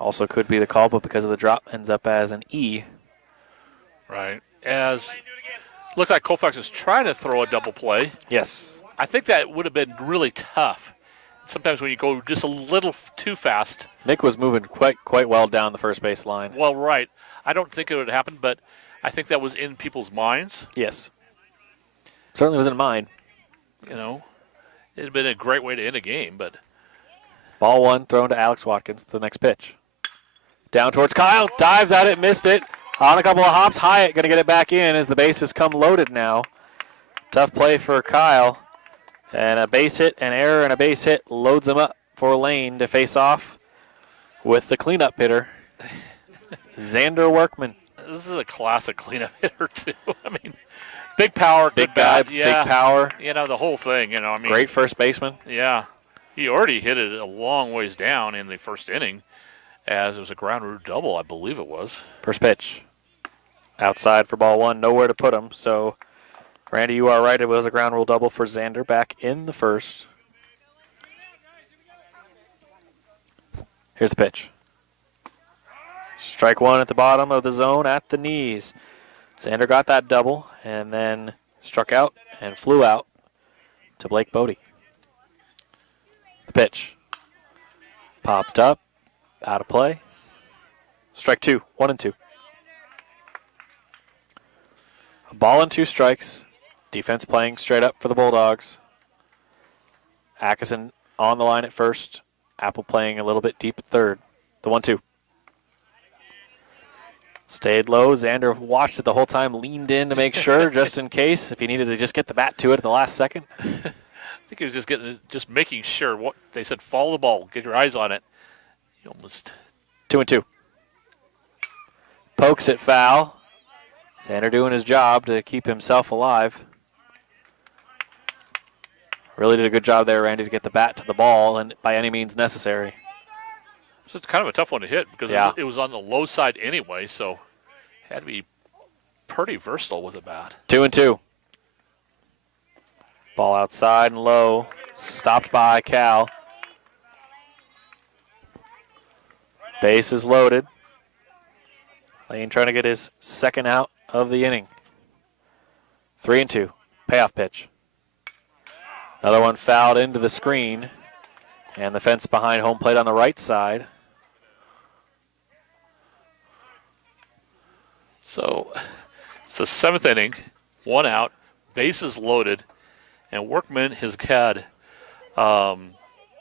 Also could be the call, but because of the drop, ends up as an E. Right. As looked like Colfax was trying to throw a double play. Yes. I think that would have been really tough. Sometimes when you go just a little too fast. Nick was moving quite well down the first base line. Well, right. I don't think it would happen, but I think that was in people's minds. Yes. Certainly wasn't mine. You know, it'd been a great way to end a game, but. Ball 1 thrown to Alex Watkins. The next pitch. Down towards Kyle. Dives at it, missed it. On a couple of hops. Hyatt going to get it back in as the bases come loaded now. Tough play for Kyle. And a base hit, an error, and a base hit loads him up for Lane to face off with the cleanup hitter, Xander Workman. This is a classic cleanup hitter, too. I mean, big power, Big good guy, bat. Yeah. big power. You know, the whole thing, you know, I mean. Great first baseman. Yeah. He already hit it a long ways down in the first inning, as it was a ground rule double, I believe it was. First pitch. Outside for ball 1, nowhere to put him, so Randy, you are right. It was a ground rule double for Xander back in the first. Here's the pitch. Strike 1 at the bottom of the zone at the knees. Xander got that double and then struck out and flew out to Blake Bodie. The pitch. Popped up. Out of play. Strike 2. 1-2. A ball and 2 strikes. Defense playing straight up for the Bulldogs. Atkinson on the line at first. Apple playing a little bit deep at third. The 1-2. Stayed low. Xander watched it the whole time, leaned in to make sure, just in case, if he needed to just get the bat to it at the last second. I think he was just making sure. What they said, follow the ball, get your eyes on it. He almost 2-2. Pokes it foul. Xander doing his job to keep himself alive. Really did a good job there, Randy, to get the bat to the ball, and by any means necessary. So it's kind of a tough one to hit because Yeah. it was on the low side anyway, so had to be pretty versatile with the bat. 2-2. Ball outside and low. Stopped by Cal. Base is loaded. Lane trying to get his second out of the inning. 3-2. Payoff pitch. Another one fouled into the screen. And the fence behind home plate on the right side. So it's the 7th inning, 1 out, bases loaded, and Workman has had,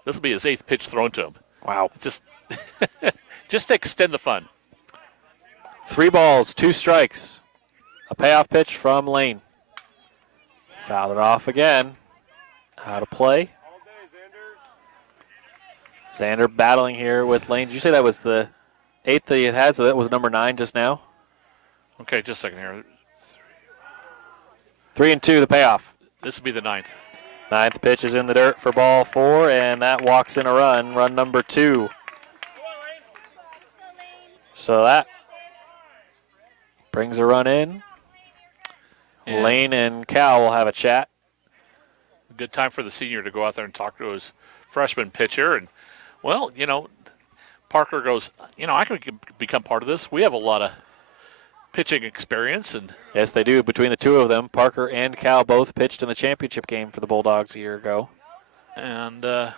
this will be his 8th pitch thrown to him. Wow. Just to extend the fun. 3 balls, 2 strikes. A payoff pitch from Lane. Fouled it off again. Out of play. Xander battling here with Lane. Did you say that was the 8th that he had had, so that was number 9 just now? Okay, just a second here. 3-2, the payoff. This will be the 9th. 9th pitch is in the dirt for ball 4, and that walks in a run number 2. So that brings a run in. And Lane and Cal will have a chat. a good time for the senior to go out there and talk to his freshman pitcher. And, well, you know, Parker goes, you know, I can become part of this. We have a lot of pitching experience. And Yes, they do. Between the two of them, Parker and Cal both pitched in the championship game for the Bulldogs a year ago. yeah,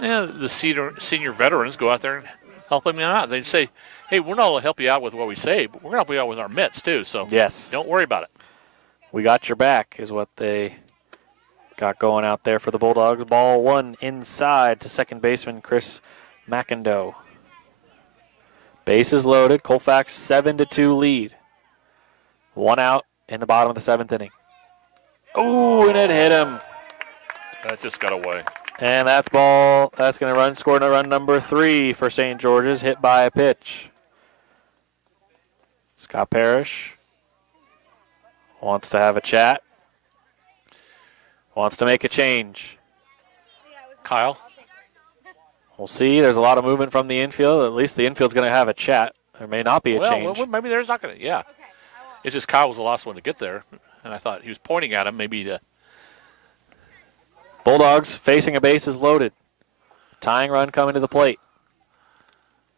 the senior veterans go out there and help him out. They say, hey, we're not going to help you out with what we say, but we're going to help you out with our mitts, too. So Yes. don't worry about it. We got your back is what they got going out there for the Bulldogs. Ball 1 inside to second baseman Chris McIndoe. Bases loaded. Colfax 7-2 lead. 1 out in the bottom of the 7th inning. Oh, and it hit him. That just got away. And that's ball. That's going to score run number 3 for St. George's, hit by a pitch. Scott Parrish wants to have a chat. Wants to make a change. Kyle? We'll see. There's a lot of movement from the infield. At least the infield's going to have a chat. There may not be a change. Well, maybe there's not going to. Yeah. It's just Kyle was the last one to get there, and I thought he was pointing at him maybe to. Bulldogs facing a bases loaded. Tying run coming to the plate.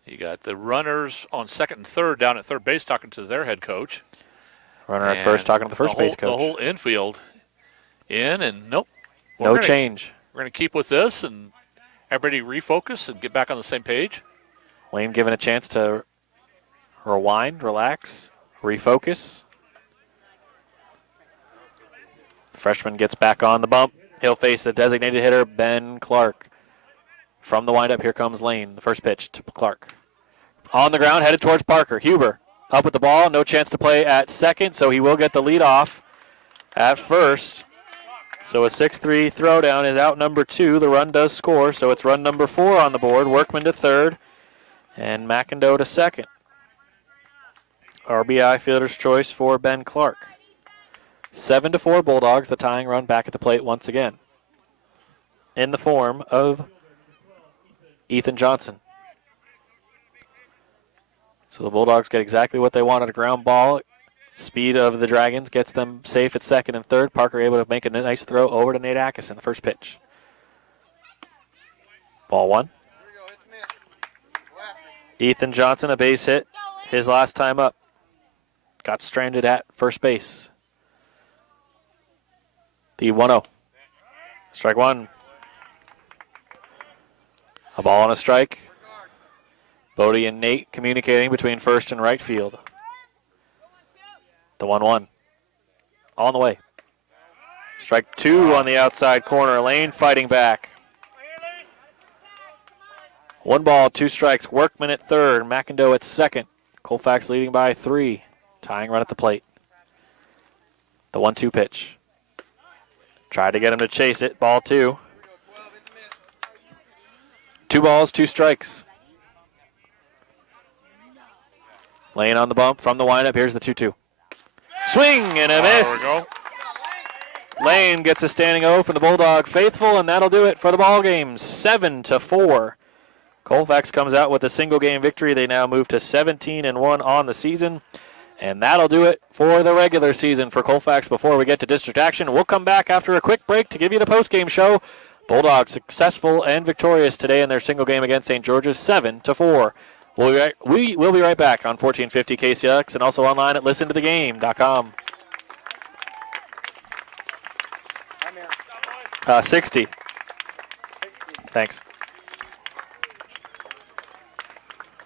You got the runners on second and third down at third base talking to their head coach. Runner at first talking to the first base coach. The whole infield in, and nope. No change. We're going to keep with this and everybody refocus and get back on the same page. Lane given a chance to rewind, relax, refocus. The freshman gets back on the bump. He'll face the designated hitter, Ben Clark. From the windup, here comes Lane. The first pitch to Clark. On the ground, headed towards Parker. Huber up with the ball. No chance to play at second, so he will get the lead off at first. So a 6-3 throwdown is out number 2. The run does score, so it's run number 4 on the board. Workman to third, and McIndoe to second. RBI fielder's choice for Ben Clark. 7-4 Bulldogs, the tying run back at the plate once again. In the form of Ethan Johnson. So the Bulldogs get exactly what they wanted, a ground ball. Speed of the Dragons gets them safe at second and third. Parker able to make a nice throw over to Nate Atkinson, the first pitch. Ball 1. Ethan Johnson, a base hit, his last time up. Got stranded at first base. The 1-0. Strike one. A ball and a strike. Bodie and Nate communicating between first and right field. The 1-1. On the way. Strike 2 on the outside corner. Lane fighting back. 1 ball, 2 strikes. Workman at third. McIndoe at second. Colfax leading by 3. Tying run at the plate. The 1-2 pitch. Tried to get him to chase it. Ball 2. 2 balls, 2 strikes. Lane on the bump from the windup. Here's the 2-2. Swing and a miss. There we go. Lane gets a standing O from the Bulldog faithful, and that'll do it for the ball game. 7-4. Colfax comes out with a single game victory. They now move to 17-1 on the season. And that'll do it for the regular season for Colfax before we get to district action. We'll come back after a quick break to give you the post-game show. Bulldogs successful and victorious today in their single game against St. George's, 7-4. We will be right back on 1450 KCX and also online at listentothegame.com. 60. Thanks.